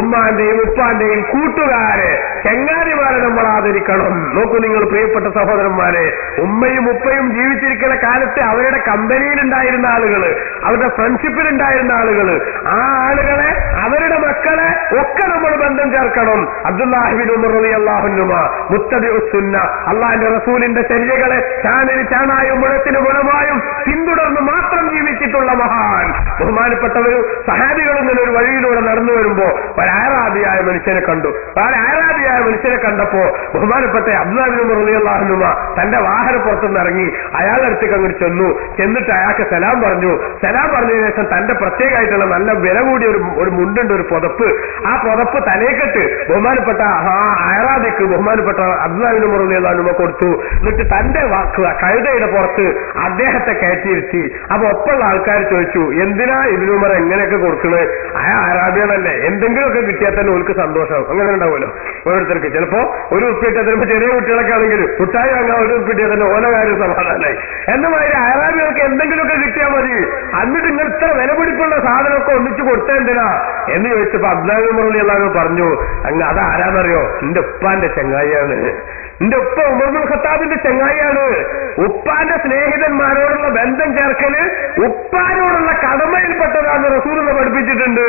ഉമ്മാന്റെയും ഉപ്പാന്റെയും കൂട്ടുകാരെ ചങ്ങാതിമാരെ നമ്മൾ ആദരിക്കണം. നോക്കൂ നിങ്ങൾ പ്രിയപ്പെട്ട സഹോദരന്മാരെ, ഉമ്മയും ഉപ്പയും ജീവിച്ചിരിക്കുന്ന കാലത്ത് അവരുടെ കമ്പനിയിലുണ്ടായിരുന്ന ആളുകള്, അവരുടെ ഫ്രണ്ട്ഷിപ്പിലുണ്ടായിരുന്ന ആളുകള്, ആ ആളുകളെ അവരുടെ മക്കളെ ഒക്കെ നമ്മൾ ബന്ധം ചേർക്കണം. അബ്ദുല്ലാഹിബിൻ ഉമർ റളിയല്ലാഹു അൻഹു മുത്തബിഉസ് സുന്ന, അള്ളാഹിന്റെ റസൂലിന്റെ ചര്യകളെ ചാണിന് ചാണായും മുഴത്തിന് മുഴമായും പിന്തുടർന്ന് മാത്രം ജീവിച്ചിട്ടുള്ള മഹാൻ. ബഹുമാനപ്പെട്ടവരും സഹാബികളും ഇങ്ങനെ ഒരു വഴിയിലൂടെ നടന്നു വരുമ്പോ ഒരാറാബിയായ മനുഷ്യനെ കണ്ടു. ഒരാറാബിയായ മനുഷ്യനെ കണ്ടപ്പോ ബഹുമാനപ്പെട്ട അബ്ദുല്ലാഹിബിൻ ഉമർ റളിയല്ലാഹു അൻഹു തന്റെ വാഹനപ്പുറത്തുനിന്ന് ഇറങ്ങി അയാളുടെ അടുത്തേക്ക് അങ്ങോട്ട് ചെന്നിട്ട് അയാൾക്ക് സലാം പറഞ്ഞു. സലാം പറഞ്ഞതിന് ശേഷം തന്റെ പ്രത്യേകമായിട്ടുള്ള നല്ല വില കൂടിയ ഒരു മുണ്ടുണ്ട്, ഒരു പുതപ്പ്, ആ പുതപ്പ് തലേക്കെട്ട് ബഹുമാനപ്പെട്ട അയറാബിക്ക് ബഹുമാനപ്പെട്ട അബ്ദുല്ലാഹിബിൻ ഉമർ റളിയല്ലാഹു അൻഹു കൊടുത്തു. എന്നിട്ട് തന്റെ കഴുതയുടെ പുറത്ത് അദ്ദേഹത്തെ കയറ്റിയിരുത്തി. അപ്പൊ ഒപ്പമുള്ള ആൾക്കാർ ചോദിച്ചു, എന്തിനാ ഇബ്നു ഉമർ എങ്ങനെയൊക്കെ കൊടുക്കണത്? അറാബികളല്ലേ, എന്തെങ്കിലുമൊക്കെ കിട്ടിയാൽ തന്നെ ഓർക്ക് സന്തോഷം അങ്ങനെ ഉണ്ടാവുമല്ലോ ഓരോരുത്തർക്ക്. ചിലപ്പോ ഒരു ഉപ്പിട്ടാൽ ചിലപ്പോൾ ചെറിയ കുട്ടികളൊക്കെ ആണെങ്കിൽ കുട്ടായി വാങ്ങാൻ ഒരു ഉപ്പിട്ടിയാൽ തന്നെ ഓരോ കാര്യം സമാധാനമായി. എന്നുമാതിരി അറാബികൾക്ക് എന്തെങ്കിലുമൊക്കെ കിട്ടിയാൽ മതി. എന്നിട്ട് നിങ്ങൾ ഇത്ര വിലപിടിപ്പുള്ള സാധനമൊക്കെ ഒന്നിച്ചു കൊടുത്തേ എന്തിനാ എന്ന് ചോദിച്ചപ്പോ അബ്ദുല്ലാഹിബിൻ ഉമർ റളിയല്ലാഹു അൻഹു പറഞ്ഞു, അങ്ങ് അത് ആരാന്നറിയോ, എന്റെ ഉപ്പാന്റെ ചങ്ങായിയാണ്, എന്റെ ഉപ്പ ഉമർ ഇബ്നുൽ ഖത്താബിന്റെ ചങ്ങായിയാണ്. ഉപ്പാന്റെ സ്നേഹിതന്മാരോടുള്ള ബന്ധം ചേർക്കല് ഉപ്പാനോടുള്ള കടമയിൽപ്പെട്ടതാണെന്ന് റസൂലുള്ള പഠിപ്പിച്ചിട്ടുണ്ട്.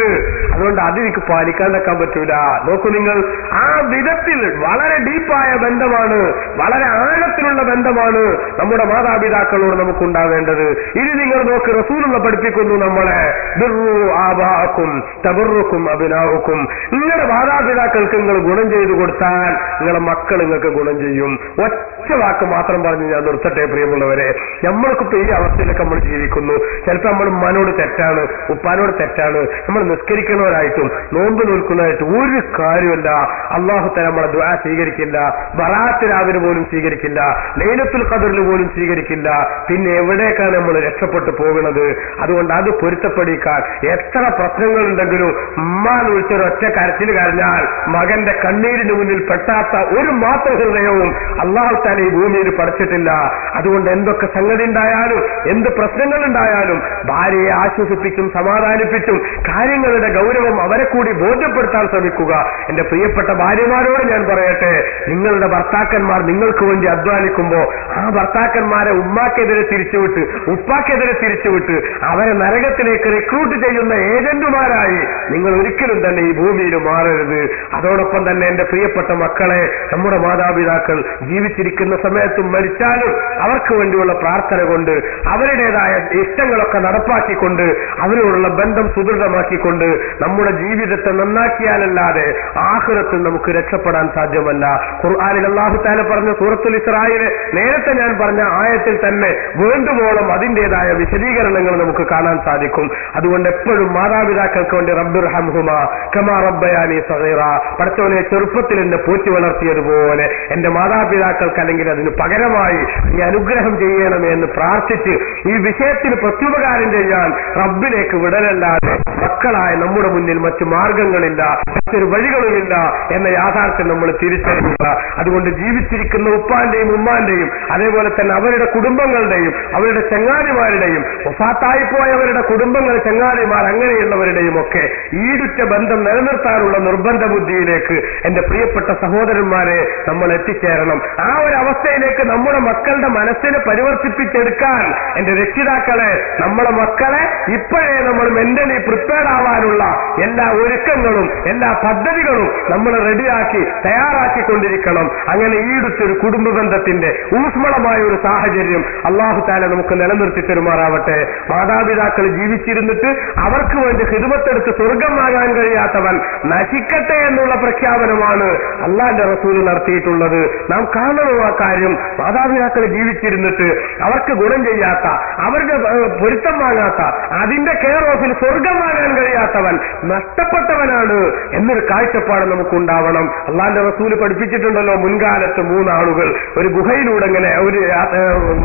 അതുകൊണ്ട് അതെനിക്ക് പാലിക്കാണ്ടിരിക്കാൻ പറ്റൂല. നോക്കൂ നിങ്ങൾ, ആ വിധത്തിൽ വളരെ ഡീപ്പായ ബന്ധമാണ്, വളരെ ആഴത്തിലുള്ള ബന്ധമാണ് നമ്മുടെ മാതാപിതാക്കളോട് നമുക്കുണ്ടാവേണ്ടത്. ഇനി നിങ്ങൾ നോക്ക്, റസൂലുള്ള പഠിപ്പിക്കുന്നു നമ്മളെ, ബിർറു ആബാഅക്കും തബറുക്കും അബ്നാഉക്കും, നിങ്ങളുടെ മാതാപിതാക്കൾക്ക് നിങ്ങൾ ഗുണം ചെയ്തു കൊടുത്താൽ നിങ്ങളുടെ മക്കൾ നിങ്ങൾക്ക് ഗുണം ചെയ്യും. ഒറ്റ വാക്ക് മാത്രം പറഞ്ഞ് ഞാൻ നിർത്തട്ടെ പ്രിയമുള്ളവരെ. നമ്മൾക്കിപ്പോ ഈ അവസ്ഥയിലൊക്കെ നമ്മൾ ജീവിക്കുന്നു. ചിലപ്പോൾ നമ്മൾ ഉമ്മാനോട് തെറ്റാണ്, ഉപ്പാനോട് തെറ്റാണ്, നമ്മൾ നിസ്കരിക്കുന്നവരായിട്ടും നോമ്പ് നിൽക്കുന്നതായിട്ടും ഒരു കാര്യമല്ല. അല്ലാഹു തആല നമ്മുടെ ദുആ സ്വീകരിക്കില്ല, ബറാഅത്ത് രാവിലെ പോലും സ്വീകരിക്കില്ല, ലൈലത്തുൽ ഖദറിൽ പോലും സ്വീകരിക്കില്ല. പിന്നെ എവിടേക്കാണ് നമ്മൾ രക്ഷപ്പെട്ടു പോകുന്നത്? അതുകൊണ്ട് അത് പൊരുത്തപ്പെടിക്കാൻ എത്ര പ്രശ്നങ്ങളുണ്ടെങ്കിലും ഉമ്മാന്ന് വിളിച്ചൊരു ഒറ്റ കരച്ചിൽ കരഞ്ഞാൽ മകന്റെ കണ്ണീരിന് മുന്നിൽ പെട്ടാത്ത ഒരു മാത്രം ഹൃദയവും അല്ലാഹു തആല ഈ ഭൂമിയിൽ പഠിച്ചിട്ടില്ല. അതുകൊണ്ട് എന്തൊക്കെ സംഗതി ഉണ്ടായാലും എന്ത് പ്രശ്നങ്ങൾ ഉണ്ടായാലും ഭാര്യയെ ആശ്വസിപ്പിച്ചും സമാധാനിപ്പിച്ചും കാര്യങ്ങളുടെ ഗൗരവം അവരെ കൂടി ബോധ്യപ്പെടുത്താൻ ശ്രമിക്കുക. എന്റെ പ്രിയപ്പെട്ട ഭാര്യമാരോട് ഞാൻ പറയട്ടെ, നിങ്ങളുടെ ഭർത്താക്കന്മാർ നിങ്ങൾക്ക് വേണ്ടി അധ്വാനിക്കുമ്പോ ആ ഭർത്താക്കന്മാരെ ഉമ്മാക്കെതിരെ തിരിച്ചുവിട്ട് ഉപ്പാക്കെതിരെ തിരിച്ചുവിട്ട് അവരെ നരകത്തിലേക്ക് റിക്രൂട്ട് ചെയ്യുന്ന ഏജന്റുമാരായി നിങ്ങൾ ഒരിക്കലും തന്നെ ഈ ഭൂമിയിൽ മാറരുത്. അതോടൊപ്പം തന്നെ എന്റെ പ്രിയപ്പെട്ട മക്കളെ, നമ്മുടെ മാതാപിതാക്കൾ ജീവിച്ചിരിക്കുന്ന സമയത്തും മരിച്ചാലും അവർക്ക് വേണ്ടിയുള്ള പ്രാർത്ഥന കൊണ്ട് അവരുടേതായ ഇഷ്ടങ്ങളൊക്കെ നടപ്പാക്കിക്കൊണ്ട് അവരോടുള്ള ബന്ധം സുദൃഢമാക്കിക്കൊണ്ട് നമ്മുടെ ജീവിതത്തെ നന്നാക്കിയാലല്ലാതെ ആഖിറത്തിൽ നമുക്ക് രക്ഷപ്പെടാൻ സാധ്യമല്ല. ഖുർആനിൽ അല്ലാഹു തആല പറഞ്ഞ സൂറത്തുൽ ഇസ്രായിലെ നേരത്തെ ഞാൻ പറഞ്ഞ ആയത്തിൽ തന്നെ വേണ്ടുവോളം അതിന്റേതായ വിശദീകരണങ്ങൾ നമുക്ക് കാണാൻ സാധിക്കും. അതുകൊണ്ട് എപ്പോഴും മാതാപിതാക്കൾക്ക് വേണ്ടി റബ്ബിർഹംഹുമാ കമാ റബ്ബയാനി സഗീറ, പടച്ചവനെ ചെറുപ്പത്തിൽ എന്നെ പോറ്റി വളർത്തിയതുപോലെ എന്റെ മാതാപിതാക്കൾക്ക് അല്ലെങ്കിൽ അതിന് പകരമായി ഈ അനുഗ്രഹം ചെയ്യണമേ എന്ന് പ്രാർത്ഥിച്ച് ഈ വിഷയത്തിന് പ്രത്യുപകാരം ചെയ്യാൻ റബ്ബിലേക്ക് വിടലല്ലാതെ മക്കളായ നമ്മുടെ മുന്നിൽ മറ്റു മാർഗങ്ങളില്ല. മറ്റൊരു വഴികളുമില്ല എന്ന യാഥാർത്ഥ്യം നമ്മൾ തിരിച്ചറിയുക. അതുകൊണ്ട് ജീവിച്ചിരിക്കുന്ന ഉപ്പാന്റെയും ഉമ്മാന്റെയും അതേപോലെ തന്നെ അവരുടെ കുടുംബങ്ങളുടെയും അവരുടെ ചങ്ങാതിമാരുടെയും വഫാത്തായിപ്പോയവരുടെ കുടുംബങ്ങൾ, ചങ്ങാതിമാർ, അങ്ങനെയുള്ളവരുടെയും ഒക്കെ ഈടുറ്റ ബന്ധം നിലനിർത്താനുള്ള നിർബന്ധ ബുദ്ധിയിലേക്ക് എന്റെ പ്രിയപ്പെട്ട സഹോദരന്മാരെ നമ്മൾ എത്തിച്ചേരണം. ആ ഒരു അവസ്ഥയിലേക്ക് നമ്മുടെ മക്കളുടെ മനസ്സിനെ പരിവർത്തിപ്പിച്ചെടുക്കാൻ എന്റെ രക്ഷിതാക്കളെ, നമ്മളെ മക്കളെ ഇപ്പോഴേ നമ്മൾ മെന്റലി പ്രിപ്പയർഡ് ആവാനുള്ള എല്ലാ ഒരുക്കങ്ങളും എല്ലാ പദ്ധതികളും നമ്മൾ റെഡിയാക്കി തയ്യാറാക്കിക്കൊണ്ടിരിക്കണം. അങ്ങനെ ഈടുത്തൊരു കുടുംബ ബന്ധത്തിന്റെ ഊഷ്മളമായ ഒരു സാഹചര്യം അല്ലാഹു തആല നമുക്ക് നിലനിർത്തി തരുമാറാവട്ടെ. മാതാപിതാക്കൾ ജീവിച്ചിരുന്നിട്ട് അവർക്ക് വേണ്ടി ഖിദ്മത്തെടുത്ത് സ്വർഗം വാങ്ങാൻ കഴിയാത്തവൻ നശിക്കട്ടെ എന്നുള്ള പ്രഖ്യാപനമാണ് അല്ലാഹുവിന്റെ റസൂൽ നടത്തിയിട്ടുള്ളത്. നാം കാണണം ആ കാര്യം. മാതാപിതാക്കൾ ജീവിച്ചിരുന്നിട്ട് അവർക്ക് ഗുണം ചെയ്യാത്ത, അവരുടെ പൊരുത്തം വാങ്ങാത്ത, അതിന്റെ കെയർ ഓഫിൽ സ്വർഗം വാങ്ങാൻ കഴിയാത്തവൻ നഷ്ടപ്പെട്ടവനാണ് എന്നൊരു കാഴ്ചപ്പാട് നമുക്കുണ്ടാവണം. അല്ലാഹുവിന്റെ റസൂൽ പഠിപ്പിച്ചിട്ടുണ്ടല്ലോ, മുൻകാലത്ത് 3 ആളുകൾ ഒരു ഗുഹയിലൂടെ ഇങ്ങനെ ഒരു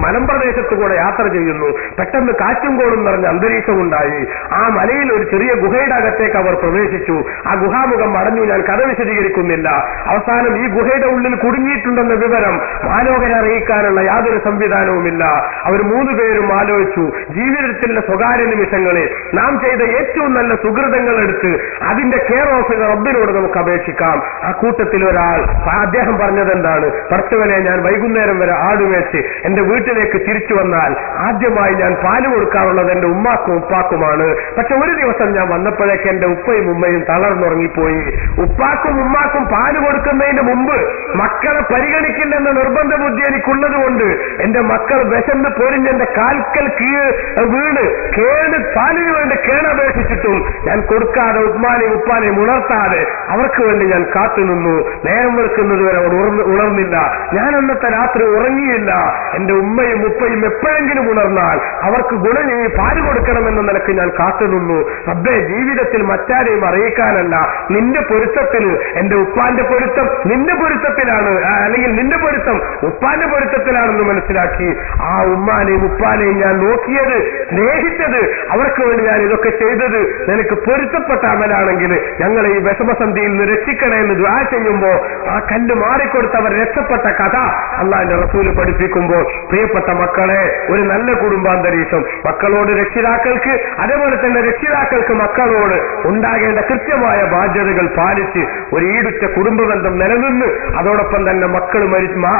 മലമ്പ്രദേശത്ത് കൂടെ യാത്ര ചെയ്യുന്നു. പെട്ടെന്ന് കാറ്റും കോളും നിറഞ്ഞ അന്തരീക്ഷമുണ്ടായി. ആ മലയിൽ ഒരു ചെറിയ ഗുഹയുടെ അകത്തേക്ക് അവർ പ്രവേശിച്ചു. ആ ഗുഹാമുഖം അടഞ്ഞു. ഞാൻ കഥ വിശദീകരിക്കുന്നില്ല. അവസാനം ഈ ഗുഹയുടെ ഉള്ളിൽ കുടുങ്ങിയിട്ടുണ്ടെന്ന വിവരം മാലോകരെ അറിയിക്കാനുള്ള യാതൊരു സംവിധാനവുമില്ല. അവർ 3 പേരും ആലോചിച്ചു, ജീവിതത്തിലെ സ്വകാര്യ നിമിഷങ്ങളിൽ നാം ചെയ്ത ഏറ്റവും നല്ല സുഹൃതങ്ങൾ എടുത്ത് അതിന്റെ കെയർ ഓഫ് റബ്ബിനോട് നമുക്ക് അപേക്ഷിക്കാം. ആ കൂട്ടത്തിൽ ഒരാൾ, അദ്ദേഹം പറഞ്ഞത് എന്താണ്? പടച്ചവനെ, ഞാൻ വൈകുന്നേരം വരെ ആടുവേച്ച് എന്റെ വീട്ടിലേക്ക് തിരിച്ചു വന്നാൽ ആദ്യമായി ഞാൻ പാല് കൊടുക്കാറുള്ളത് എന്റെ ഉമ്മാക്കും ഉപ്പാക്കുമാണ്. പക്ഷെ ഒരു ദിവസം ഞാൻ വന്നപ്പോഴേക്ക് എന്റെ ഉപ്പയും ഉമ്മയും തളർന്നുറങ്ങിപ്പോയി. ഉപ്പാക്കും ഉമ്മാക്കും പാല് കൊടുക്കുന്നതിന് മുമ്പ് മക്കളെ പരിഗണിക്കില്ലെന്ന നിർബന്ധ ബുദ്ധി എനിക്കുള്ളത് കൊണ്ട് എന്റെ മക്കൾ വിശന്ന് പൊരിഞ്ഞ് എന്റെ കാൽക്കൽ വീണ് പാലിന് വേണ്ടി കേണപേക്ഷിച്ചിട്ടും ഞാൻ കൊടുക്കാതെ ഉമ്മാനെയും ഉപ്പാനെയും ഉണർത്താതെ അവർക്ക് വേണ്ടി ഞാൻ കാത്തുനിന്നു. നേരം വെളുക്കുന്നത് വരെ അവർ ഉണർന്നില്ല. ഞാൻ അന്നത്തെ രാത്രി ഉറങ്ങിയില്ല. എന്റെ ഉമ്മയും ഉപ്പയും എപ്പോഴെങ്കിലും ഉണർന്നാൽ അവർക്ക് ഗുണം പാല് കൊടുക്കണമെന്ന നിലക്ക് ഞാൻ കാത്തുനിന്നു. റബ്ബേ, ജീവിതത്തിൽ മറ്റാരെയും അറിയിക്കാനല്ല, നിന്റെ പൊരുത്തത്തിൽ, എന്റെ ഉപ്പാന്റെ പൊരുത്തം നിന്റെ പൊരുത്തത്തിലാണ്, അല്ലെങ്കിൽ നിന്റെ പൊരുത്തം ഉപ്പാന്റെ പൊരുത്തത്തിലാണെന്ന് മനസ്സിലാക്കി ആ ഉമ്മാനെയും ഉപ്പാനെയും ഞാൻ നോക്കിയത്, സ്നേഹിച്ചത്, അവർക്ക് വേണ്ടി ഞാൻ ഇതൊക്കെ ചെയ്തത് നിനക്ക് പൊരുത്തപ്പെട്ട അമലാണെങ്കിൽ ഞങ്ങളെ ഈ വിഷമസന്ധിയിൽ നിന്ന് രക്ഷിക്കണേ എന്ന് ദുആ ചെയ്യുമ്പോൾ ആ കല്ല് മാറിക്കൊടുത്തവർ രക്ഷപ്പെട്ട കഥ അല്ലാഹുവിന്റെ റസൂല് പഠിപ്പിക്കുമ്പോൾ, പ്രിയപ്പെട്ട മക്കളെ, ഒരു നല്ല കുടുംബാന്തരീക്ഷം മക്കളോട് രക്ഷിതാക്കൾക്ക്, അതേപോലെ തന്നെ രക്ഷിതാക്കൾക്ക് മക്കളോട് ഉണ്ടാകേണ്ട കൃത്യമായ ബാധ്യതകൾ പാലിച്ച് ഒരു ഈടുറ്റ കുടുംബബന്ധം നിലനിന്ന്, അതോടൊപ്പം തന്നെ മക്കൾ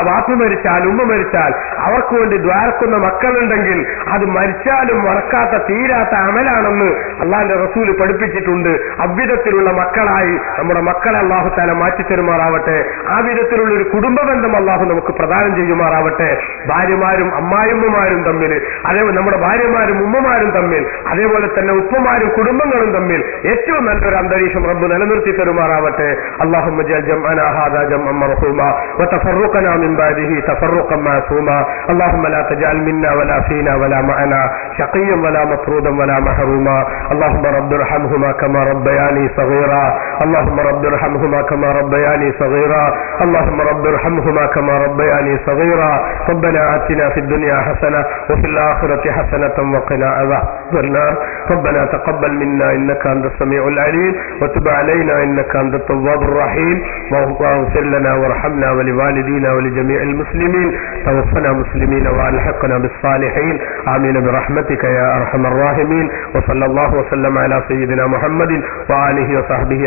വാപ്പ മരിച്ചാൽ, ഉമ്മ മരിച്ചാൽ അവർക്ക് വേണ്ടി ദ്വാരക്കുന്ന മക്കളുണ്ടെങ്കിൽ അത് മരിച്ചാലും മറക്കാത്ത തീരാത്ത അമലാണെന്ന് അല്ലാഹുവിന്റെ റസൂല് പഠിപ്പിച്ചിട്ടുണ്ട്. അவ்விധത്തിലുള്ള മക്കളായി നമ്മുടെ മക്കളെ അല്ലാഹു തആല മാറ്റിത്തരുമാറാവട്ടെ. ആ വിധത്തിലുള്ള ഒരു കുടുംബബന്ധം അല്ലാഹു നമുക്ക് പ്രദാനം ചെയ്യുമാറാവട്ടെ. ഭാര്യമാരും അമ്മായിമ്മമാരും തമ്മിൽ, അതേപോലെ നമ്മുടെ ഭാര്യമാരും ഉമ്മമാരും തമ്മിൽ, അതേപോലെ തന്നെ ഉപ്പമാരും കുടുംബങ്ങളും തമ്മിൽ ഏറ്റവും നല്ലൊരു അന്തരീക്ഷം റബ്ബ് നിലനിർത്തി തരുമാറാവട്ടെ. അല്ലാഹുമ്മ ജഅൽ ജംഅനാ ഹാദാ ജംഅൻ മർഹൂമാ വതഫറഖനാ മിൻ ബഅദിഹി തഫറഖൻ മഅസൂമാ. അല്ലാഹുമ്മ ലാ തജഅൽ മിന്നാ വലാ ഫീനാ വലാ മഅനാ ശഖിയ്യൻ വലാ മത്റൂദൻ വലാ മഹറൂമാ. അല്ലാഹുമ്മ റബ്ബിർഹംഹുമാ കമാ റബ്ബയാനി സഗീറാ. അല്ലാഹുമ്മ റബ്ബിർഹംഹുമാ കമാ റബ്ബയാനി സഗീറാ. അല്ലാഹുമ്മ റബ്ബിർഹംഹുമാ കമാ റബ്ബയാനി സഗീറാ. ربنا آتنا في الدنيا حسنة وفي الآخرة حسنة وقنا عذاب النار. ربنا تقبل منا إنك أنت السميع العليم وتب علينا إنك أنت التواب الرحيم واغفر لنا وارحمنا ولوالدينا ولجميع المسلمين. توفنا مسلمين وألحقنا بالصالحين. آمين برحمتك يا أرحم الراحمين. وصلى الله وسلم على سيدنا محمد وآله وصحبه